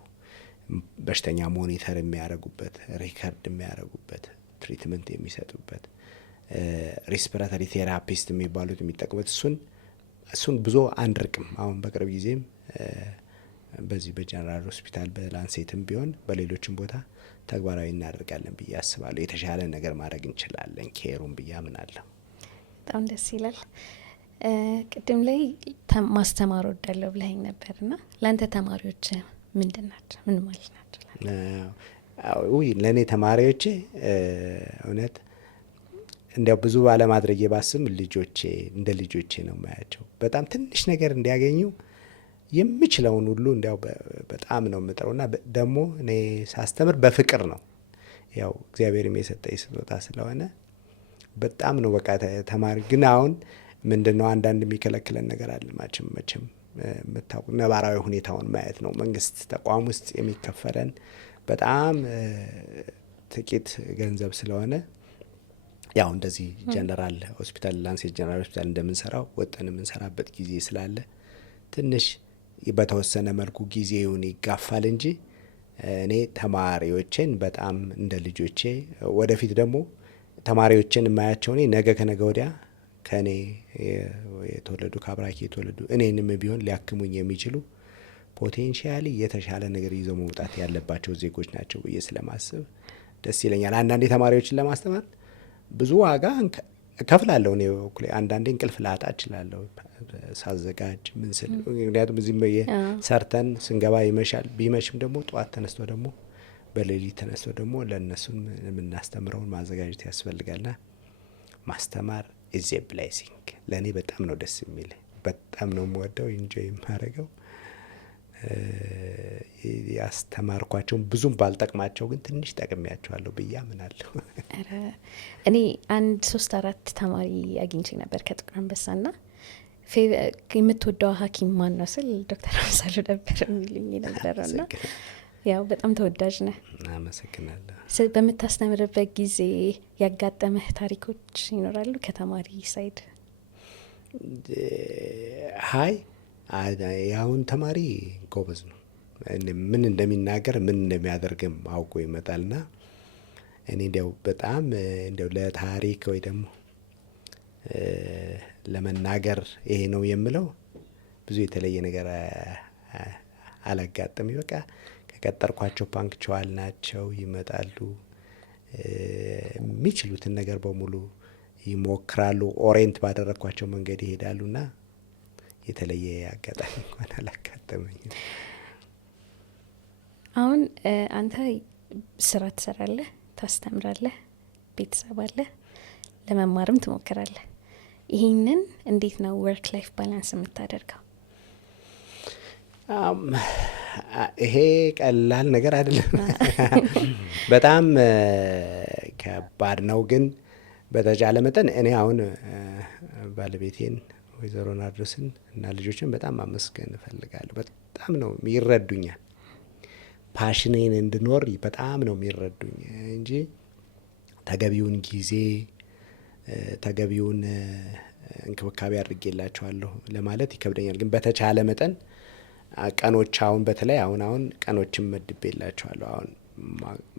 በሽተኛ ሞኒተር የሚያደርጉበት፣ ሪከርድ የሚያደርጉበት፣ ትሪትመንት የሚሰጡበት፣ ሪስፒራቶሪ ቴራፒስት የሚባሉት የሚጠቅሙት እሱን ብዙ አንርቅም። አሁን በቅርብ ጊዜም በዚህ በጀነራል ሆስፒታል በላንሴትም ቢሆን በሌሎችም ቦታ ተግባራዊ እናደርጋለን ብዬ አስባለሁ። የተሻለ ነገር ማድረግ እንችላለን ኬሩን ብዬ አምናለሁ። በጣም ደስ ይላል። ቅድም ላይ ማስተማር ወዳለሁ ብለኸኝ ነበርና ለአንተ ተማሪዎች ምንድን ናቸው? ምን ማለት ናቸው? ለእኔ ተማሪዎቼ እውነት እንዲያው ብዙ ባለማድረግ የባስም ልጆቼ እንደ ልጆቼ ነው ማያቸው። በጣም ትንሽ ነገር እንዲያገኙ የምችለውን ሁሉ እንዲያው በጣም ነው የምጥረውና ደግሞ እኔ ሳስተምር በፍቅር ነው። ያው እግዚአብሔርም የሰጠኝ ስጦታ ስለሆነ በጣም ነው በቃ ተማሪ ግን አሁን ምንድነው አንዳንድ የሚከለክለን ነገር አለ። መቼም የምታውቁ ነባራዊ ሁኔታውን ማየት ነው። መንግስት ተቋም ውስጥ የሚከፈለን በጣም ጥቂት ገንዘብ ስለሆነ ያው እንደዚህ ጀነራል ሆስፒታል ላንሴት ጀነራል ሆስፒታል እንደምንሰራው ወጠን የምንሰራበት ጊዜ ስላለ ትንሽ በተወሰነ መልኩ ጊዜውን ይጋፋል እንጂ እኔ ተማሪዎችን በጣም እንደ ልጆቼ ወደፊት ደግሞ ተማሪዎችን የማያቸው እኔ ነገ ከነገ ወዲያ ከእኔ የተወለዱ ከአብራኪ የተወለዱ እኔንም ቢሆን ሊያክሙኝ የሚችሉ ፖቴንሻሊ የተሻለ ነገር ይዘው መውጣት ያለባቸው ዜጎች ናቸው ብዬ ስለማስብ ደስ ይለኛል። አንዳንዴ ተማሪዎችን ለማስተማር ብዙ ዋጋ እከፍላለሁ። እኔ በኩሌ አንዳንዴ እንቅልፍ ላጣ እችላለሁ ሳዘጋጅ ምን ስል፣ ምክንያቱም እዚህም ሰርተን ስንገባ ይመሻል። ቢመሽም ደግሞ ጠዋት ተነስቶ ደግሞ በሌሊት ተነስቶ ደግሞ ለእነሱም የምናስተምረውን ማዘጋጀት ያስፈልጋልና ማስተማር ኢዝ ኤ ብሌሲንግ። ለእኔ በጣም ነው ደስ የሚል፣ በጣም ነው የምወደው፣ ኢንጆይ የማደርገው። ያስተማርኳቸውን ብዙም ባልጠቅማቸው ግን ትንሽ ጠቅሜያቸዋለሁ ብዬ አምናለሁ። እኔ 1-3-4 ተማሪ አግኝቼ ነበር ከጥቁር አንበሳና የምትወደው ሐኪም ማን ነው ስል ዶክተር አምሳሉ ነበር የሚሉኝ ነበረና ያው በጣም ተወዳጅ ነህ። አመሰግናለሁ። በምታስተምርበት ጊዜ ያጋጠመህ ታሪኮች ይኖራሉ ከተማሪ ሳይድ? ሀይ የአሁን ተማሪ ጎበዝ ነው። ምን እንደሚናገር ምን እንደሚያደርግም አውቆ ይመጣልና እኔ እንዲያው በጣም እንዲያው ለታሪክ ወይ ደግሞ ለመናገር ይሄ ነው የምለው ብዙ የተለየ ነገር አላጋጠም። በቃ ከቀጠርኳቸው ፓንክቹዋል ናቸው፣ ይመጣሉ፣ የሚችሉትን ነገር በሙሉ ይሞክራሉ፣ ኦሬንት ባደረግኳቸው መንገድ ይሄዳሉና የተለየ አጋጣሚ እንኳን አላጋጠመኝም። አሁን አንተ ስራ ትሰራለህ፣ ታስተምራለህ፣ ቤተሰብ አለ፣ ለመማርም ትሞክራለህ። ይህንን እንዴት ነው ወርክ ላይፍ ባላንስ የምታደርገው? ይሄ ቀላል ነገር አይደለም። በጣም ከባድ ነው። ግን በተቻለ መጠን እኔ አሁን ባለቤቴን ወይዘሮ ናርዶስን እና ልጆችን በጣም ማመስገን እፈልጋለሁ። በጣም ነው ይረዱኛል። ፓሽኔን እንድኖር በጣም ነው የሚረዱኝ እንጂ ተገቢውን ጊዜ ተገቢውን እንክብካቤ አድርጌላቸዋለሁ ለማለት ይከብደኛል። ግን በተቻለ መጠን ቀኖች አሁን በተለይ አሁን ቀኖችን መድቤላቸዋለሁ። አሁን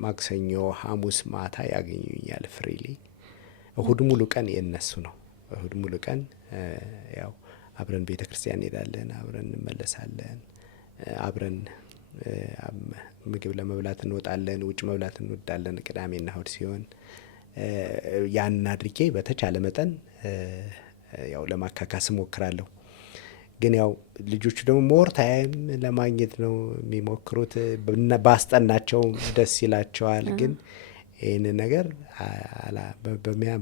ማክሰኞ፣ ሐሙስ ማታ ያገኙኛል ፍሪሊ። እሁድ ሙሉ ቀን የነሱ ነው። እሁድ ሙሉ ቀን ያው አብረን ቤተ ክርስቲያን እንሄዳለን፣ አብረን እንመለሳለን፣ አብረን ምግብ ለመብላት እንወጣለን፣ ውጭ መብላት እንወዳለን ቅዳሜና እሁድ ሲሆን ያን አድርጌ በተቻለ መጠን ያው ለማካካስ እሞክራለሁ። ግን ያው ልጆቹ ደግሞ ሞር ታይም ለማግኘት ነው የሚሞክሩት። ባስጠናቸው ደስ ይላቸዋል። ግን ይህን ነገር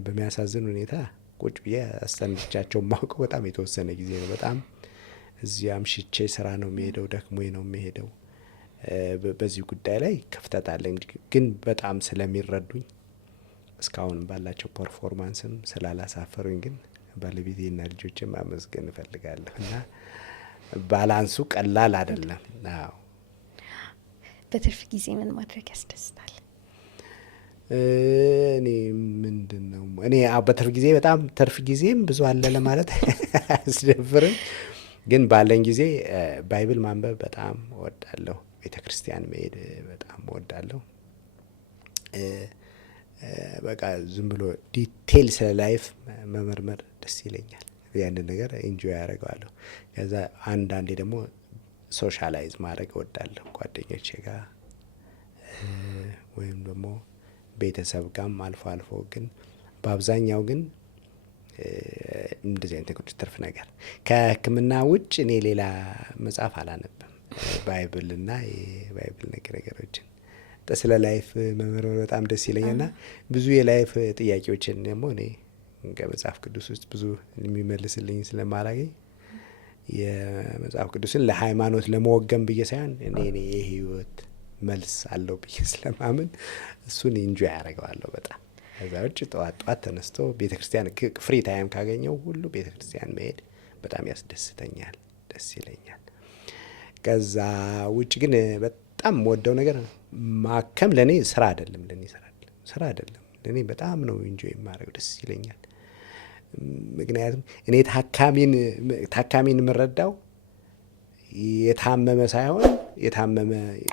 በሚያሳዝን ሁኔታ ቁጭ ብዬ አስጠንቻቸው ማውቀው በጣም የተወሰነ ጊዜ ነው። በጣም እዚህ አምሽቼ ስራ ነው የሚሄደው፣ ደክሞኝ ነው የሚሄደው። በዚህ ጉዳይ ላይ ክፍተት አለኝ። ግን በጣም ስለሚረዱኝ እስካሁን ባላቸው ፐርፎርማንስም ስላላሳፈሩኝ ግን ባለቤቴና ልጆችን ማመስገን እፈልጋለሁ። እና ባላንሱ ቀላል አይደለም። አዎ። በትርፍ ጊዜ ምን ማድረግ ያስደስታል? እኔ ምንድን ነው እኔ በትርፍ ጊዜ በጣም ትርፍ ጊዜም ብዙ አለ ለማለት አያስደፍርም። ግን ባለኝ ጊዜ ባይብል ማንበብ በጣም እወዳለሁ። ቤተ ክርስቲያን መሄድ በጣም እወዳለሁ። በቃ ዝም ብሎ ዲቴይል ስለ ላይፍ መመርመር ደስ ይለኛል። ያንን ነገር ኢንጆይ ያደርገዋለሁ። ከዛ አንዳንዴ ደግሞ ሶሻላይዝ ማድረግ እወዳለሁ ጓደኞቼ ጋር ወይም ደግሞ ቤተሰብ ጋርም አልፎ አልፎ። ግን በአብዛኛው ግን እንደዚህ አይነት ነገሮች ትርፍ ነገር ከሕክምና ውጭ እኔ ሌላ መጽሐፍ አላነብም። ባይብልና የባይብል ነገሮችን ስለ ላይፍ መመርመር በጣም ደስ ይለኛል። ና ብዙ የላይፍ ጥያቄዎችን ደግሞ እኔ ከመጽሐፍ ቅዱስ ውስጥ ብዙ የሚመልስልኝ ስለማላገኝ የመጽሐፍ ቅዱስን ለሃይማኖት ለመወገን ብዬ ሳይሆን እኔ የህይወት መልስ አለው ብዬ ስለማምን እሱን ኢንጆይ ያደርገዋለሁ በጣም። ከዛ ውጭ ጠዋት ተነስቶ ቤተ ክርስቲያን ፍሪ ታይም ካገኘው ሁሉ ቤተ ክርስቲያን መሄድ በጣም ያስደስተኛል፣ ደስ ይለኛል። ከዛ ውጭ ግን በጣም የምወደው ነገር ማከም ለእኔ ስራ አይደለም። ስራ አይደለም ለእኔ በጣም ነው ኢንጆይ የማደርገው፣ ደስ ይለኛል። ምክንያቱም እኔ ታካሚን የምረዳው የታመመ ሳይሆን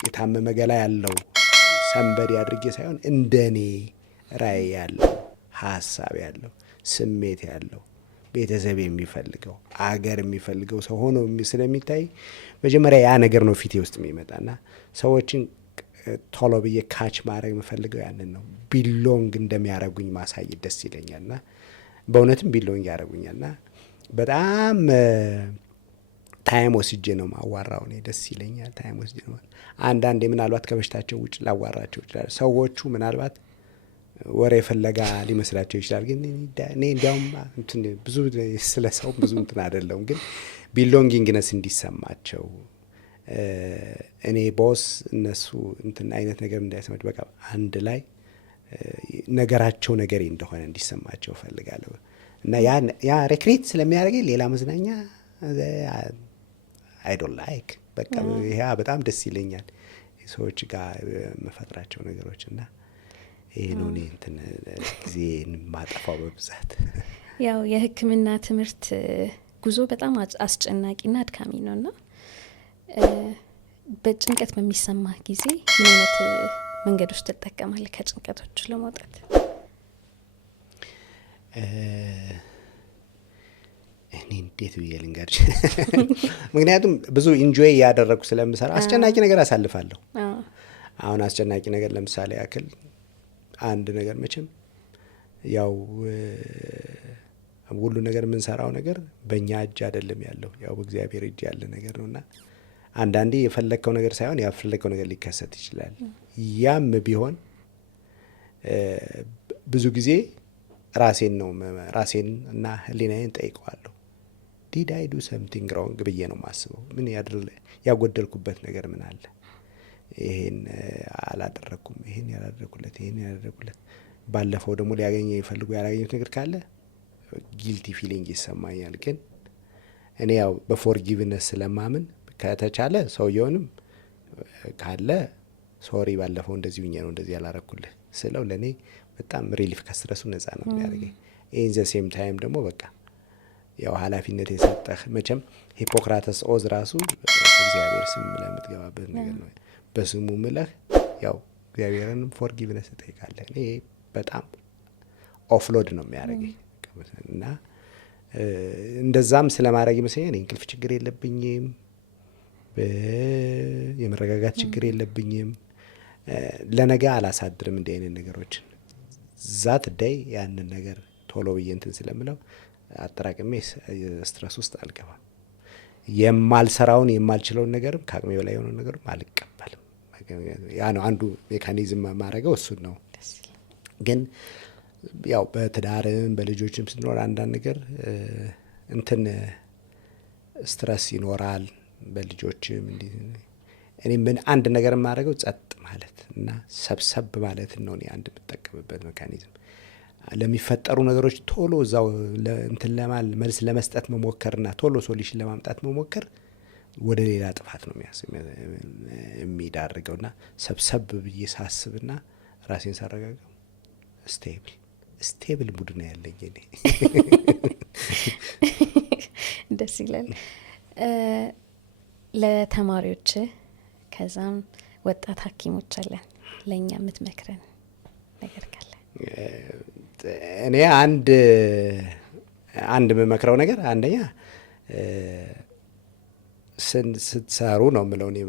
የታመመ ገላ ያለው ሰንበዴ አድርጌ ሳይሆን እንደኔ ራዕይ ያለው ሀሳብ ያለው ስሜት ያለው ቤተሰብ የሚፈልገው አገር የሚፈልገው ሰው ሆኖ ስለሚታይ መጀመሪያ ያ ነገር ነው ፊቴ ውስጥ የሚመጣና ሰዎችን ቶሎ ብዬ ካች ማድረግ የምፈልገው ያንን ነው። ቢሎንግ እንደሚያደርጉኝ ማሳየት ደስ ይለኛልና በእውነትም ቢሎንግ ያደርጉኛልና በጣም ታይም ወስጄ ነው ማዋራው። እኔ ደስ ይለኛል ታይም ወስጄ ነው። አንዳንዴ ምናልባት ከበሽታቸው ውጭ ላዋራቸው ይችላል። ሰዎቹ ምናልባት ወሬ ፍለጋ ሊመስላቸው ይችላል። ግን እኔ እንዲያውም ብዙ ስለ ሰው ብዙ እንትን አይደለሁም። ግን ቢሎንጊንግነስ እንዲሰማቸው እኔ ቦስ እነሱ እንትን አይነት ነገር እንዳይሰማቸው በቃ አንድ ላይ ነገራቸው ነገሬ እንደሆነ እንዲሰማቸው እፈልጋለሁ። እና ያ ሬክሬት ስለሚያደርገኝ ሌላ መዝናኛ አይ ዶንት ላይክ በቃ ይሄ በጣም ደስ ይለኛል ሰዎች ጋር መፈጥራቸው ነገሮች። እና ይሄ ነው እኔ እንትን ጊዜን ማጠፋው በብዛት። ያው የሕክምና ትምህርት ጉዞ በጣም አስጨናቂና አድካሚ ነውና በጭንቀት በሚሰማ ጊዜ ምን አይነት መንገዶች ትጠቀማለህ ከጭንቀቶቹ ለመውጣት? እኔ እንዴት ብዬ ልንገርሽ? ምክንያቱም ብዙ ኢንጆይ ያደረግኩ ስለምሰራ አስጨናቂ ነገር አሳልፋለሁ። አሁን አስጨናቂ ነገር ለምሳሌ ያክል አንድ ነገር መቼም ያው ሁሉ ነገር የምንሰራው ነገር በእኛ እጅ አይደለም ያለው፣ ያው በእግዚአብሔር እጅ ያለ ነገር ነውና አንዳንዴ የፈለግከው ነገር ሳይሆን ያልፈለግከው ነገር ሊከሰት ይችላል። ያም ቢሆን ብዙ ጊዜ ራሴን እና ሕሊናዬን ጠይቀዋለሁ። ዲድ አይ ዱ ሰምቲንግ ሮንግ ብዬ ነው የማስበው። ምን ያጎደልኩበት ነገር ምን አለ? ይሄን አላደረግኩም፣ ይሄን ያላደረግኩለት ባለፈው ደግሞ ሊያገኘ ይፈልጉ ያላገኙት ነገር ካለ ጊልቲ ፊሊንግ ይሰማኛል። ግን እኔ ያው በፎርጊቭነስ ስለማምን ከተቻለ ሰውየውንም ካለ ሶሪ ባለፈው እንደዚህ ሁኜ ነው እንደዚህ ያላረኩልህ ስለው ለእኔ በጣም ሪሊፍ ከስትረሱ ነጻ ነው የሚያደርገኝ። ኢን ዘ ሴም ታይም ደግሞ በቃ ያው ኃላፊነት የሰጠህ መቼም ሂፖክራተስ ኦዝ ራሱ እግዚአብሔር ስም ምለህ የምትገባበት ነገር ነው። በስሙ ምለህ ያው እግዚአብሔርንም ፎርጊቭነስ ትጠይቃለህ። እኔ በጣም ኦፍሎድ ነው የሚያደርገኝ እና እንደዛም ስለማድረግ ይመስለኛል እንቅልፍ ችግር የለብኝም፣ የመረጋጋት ችግር የለብኝም። ለነገ አላሳድርም እንዲህ አይነት ነገሮችን ዛት ዳይ ያንን ነገር ቶሎ ብዬ እንትን ስለምለው አጠራቅሜ ስትረስ ውስጥ አልገባም። የማልሰራውን የማልችለውን ነገርም ከአቅሜ በላይ የሆነውን ነገርም አልቀበልም። ያ ነው አንዱ ሜካኒዝም ማድረገው እሱን ነው። ግን ያው በትዳርም በልጆችም ስትኖር አንዳንድ ነገር እንትን ስትረስ ይኖራል በልጆችም እኔ ምን አንድ ነገር የማደርገው ጸጥ ማለት እና ሰብሰብ ማለት ነው። እኔ አንድ የምጠቀምበት ሜካኒዝም ለሚፈጠሩ ነገሮች ቶሎ እዛው እንትን መልስ ለመስጠት መሞከርና ቶሎ ሶሉሽን ለማምጣት መሞከር ወደ ሌላ ጥፋት ነው የሚዳርገውና ሰብሰብ ብዬ ሳስብና ራሴን ሳረጋጋው ስቴብል ሙድ ነው ያለኝ እኔ። ደስ ይላል። ለተማሪዎች ከዛም ወጣት ሐኪሞች አለን ለእኛ የምትመክረን ነገር ካለ? እኔ አንድ የምመክረው ነገር አንደኛ ስትሰሩ ነው የምለው እኔ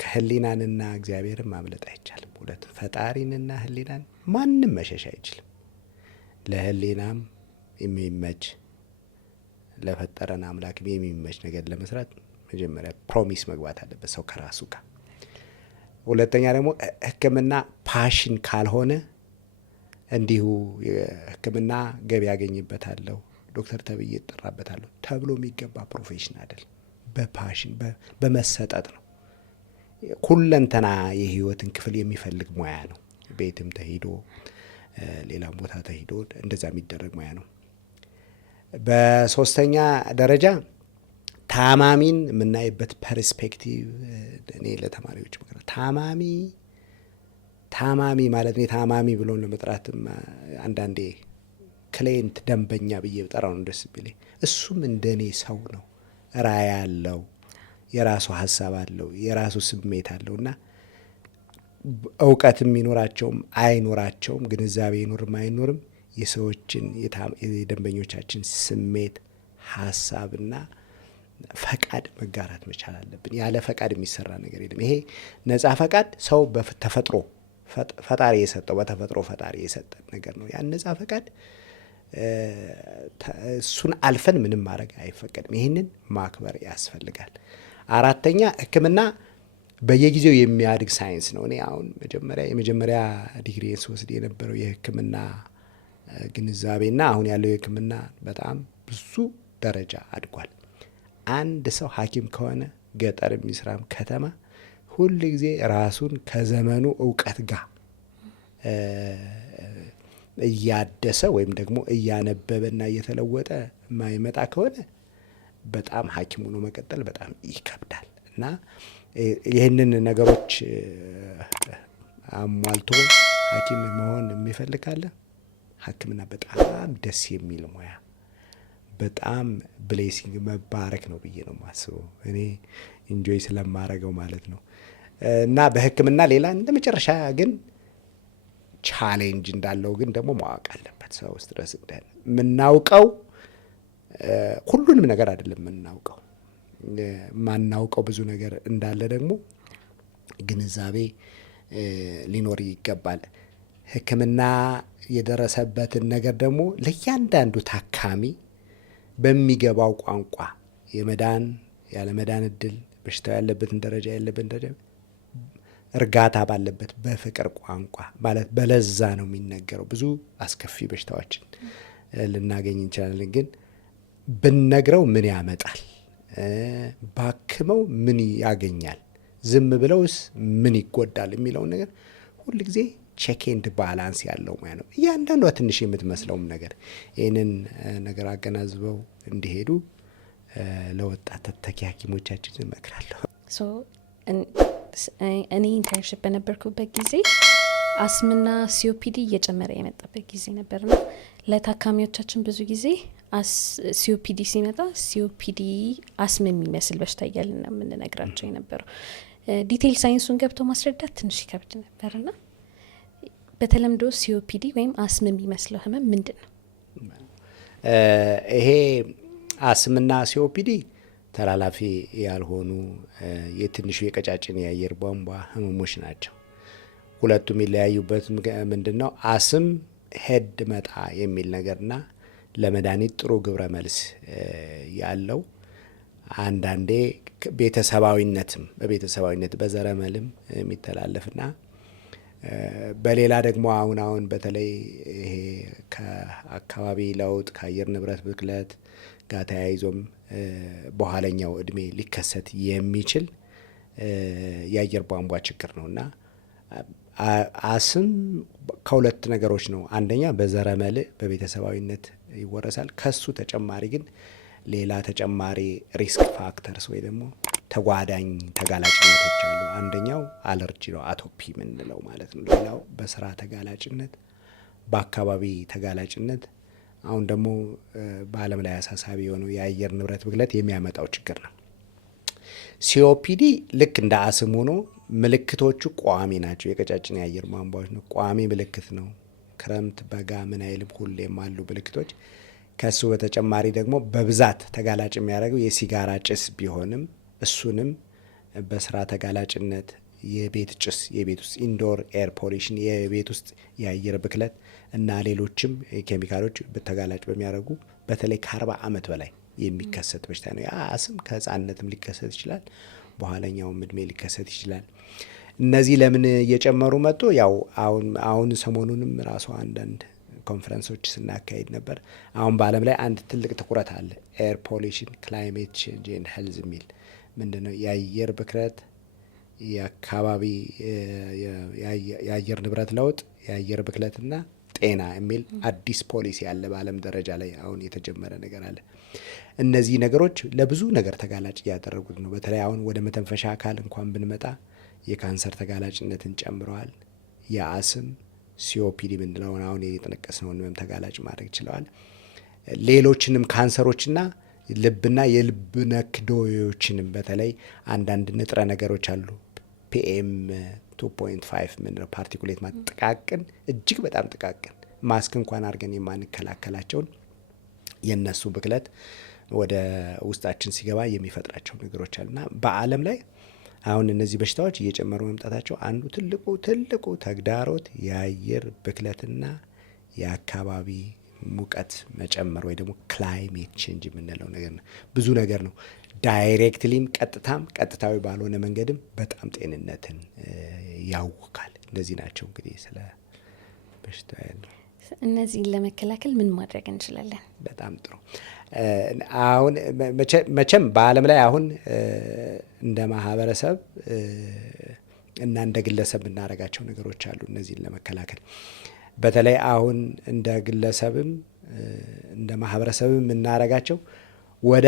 ከህሊናንና እግዚአብሔርን ማምለጥ አይቻልም። ሁለቱም ፈጣሪንና ህሊናን ማንም መሸሽ አይችልም። ለህሊናም የሚመች ለፈጠረን አምላክ የሚመች ነገር ለመስራት መጀመሪያ ፕሮሚስ መግባት አለበት ሰው ከራሱ ጋር። ሁለተኛ ደግሞ ሕክምና ፓሽን ካልሆነ እንዲሁ ሕክምና ገቢ ያገኝበታለሁ ዶክተር ተብዬ እጠራበታለሁ ተብሎ የሚገባ ፕሮፌሽን አይደል። በፓሽን በመሰጠት ነው። ሁለንተና የህይወትን ክፍል የሚፈልግ ሙያ ነው። ቤትም ተሂዶ ሌላም ቦታ ተሂዶ እንደዛ የሚደረግ ሙያ ነው። በሶስተኛ ደረጃ ታማሚን የምናይበት ፐርስፔክቲቭ እኔ ለተማሪዎች ምክር ታማሚ ማለት እኔ ታማሚ ብሎ ለመጥራትም አንዳንዴ ክሌንት ደንበኛ ብዬ ብጠራው ነው ደስ ቢለኝ። እሱም እንደኔ ሰው ነው። ራዕይ አለው፣ የራሱ ሀሳብ አለው፣ የራሱ ስሜት አለው እና እውቀትም ይኖራቸውም አይኖራቸውም፣ ግንዛቤ ይኖርም አይኖርም የሰዎችን የደንበኞቻችን ስሜት ሀሳብና ፈቃድ መጋራት መቻል አለብን። ያለ ፈቃድ የሚሰራ ነገር የለም። ይሄ ነጻ ፈቃድ ሰው በተፈጥሮ ፈጣሪ የሰጠው በተፈጥሮ ፈጣሪ የሰጠን ነገር ነው። ያን ነጻ ፈቃድ እሱን አልፈን ምንም ማድረግ አይፈቀድም። ይህንን ማክበር ያስፈልጋል። አራተኛ ሕክምና በየጊዜው የሚያድግ ሳይንስ ነው። እኔ አሁን የመጀመሪያ ዲግሪን ስወስድ የነበረው የሕክምና ግንዛቤና አሁን ያለው የሕክምና በጣም ብዙ ደረጃ አድጓል። አንድ ሰው ሐኪም ከሆነ ገጠር የሚስራም ከተማ ሁል ጊዜ ራሱን ከዘመኑ እውቀት ጋር እያደሰ ወይም ደግሞ እያነበበና እየተለወጠ የማይመጣ ከሆነ በጣም ሐኪም ሆኖ መቀጠል በጣም ይከብዳል እና ይህንን ነገሮች አሟልቶ ሐኪም መሆን የሚፈልግ ካለ ሕክምና በጣም ደስ የሚል ሙያ በጣም ብሌሲንግ መባረክ ነው ብዬ ነው የማስበው። እኔ ኢንጆይ ስለማረገው ማለት ነው። እና በሕክምና ሌላ እንደ መጨረሻ ግን ቻሌንጅ እንዳለው ግን ደግሞ ማወቅ አለበት ሰው ውስጥ ድረስ የምናውቀው ሁሉንም ነገር አይደለም የምናውቀው። ማናውቀው ብዙ ነገር እንዳለ ደግሞ ግንዛቤ ሊኖር ይገባል። ሕክምና የደረሰበትን ነገር ደግሞ ለእያንዳንዱ ታካሚ በሚገባው ቋንቋ የመዳን ያለመዳን እድል በሽታው ያለበትን ደረጃ ያለበትን ደረጃ እርጋታ ባለበት በፍቅር ቋንቋ ማለት በለዛ ነው የሚነገረው። ብዙ አስከፊ በሽታዎችን ልናገኝ እንችላለን። ግን ብንነግረው ምን ያመጣል፣ ባክመው ምን ያገኛል፣ ዝም ብለውስ ምን ይጎዳል የሚለውን ነገር ሁል ጊዜ ቼክ ኤንድ ባላንስ ያለው ሙያ ነው። እያንዳንዷ ትንሽ የምትመስለውም ነገር ይህንን ነገር አገናዝበው እንዲሄዱ ለወጣት ተተኪ ሐኪሞቻችን እመክራለሁ። እኔ ኢንተርንሽፕ በነበርኩበት ጊዜ አስምና ሲኦፒዲ እየጨመረ የመጣበት ጊዜ ነበርና ለታካሚዎቻችን ብዙ ጊዜ ሲኦፒዲ ሲመጣ ሲኦፒዲ አስም የሚመስል በሽታ እያልን ነው የምንነግራቸው የነበረው። ዲቴይል ሳይንሱን ገብቶ ማስረዳት ትንሽ ይከብድ ነበርና በተለምዶ ሲኦፒዲ ወይም አስም የሚመስለው ህመም ምንድን ነው? ይሄ አስምና ሲኦፒዲ ተላላፊ ያልሆኑ የትንሹ የቀጫጭን የአየር ቧንቧ ህመሞች ናቸው። ሁለቱም የሚለያዩበት ምንድን ነው? አስም ሄድ መጣ የሚል ነገርና ለመድኃኒት ጥሩ ግብረ መልስ ያለው አንዳንዴ በቤተሰባዊነት በዘረመልም የሚተላለፍና በሌላ ደግሞ አሁን በተለይ ይሄ ከአካባቢ ለውጥ ከአየር ንብረት ብክለት ጋር ተያይዞም በኋለኛው እድሜ ሊከሰት የሚችል የአየር ቧንቧ ችግር ነው እና አስም ከሁለት ነገሮች ነው። አንደኛ በዘረመል በቤተሰባዊነት ይወረሳል። ከሱ ተጨማሪ ግን ሌላ ተጨማሪ ሪስክ ፋክተርስ ወይ ደግሞ ተጓዳኝ ተጋላጭነቶች አሉ። አንደኛው አለርጂ ነው፣ አቶፒ የምንለው ማለት ነው። ሌላው በስራ ተጋላጭነት፣ በአካባቢ ተጋላጭነት፣ አሁን ደግሞ በዓለም ላይ አሳሳቢ የሆነው የአየር ንብረት ብክለት የሚያመጣው ችግር ነው። ሲኦፒዲ ልክ እንደ አስም ሆኖ ምልክቶቹ ቋሚ ናቸው። የቀጫጭን የአየር ቧንቧዎች ነው፣ ቋሚ ምልክት ነው። ክረምት በጋ ምን አይልም፣ ሁሌም አሉ ምልክቶች። ከሱ በተጨማሪ ደግሞ በብዛት ተጋላጭ የሚያደርገው የሲጋራ ጭስ ቢሆንም እሱንም በስራ ተጋላጭነት፣ የቤት ጭስ፣ የቤት ውስጥ ኢንዶር ኤር ፖሊሽን፣ የቤት ውስጥ የአየር ብክለት እና ሌሎችም ኬሚካሎች ተጋላጭ በሚያደርጉ በተለይ ከ40 ዓመት በላይ የሚከሰት በሽታ ነው። አስም ከህፃንነትም ሊከሰት ይችላል፣ በኋለኛውም እድሜ ሊከሰት ይችላል። እነዚህ ለምን እየጨመሩ መጡ? ያው አሁን ሰሞኑንም ራሱ አንዳንድ ኮንፈረንሶች ስናካሄድ ነበር። አሁን በዓለም ላይ አንድ ትልቅ ትኩረት አለ፣ ኤር ፖሊሽን ክላይሜት ቼንጅ ኤንድ ሄልዝ የሚል ምንድን ነው? የአየር ብክለት፣ የአካባቢ የአየር ንብረት ለውጥ፣ የአየር ብክለትና ጤና የሚል አዲስ ፖሊሲ አለ በዓለም ደረጃ ላይ አሁን የተጀመረ ነገር አለ። እነዚህ ነገሮች ለብዙ ነገር ተጋላጭ እያደረጉት ነው። በተለይ አሁን ወደ መተንፈሻ አካል እንኳን ብንመጣ የካንሰር ተጋላጭነትን ጨምረዋል። የአስም ሲኦፒዲ ምንለውን አሁን የጠነቀስነውን ህመም ተጋላጭ ማድረግ ችለዋል። ሌሎችንም ካንሰሮችና ልብና የልብ ነክ ደዌዎችንም በተለይ አንዳንድ ንጥረ ነገሮች አሉ ፒኤም 2.5 ምንለው ፓርቲኩሌት ጥቃቅን፣ እጅግ በጣም ጥቃቅን ማስክ እንኳን አድርገን የማንከላከላቸውን የነሱ ብክለት ወደ ውስጣችን ሲገባ የሚፈጥራቸው ነገሮች አሉና በዓለም ላይ አሁን እነዚህ በሽታዎች እየጨመሩ መምጣታቸው አንዱ ትልቁ ተግዳሮት የአየር ብክለትና የአካባቢ ሙቀት መጨመር ወይ ደግሞ ክላይሜት ቼንጅ የምንለው ነገር ነው። ብዙ ነገር ነው። ዳይሬክትሊም ቀጥታዊ ባልሆነ መንገድም በጣም ጤንነትን ያውካል። እነዚህ ናቸው እንግዲህ ስለ በሽታ ያለው። እነዚህን ለመከላከል ምን ማድረግ እንችላለን? በጣም ጥሩ። አሁን መቼም በዓለም ላይ አሁን እንደ ማህበረሰብ እና እንደ ግለሰብ የምናደርጋቸው ነገሮች አሉ እነዚህን ለመከላከል። በተለይ አሁን እንደ ግለሰብም እንደ ማህበረሰብም የምናደርጋቸው ወደ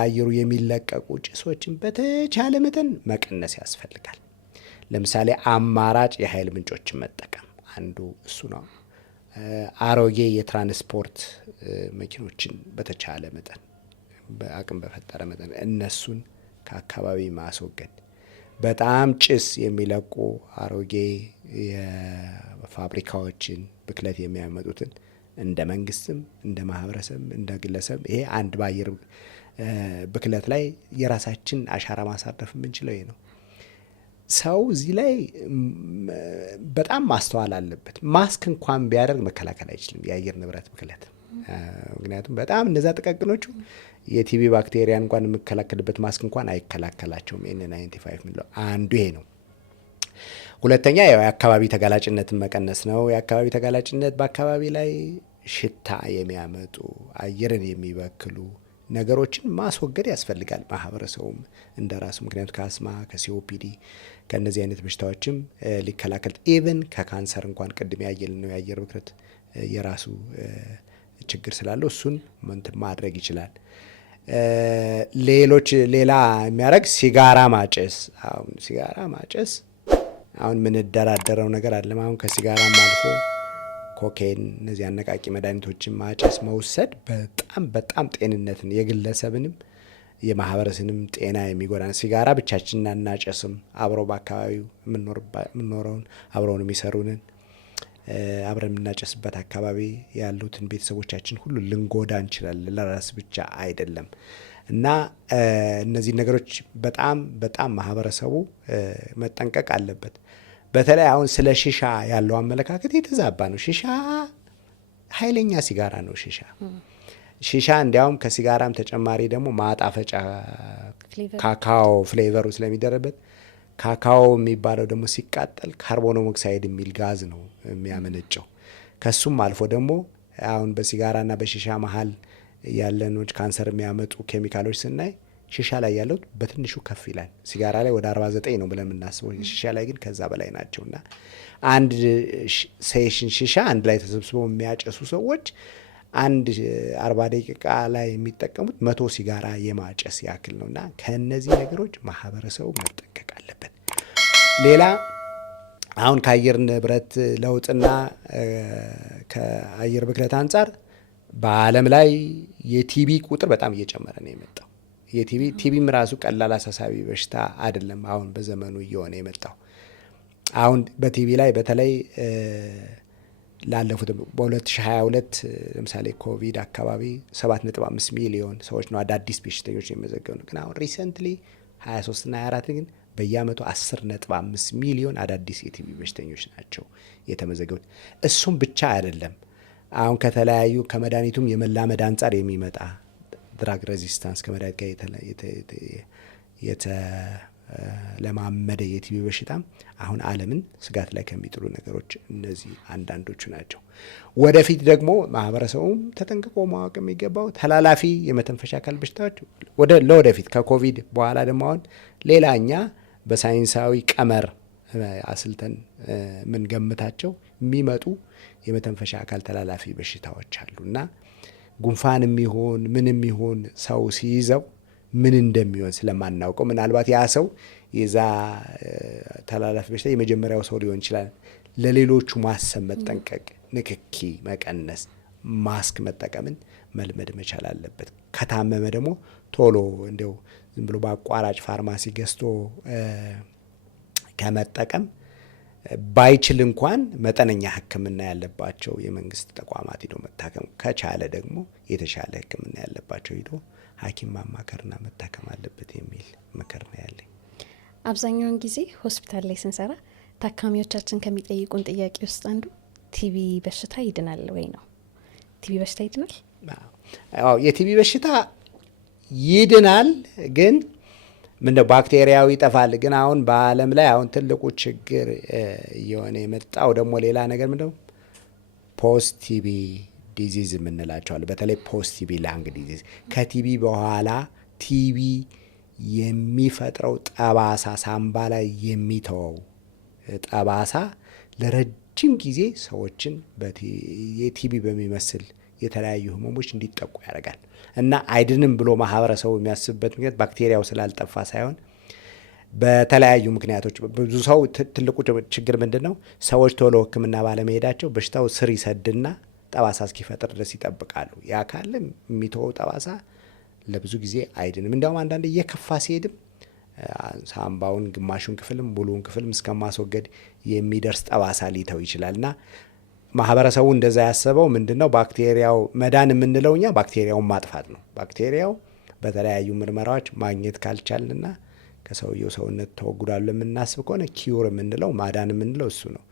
አየሩ የሚለቀቁ ጭሶችን በተቻለ መጠን መቀነስ ያስፈልጋል። ለምሳሌ አማራጭ የኃይል ምንጮችን መጠቀም አንዱ እሱ ነው። አሮጌ የትራንስፖርት መኪኖችን በተቻለ መጠን በአቅም በፈጠረ መጠን እነሱን ከአካባቢ ማስወገድ። በጣም ጭስ የሚለቁ አሮጌ የፋብሪካዎችን ብክለት የሚያመጡትን እንደ መንግስትም እንደ ማህበረሰብም እንደ ግለሰብ ይሄ አንድ በአየር ብክለት ላይ የራሳችን አሻራ ማሳረፍ የምንችለው ይሄ ነው። ሰው እዚህ ላይ በጣም ማስተዋል አለበት። ማስክ እንኳን ቢያደርግ መከላከል አይችልም የአየር ንብረት ብክለት። ምክንያቱም በጣም እነዛ ጥቃቅኖቹ የቲቢ ባክቴሪያ እንኳን የምከላከልበት ማስክ እንኳን አይከላከላቸውም። ኤን95 የሚለው አንዱ ይሄ ነው። ሁለተኛ የአካባቢ ተጋላጭነትን መቀነስ ነው። የአካባቢ ተጋላጭነት በአካባቢ ላይ ሽታ የሚያመጡ አየርን የሚበክሉ ነገሮችን ማስወገድ ያስፈልጋል ማህበረሰቡም እንደ ራሱ። ምክንያቱም ከአስማ ከሲኦፒዲ ከእነዚህ አይነት በሽታዎችም ሊከላከል ኢቨን ከካንሰር እንኳን ቅድም ያየልን ነው የአየር ብክለት የራሱ ችግር ስላለው እሱን ማድረግ ይችላል። ሌላ የሚያደርግ ሲጋራ ማጨስ። አሁን ሲጋራ ማጨስ አሁን የምንደራደረው ነገር አለም። አሁን ከሲጋራም አልፎ ኮኬን፣ እነዚህ አነቃቂ መድኃኒቶችን ማጨስ መውሰድ በጣም ጤንነትን የግለሰብንም የማህበረሰብንም ጤና የሚጎዳ። ሲጋራ ብቻችንን አናጨስም። አብረው በአካባቢው የምንኖረውን አብረውን የሚሰሩንን አብረን የምናጨስበት አካባቢ ያሉትን ቤተሰቦቻችን ሁሉ ልንጎዳ እንችላለን። ለራስ ብቻ አይደለም እና እነዚህ ነገሮች በጣም ማህበረሰቡ መጠንቀቅ አለበት። በተለይ አሁን ስለ ሺሻ ያለው አመለካከት የተዛባ ነው። ሺሻ ኃይለኛ ሲጋራ ነው። ሺሻ እንዲያውም ከሲጋራም ተጨማሪ ደግሞ ማጣፈጫ ካካኦ ፍሌቨሩ ስለሚደረበት ካካኦ የሚባለው ደግሞ ሲቃጠል ካርቦን ሞኖክሳይድ የሚል ጋዝ ነው የሚያመነጨው። ከሱም አልፎ ደግሞ አሁን በሲጋራና በሺሻ መሀል ያለኖች ካንሰር የሚያመጡ ኬሚካሎች ስናይ ሺሻ ላይ ያለው በትንሹ ከፍ ይላል። ሲጋራ ላይ ወደ 49 ነው ብለን የምናስበው፣ ሺሻ ላይ ግን ከዛ በላይ ናቸውና አንድ ሴሽን ሺሻ አንድ ላይ ተሰብስበው የሚያጨሱ ሰዎች አንድ 40 ደቂቃ ላይ የሚጠቀሙት 100 ሲጋራ የማጨስ ያክል ነውና ከነዚህ ነገሮች ማህበረሰቡ መጠንቀቅ አለበት። ሌላ አሁን ከአየር ንብረት ለውጥና ከአየር ብክለት አንጻር በዓለም ላይ የቲቢ ቁጥር በጣም እየጨመረ ነው የመጣው። ቲቢም ራሱ ቀላል አሳሳቢ በሽታ አይደለም አሁን በዘመኑ እየሆነ የመጣው። አሁን በቲቢ ላይ በተለይ ላለፉት በ2022 ለምሳሌ ኮቪድ አካባቢ 7.5 ሚሊዮን ሰዎች ነው አዳዲስ በሽተኞች የመዘገቡ ነው። ግን አሁን ሪሰንትሊ 23 እና 24 ግን በየአመቱ 10.5 ሚሊዮን አዳዲስ የቲቢ በሽተኞች ናቸው የተመዘገቡት። እሱም ብቻ አይደለም። አሁን ከተለያዩ ከመድኃኒቱም የመላመድ አንጻር የሚመጣ ድራግ ሬዚስታንስ ከመድኃኒት ጋር የተለማመደ የቲቢ በሽታም አሁን ዓለምን ስጋት ላይ ከሚጥሉ ነገሮች እነዚህ አንዳንዶቹ ናቸው። ወደፊት ደግሞ ማህበረሰቡም ተጠንቅቆ ማወቅ የሚገባው ተላላፊ የመተንፈሻ አካል በሽታዎች ለወደፊት ከኮቪድ በኋላ ደግሞ አሁን ሌላኛ በሳይንሳዊ ቀመር አስልተን የምንገምታቸው የሚመጡ የመተንፈሻ አካል ተላላፊ በሽታዎች አሉና ጉንፋንም ይሁን ምንም ይሁን ሰው ሲይዘው ምን እንደሚሆን ስለማናውቀው ምናልባት ያ ሰው የዛ ተላላፊ በሽታ የመጀመሪያው ሰው ሊሆን ይችላል። ለሌሎቹ ማሰብ፣ መጠንቀቅ፣ ንክኪ መቀነስ፣ ማስክ መጠቀምን መልመድ መቻል አለበት። ከታመመ ደግሞ ቶሎ እንደው ዝም ብሎ በአቋራጭ ፋርማሲ ገዝቶ ከመጠቀም ባይችል እንኳን መጠነኛ ሕክምና ያለባቸው የመንግስት ተቋማት ሂዶ መታከም ከቻለ ደግሞ የተሻለ ሕክምና ያለባቸው ሂዶ ሐኪም ማማከርና መታከም አለበት የሚል ምክር ነው ያለኝ። አብዛኛውን ጊዜ ሆስፒታል ላይ ስንሰራ ታካሚዎቻችን ከሚጠይቁን ጥያቄ ውስጥ አንዱ ቲቢ በሽታ ይድናል ወይ ነው። ቲቢ በሽታ ይድናል? አዎ የቲቢ በሽታ ይድናል፣ ግን ምንድነው ባክቴሪያው ይጠፋል። ግን አሁን በዓለም ላይ አሁን ትልቁ ችግር እየሆነ የመጣው ደግሞ ሌላ ነገር ምንድነው ፖስት ቲቢ ዲዚዝ የምንላቸዋል። በተለይ ፖስት ቲቢ ላንግ ዲዚዝ ከቲቢ በኋላ ቲቢ የሚፈጥረው ጠባሳ ሳምባ ላይ የሚተወው ጠባሳ ለረጅም ጊዜ ሰዎችን የቲቢ በሚመስል የተለያዩ ህመሞች እንዲጠቁ ያደርጋል እና አይድንም ብሎ ማህበረሰቡ የሚያስብበት ምክንያት ባክቴሪያው ስላልጠፋ ሳይሆን በተለያዩ ምክንያቶች ብዙ ሰው ትልቁ ችግር ምንድን ነው? ሰዎች ቶሎ ሕክምና ባለመሄዳቸው በሽታው ስር ይሰድና ጠባሳ እስኪፈጥር ድረስ ይጠብቃሉ። ያ ካለ የሚተወው ጠባሳ ለብዙ ጊዜ አይድንም። እንዲያውም አንዳንድ እየከፋ ሲሄድም ሳምባውን ግማሹን ክፍልም ሙሉውን ክፍልም እስከማስወገድ የሚደርስ ጠባሳ ሊተው ይችላልና ማህበረሰቡ እንደዛ ያሰበው ምንድነው ባክቴሪያው መዳን የምንለው እኛ ባክቴሪያውን ማጥፋት ነው። ባክቴሪያው በተለያዩ ምርመራዎች ማግኘት ካልቻልንና ከሰውየው ሰውነት ተወግዷል የምናስብ ከሆነ ኪዩር የምንለው ማዳን የምንለው እሱ ነው።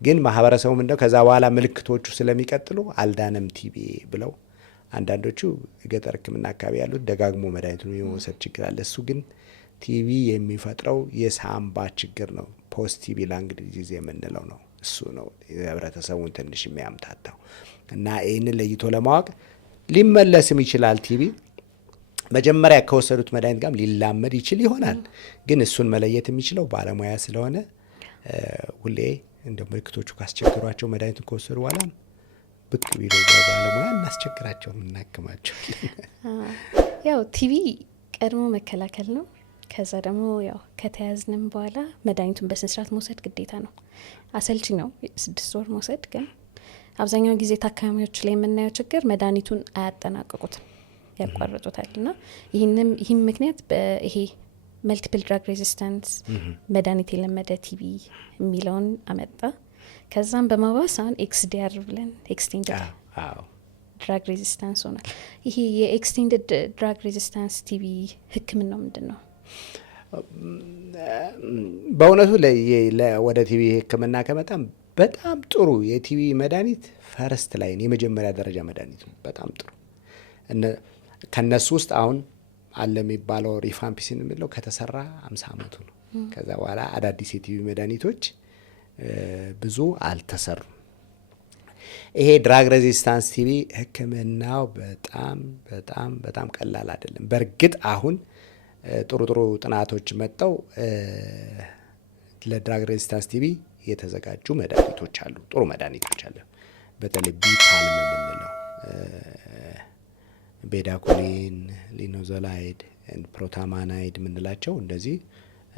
ግን ማህበረሰቡ ምንድነው ከዛ በኋላ ምልክቶቹ ስለሚቀጥሉ አልዳነም ቲቢ ብለው አንዳንዶቹ ገጠር ሕክምና አካባቢ ያሉት ደጋግሞ መድኃኒቱን የመውሰድ ችግር አለ። እሱ ግን ቲቢ የሚፈጥረው የሳምባ ችግር ነው። ፖስት ቲቢ ላንግ ዲዚዝ የምንለው ነው። እሱ ነው የህብረተሰቡን ትንሽ የሚያምታታው እና ይህንን ለይቶ ለማወቅ ሊመለስም ይችላል። ቲቢ መጀመሪያ ከወሰዱት መድኃኒት ጋርም ሊላመድ ይችል ይሆናል። ግን እሱን መለየት የሚችለው ባለሙያ ስለሆነ ሁሌ እንደ ምልክቶቹ ካስቸግሯቸው መድኃኒቱን ከወሰዱ በኋላ ብቅ ቢሎ ባለሙያ እናስቸግራቸው እናክማቸው። ያው ቲቢ ቀድሞ መከላከል ነው። ከዛ ደግሞ ያው ከተያዝንም በኋላ መድኃኒቱን በስነስርዓት መውሰድ ግዴታ ነው። አሰልቺ ነው 6 ወር መውሰድ። ግን አብዛኛው ጊዜ ታካሚዎች ላይ የምናየው ችግር መድኃኒቱን አያጠናቅቁትም፣ ያቋርጡታል። እና ይህም ምክንያት ይሄ መልቲፕል ድራግ ሬዚስታንስ መድኃኒት የለመደ ቲቢ የሚለውን አመጣ። ከዛም በማባስ አሁን ኤክስዲአር ብለን ኤክስቴንደድ ድራግ ሬዚስታንስ ሆናል። ይሄ የኤክስቴንደድ ድራግ ሬዚስታንስ ቲቢ ህክምናው ምንድን ነው? በእውነቱ ወደ ቲቢ ህክምና ከመጣም በጣም ጥሩ የቲቢ መድኃኒት ፈርስት ላይን የመጀመሪያ ደረጃ መድኃኒት ነው። በጣም ጥሩ ከነሱ ውስጥ አሁን አለ የሚባለው ሪፋምፒሲን የሚለው ከተሰራ 50 ዓመቱ ነው። ከዛ በኋላ አዳዲስ የቲቢ መድኃኒቶች ብዙ አልተሰሩም። ይሄ ድራግ ሬዚስታንስ ቲቪ ሕክምናው በጣም በጣም በጣም ቀላል አይደለም። በእርግጥ አሁን ጥሩ ጥሩ ጥናቶች መጥተው ለድራግ ሬዚስታንስ ቲቪ የተዘጋጁ መድኃኒቶች አሉ፣ ጥሩ መድኃኒቶች አሉ። በተለይ ቢፓልም የምንለው ቤዳኮሊን፣ ሊኖዞላይድ፣ ፕሮታማናይድ የምንላቸው እንደዚህ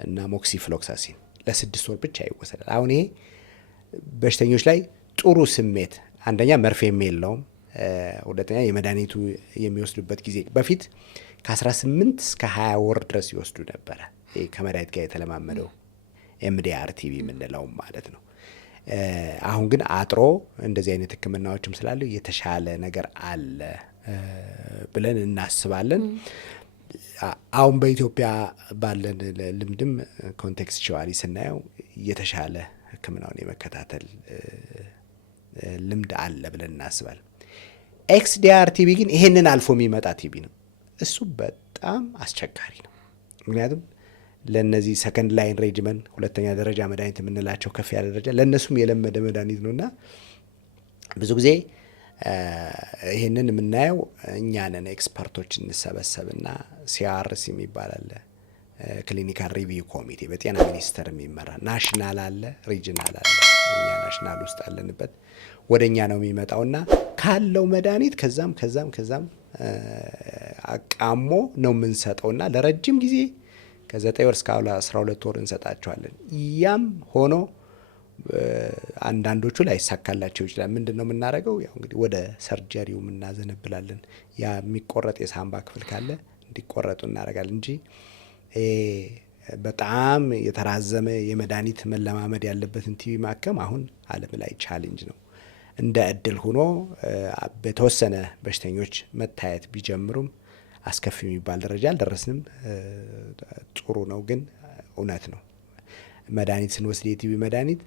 እና ሞክሲፍሎክሳሲን ለ6 ወር ብቻ ይወሰዳል። አሁን ይሄ በሽተኞች ላይ ጥሩ ስሜት፣ አንደኛ መርፌም የለውም፣ ሁለተኛ የመድኃኒቱ የሚወስዱበት ጊዜ በፊት ከ18 እስከ 20 ወር ድረስ ይወስዱ ነበረ። ከመድኃኒት ጋር የተለማመደው ኤምዲአር ቲቪ የምንለው ማለት ነው። አሁን ግን አጥሮ እንደዚህ አይነት ህክምናዎችም ስላሉ የተሻለ ነገር አለ ብለን እናስባለን። አሁን በኢትዮጵያ ባለን ልምድም ኮንቴክስቹዋሊ ስናየው የተሻለ ህክምናውን የመከታተል ልምድ አለ ብለን እናስባለን። ኤክስዲአር ቲቪ ግን ይሄንን አልፎ የሚመጣ ቲቪ ነው። እሱ በጣም አስቸጋሪ ነው። ምክንያቱም ለነዚህ ሰከንድ ላይን ሬጅመን ሁለተኛ ደረጃ መድኃኒት የምንላቸው ከፍ ያለ ደረጃ ለእነሱም የለመደ መድኃኒት ነው እና ብዙ ጊዜ ይህንን የምናየው እኛ ነን። ኤክስፐርቶች እንሰበሰብና ሲአርሲ የሚባል አለ፣ ክሊኒካል ሪቪው ኮሚቴ በጤና ሚኒስቴር የሚመራ ናሽናል አለ፣ ሪጅናል አለ። እኛ ናሽናል ውስጥ አለንበት። ወደ እኛ ነው የሚመጣውና ካለው መድኃኒት ከዛም አቃሞ ነው የምንሰጠውና ለረጅም ጊዜ ከ9 ወር እስከ 12 ወር እንሰጣቸዋለን። ያም ሆኖ አንዳንዶቹ ላይ ይሳካላቸው ይችላል። ምንድን ነው የምናደርገው? ያው እንግዲህ ወደ ሰርጀሪው እናዘነብላለን። ያ የሚቆረጥ የሳምባ ክፍል ካለ እንዲቆረጡ እናደርጋለን እንጂ በጣም የተራዘመ የመድኃኒት መለማመድ ያለበትን ቲቪ ማከም አሁን ዓለም ላይ ቻሌንጅ ነው። እንደ እድል ሆኖ በተወሰነ በሽተኞች መታየት ቢጀምሩም አስከፊ የሚባል ደረጃ አልደረስንም። ጥሩ ነው። ግን እውነት ነው መድኃኒት ስንወስድ የቲቪ መድኃኒት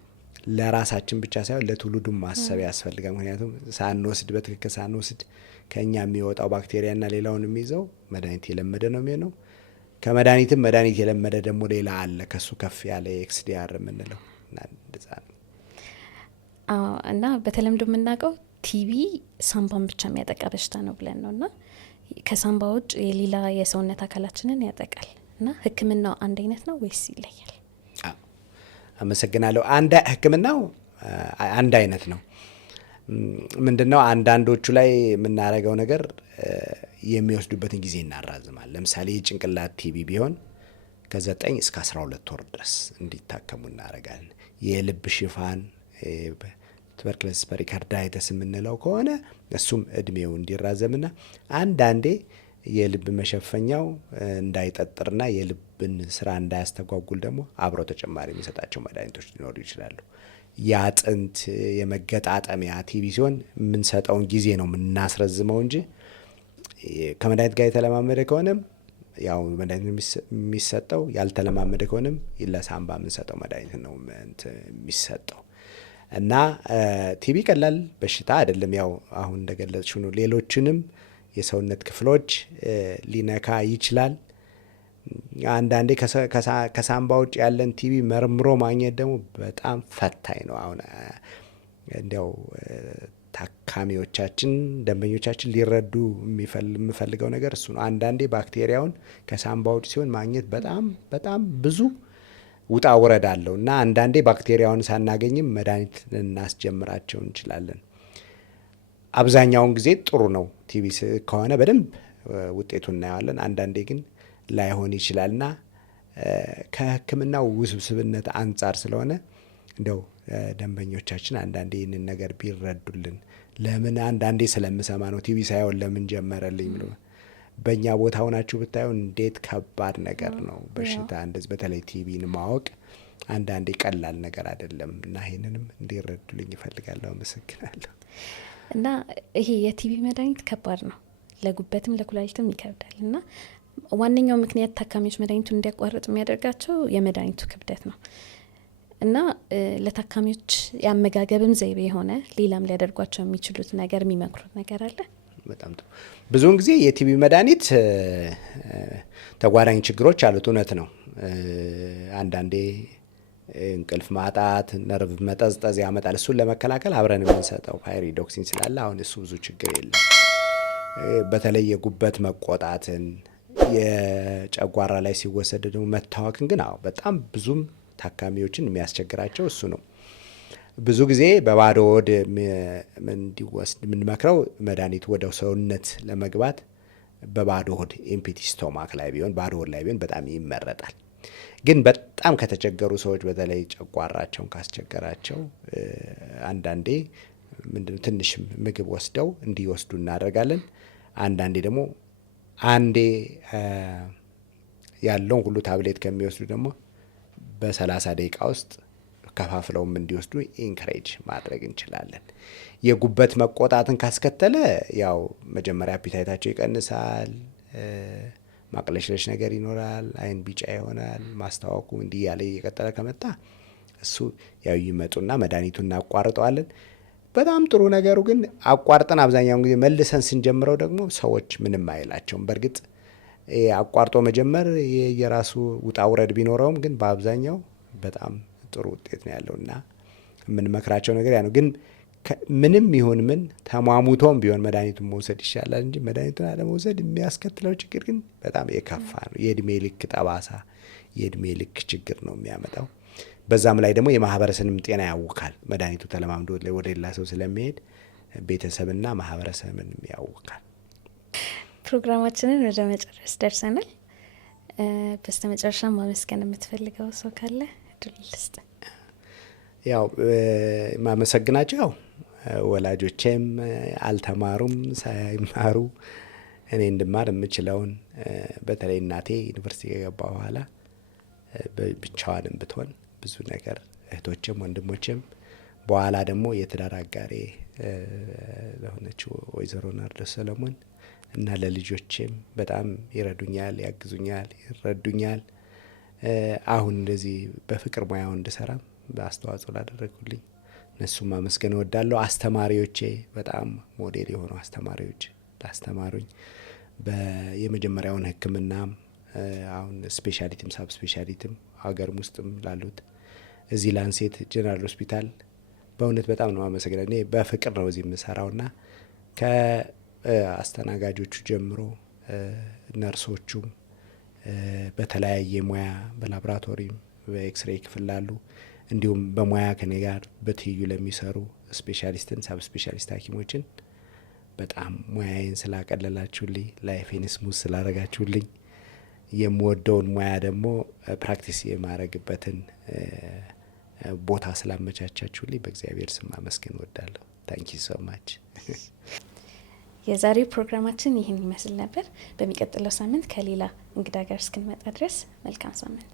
ለራሳችን ብቻ ሳይሆን ለትውልዱም ማሰብ ያስፈልጋል። ምክንያቱም በትክክል ሳንወስድ ከእኛ የሚወጣው ባክቴሪያና ሌላውን የሚይዘው መድኃኒት የለመደ ነው የሚሆነው። ከመድኃኒትም መድኃኒት የለመደ ደግሞ ሌላ አለ፣ ከሱ ከፍ ያለ ኤክስዲአር የምንለው እና በተለምዶ የምናውቀው ቲቪ ሳምባን ብቻ የሚያጠቃ በሽታ ነው ብለን ነው እና ከሳምባ ውጭ የሌላ የሰውነት አካላችንን ያጠቃል እና ሕክምናው አንድ አይነት ነው ወይስ ይለያል? አመሰግናለሁ። ሕክምናው አንድ አይነት ነው። ምንድነው አንዳንዶቹ ላይ የምናደርገው ነገር የሚወስዱበትን ጊዜ እናራዝማል። ለምሳሌ የጭንቅላት ቲቪ ቢሆን ከ9 እስከ 12 ወር ድረስ እንዲታከሙ እናደርጋለን። የልብ ሽፋን ቱበርክሎሲስ ፐሪካርዳይተስ የምንለው ከሆነ እሱም እድሜው እንዲራዘምና አንዳንዴ የልብ መሸፈኛው እንዳይጠጥርና የልብን ስራ እንዳያስተጓጉል ደግሞ አብረው ተጨማሪ የሚሰጣቸው መድኃኒቶች ሊኖሩ ይችላሉ። የአጥንት የመገጣጠሚያ ቲቪ ሲሆን የምንሰጠውን ጊዜ ነው የምናስረዝመው እንጂ ከመድኃኒት ጋር የተለማመደ ከሆነም ያው መድኃኒት የሚሰጠው፣ ያልተለማመደ ከሆነም ለሳምባ የምንሰጠው መድኃኒት ነው የሚሰጠው። እና ቲቪ ቀላል በሽታ አይደለም። ያው አሁን እንደገለጽሽው ነው። ሌሎችንም የሰውነት ክፍሎች ሊነካ ይችላል። አንዳንዴ ከሳምባ ውጭ ያለን ቲቪ መርምሮ ማግኘት ደግሞ በጣም ፈታኝ ነው። አሁን እንዲያው ታካሚዎቻችን፣ ደንበኞቻችን ሊረዱ የምፈልገው ነገር እሱ ነው። አንዳንዴ ባክቴሪያውን ከሳምባ ውጭ ሲሆን ማግኘት በጣም ብዙ ውጣ ውረድ አለው እና አንዳንዴ ባክቴሪያውን ሳናገኝም መድኃኒት ልናስጀምራቸው እንችላለን። አብዛኛውን ጊዜ ጥሩ ነው። ቲቪ ከሆነ በደንብ ውጤቱ እናየዋለን። አንዳንዴ ግን ላይሆን ይችላልና ከሕክምናው ውስብስብነት አንጻር ስለሆነ እንደው ደንበኞቻችን አንዳንዴ ይህንን ነገር ቢረዱልን። ለምን አንዳንዴ ስለምሰማ ነው ቲቪ ሳይሆን ለምን ጀመረልኝ ብሎ በእኛ ቦታ ሆናችሁ ብታዩ እንዴት ከባድ ነገር ነው በሽታ እንደዚህ በተለይ ቲቪን ማወቅ አንዳንዴ ቀላል ነገር አይደለም እና ይህንንም እንዲረዱልኝ ይፈልጋለሁ። አመሰግናለሁ። እና ይሄ የቲቪ መድኃኒት ከባድ ነው፣ ለጉበትም ለኩላሊትም ይከብዳል እና ዋነኛው ምክንያት ታካሚዎች መድኃኒቱን እንዲያቋርጥ የሚያደርጋቸው የመድኃኒቱ ክብደት ነው እና ለታካሚዎች የአመጋገብም ዘይቤ የሆነ ሌላም ሊያደርጓቸው የሚችሉት ነገር የሚመክሩት ነገር አለ? በጣም ጥሩ። ብዙውን ጊዜ የቲቪ መድኃኒት ተጓዳኝ ችግሮች አሉት። እውነት ነው። አንዳንዴ እንቅልፍ ማጣት፣ ነርቭ መጠዝጠዝ ያመጣል። እሱን ለመከላከል አብረን የምንሰጠው ፓይሪዶክሲን ስላለ አሁን እሱ ብዙ ችግር የለም። በተለይ የጉበት መቆጣትን የጨጓራ ላይ ሲወሰድ ደግሞ መታወክን ግን በጣም ብዙም ታካሚዎችን የሚያስቸግራቸው እሱ ነው። ብዙ ጊዜ በባዶ ሆድ እንዲወስድ የምንመክረው መድኃኒቱ ወደ ሰውነት ለመግባት በባዶ ሆድ ኤምፒቲ ስቶማክ ላይ ቢሆን ባዶ ሆድ ላይ ቢሆን በጣም ይመረጣል። ግን በጣም ከተቸገሩ ሰዎች በተለይ ጨጓራቸውን ካስቸገራቸው አንዳንዴ ምንድነው ትንሽ ምግብ ወስደው እንዲወስዱ እናደርጋለን። አንዳንዴ ደግሞ አንዴ ያለውን ሁሉ ታብሌት ከሚወስዱ ደግሞ በ30 ደቂቃ ውስጥ ከፋፍለውም እንዲወስዱ ኢንክሬጅ ማድረግ እንችላለን። የጉበት መቆጣትን ካስከተለ ያው መጀመሪያ አፒታይታቸው ይቀንሳል፣ ማቅለሽለሽ ነገር ይኖራል፣ አይን ቢጫ ይሆናል፣ ማስታወኩ እንዲህ ያለ እየቀጠለ ከመጣ እሱ ያው ይመጡና መድኃኒቱን እናቋርጠዋለን። በጣም ጥሩ ነገሩ ግን አቋርጠን አብዛኛውን ጊዜ መልሰን ስንጀምረው ደግሞ ሰዎች ምንም አይላቸውም። በእርግጥ አቋርጦ መጀመር የራሱ ውጣ ውረድ ቢኖረውም ግን በአብዛኛው በጣም ጥሩ ውጤት ነው ያለው እና የምንመክራቸው ነገር ያ ነው። ግን ምንም ይሁን ምን ተሟሙቶም ቢሆን መድኃኒቱን መውሰድ ይሻላል እንጂ መድኃኒቱን አለመውሰድ የሚያስከትለው ችግር ግን በጣም የከፋ ነው። የእድሜ ልክ ጠባሳ፣ የእድሜ ልክ ችግር ነው የሚያመጣው። በዛም ላይ ደግሞ የማህበረሰብንም ጤና ያውካል። መድኃኒቱ ተለማምዶ ወደ ሌላ ሰው ስለሚሄድ ቤተሰብና ማህበረሰብን ያውካል። ፕሮግራማችንን ወደ መጨረስ ደርሰናል። በስተ መጨረሻ ማመስገን የምትፈልገው ሰው ካለ እድል ልስጥ። ያው ማመሰግናቸው ያው ወላጆቼም አልተማሩም፣ ሳይማሩ እኔ እንድማር የምችለውን በተለይ እናቴ ዩኒቨርሲቲ ከገባ በኋላ ብቻዋንም ብትሆን ብዙ ነገር እህቶችም ወንድሞችም በኋላ ደግሞ የትዳር አጋሬ ለሆነችው ወይዘሮ ናርዶስ ሰለሞን እና ለልጆችም በጣም ይረዱኛል፣ ያግዙኛል፣ ይረዱኛል። አሁን እንደዚህ በፍቅር ሙያው እንድሰራም በአስተዋጽኦ ላደረጉልኝ እነሱም ማመስገን እወዳለሁ። አስተማሪዎቼ በጣም ሞዴል የሆኑ አስተማሪዎች ላስተማሩኝ የመጀመሪያውን ሕክምናም አሁን ስፔሻሊቲም ሳብ ስፔሻሊቲም ሀገርም ውስጥም ላሉት እዚህ ላንሴት ጀነራል ሆስፒታል በእውነት በጣም ነው ማመሰግነው። እኔ በፍቅር ነው እዚህ የምሰራውና ከአስተናጋጆቹ ጀምሮ ነርሶቹም በተለያየ ሙያ በላቦራቶሪም በኤክስሬይ ክፍል ላሉ እንዲሁም በሙያ ከኔ ጋር በትይዩ ለሚሰሩ ስፔሻሊስትን ሳብ ስፔሻሊስት ሐኪሞችን በጣም ሙያዬን ስላቀለላችሁልኝ፣ ላይፌን ስሙዝ ስላረጋችሁልኝ፣ የምወደውን ሙያ ደግሞ ፕራክቲስ የማረግበትን ቦታ ስላመቻቻችሁልኝ በእግዚአብሔር ስም አመስገን እወዳለሁ። ታንኪ ሶ ማች። የዛሬው ፕሮግራማችን ይህን ይመስል ነበር። በሚቀጥለው ሳምንት ከሌላ እንግዳ ጋር እስክንመጣ ድረስ መልካም ሳምንት።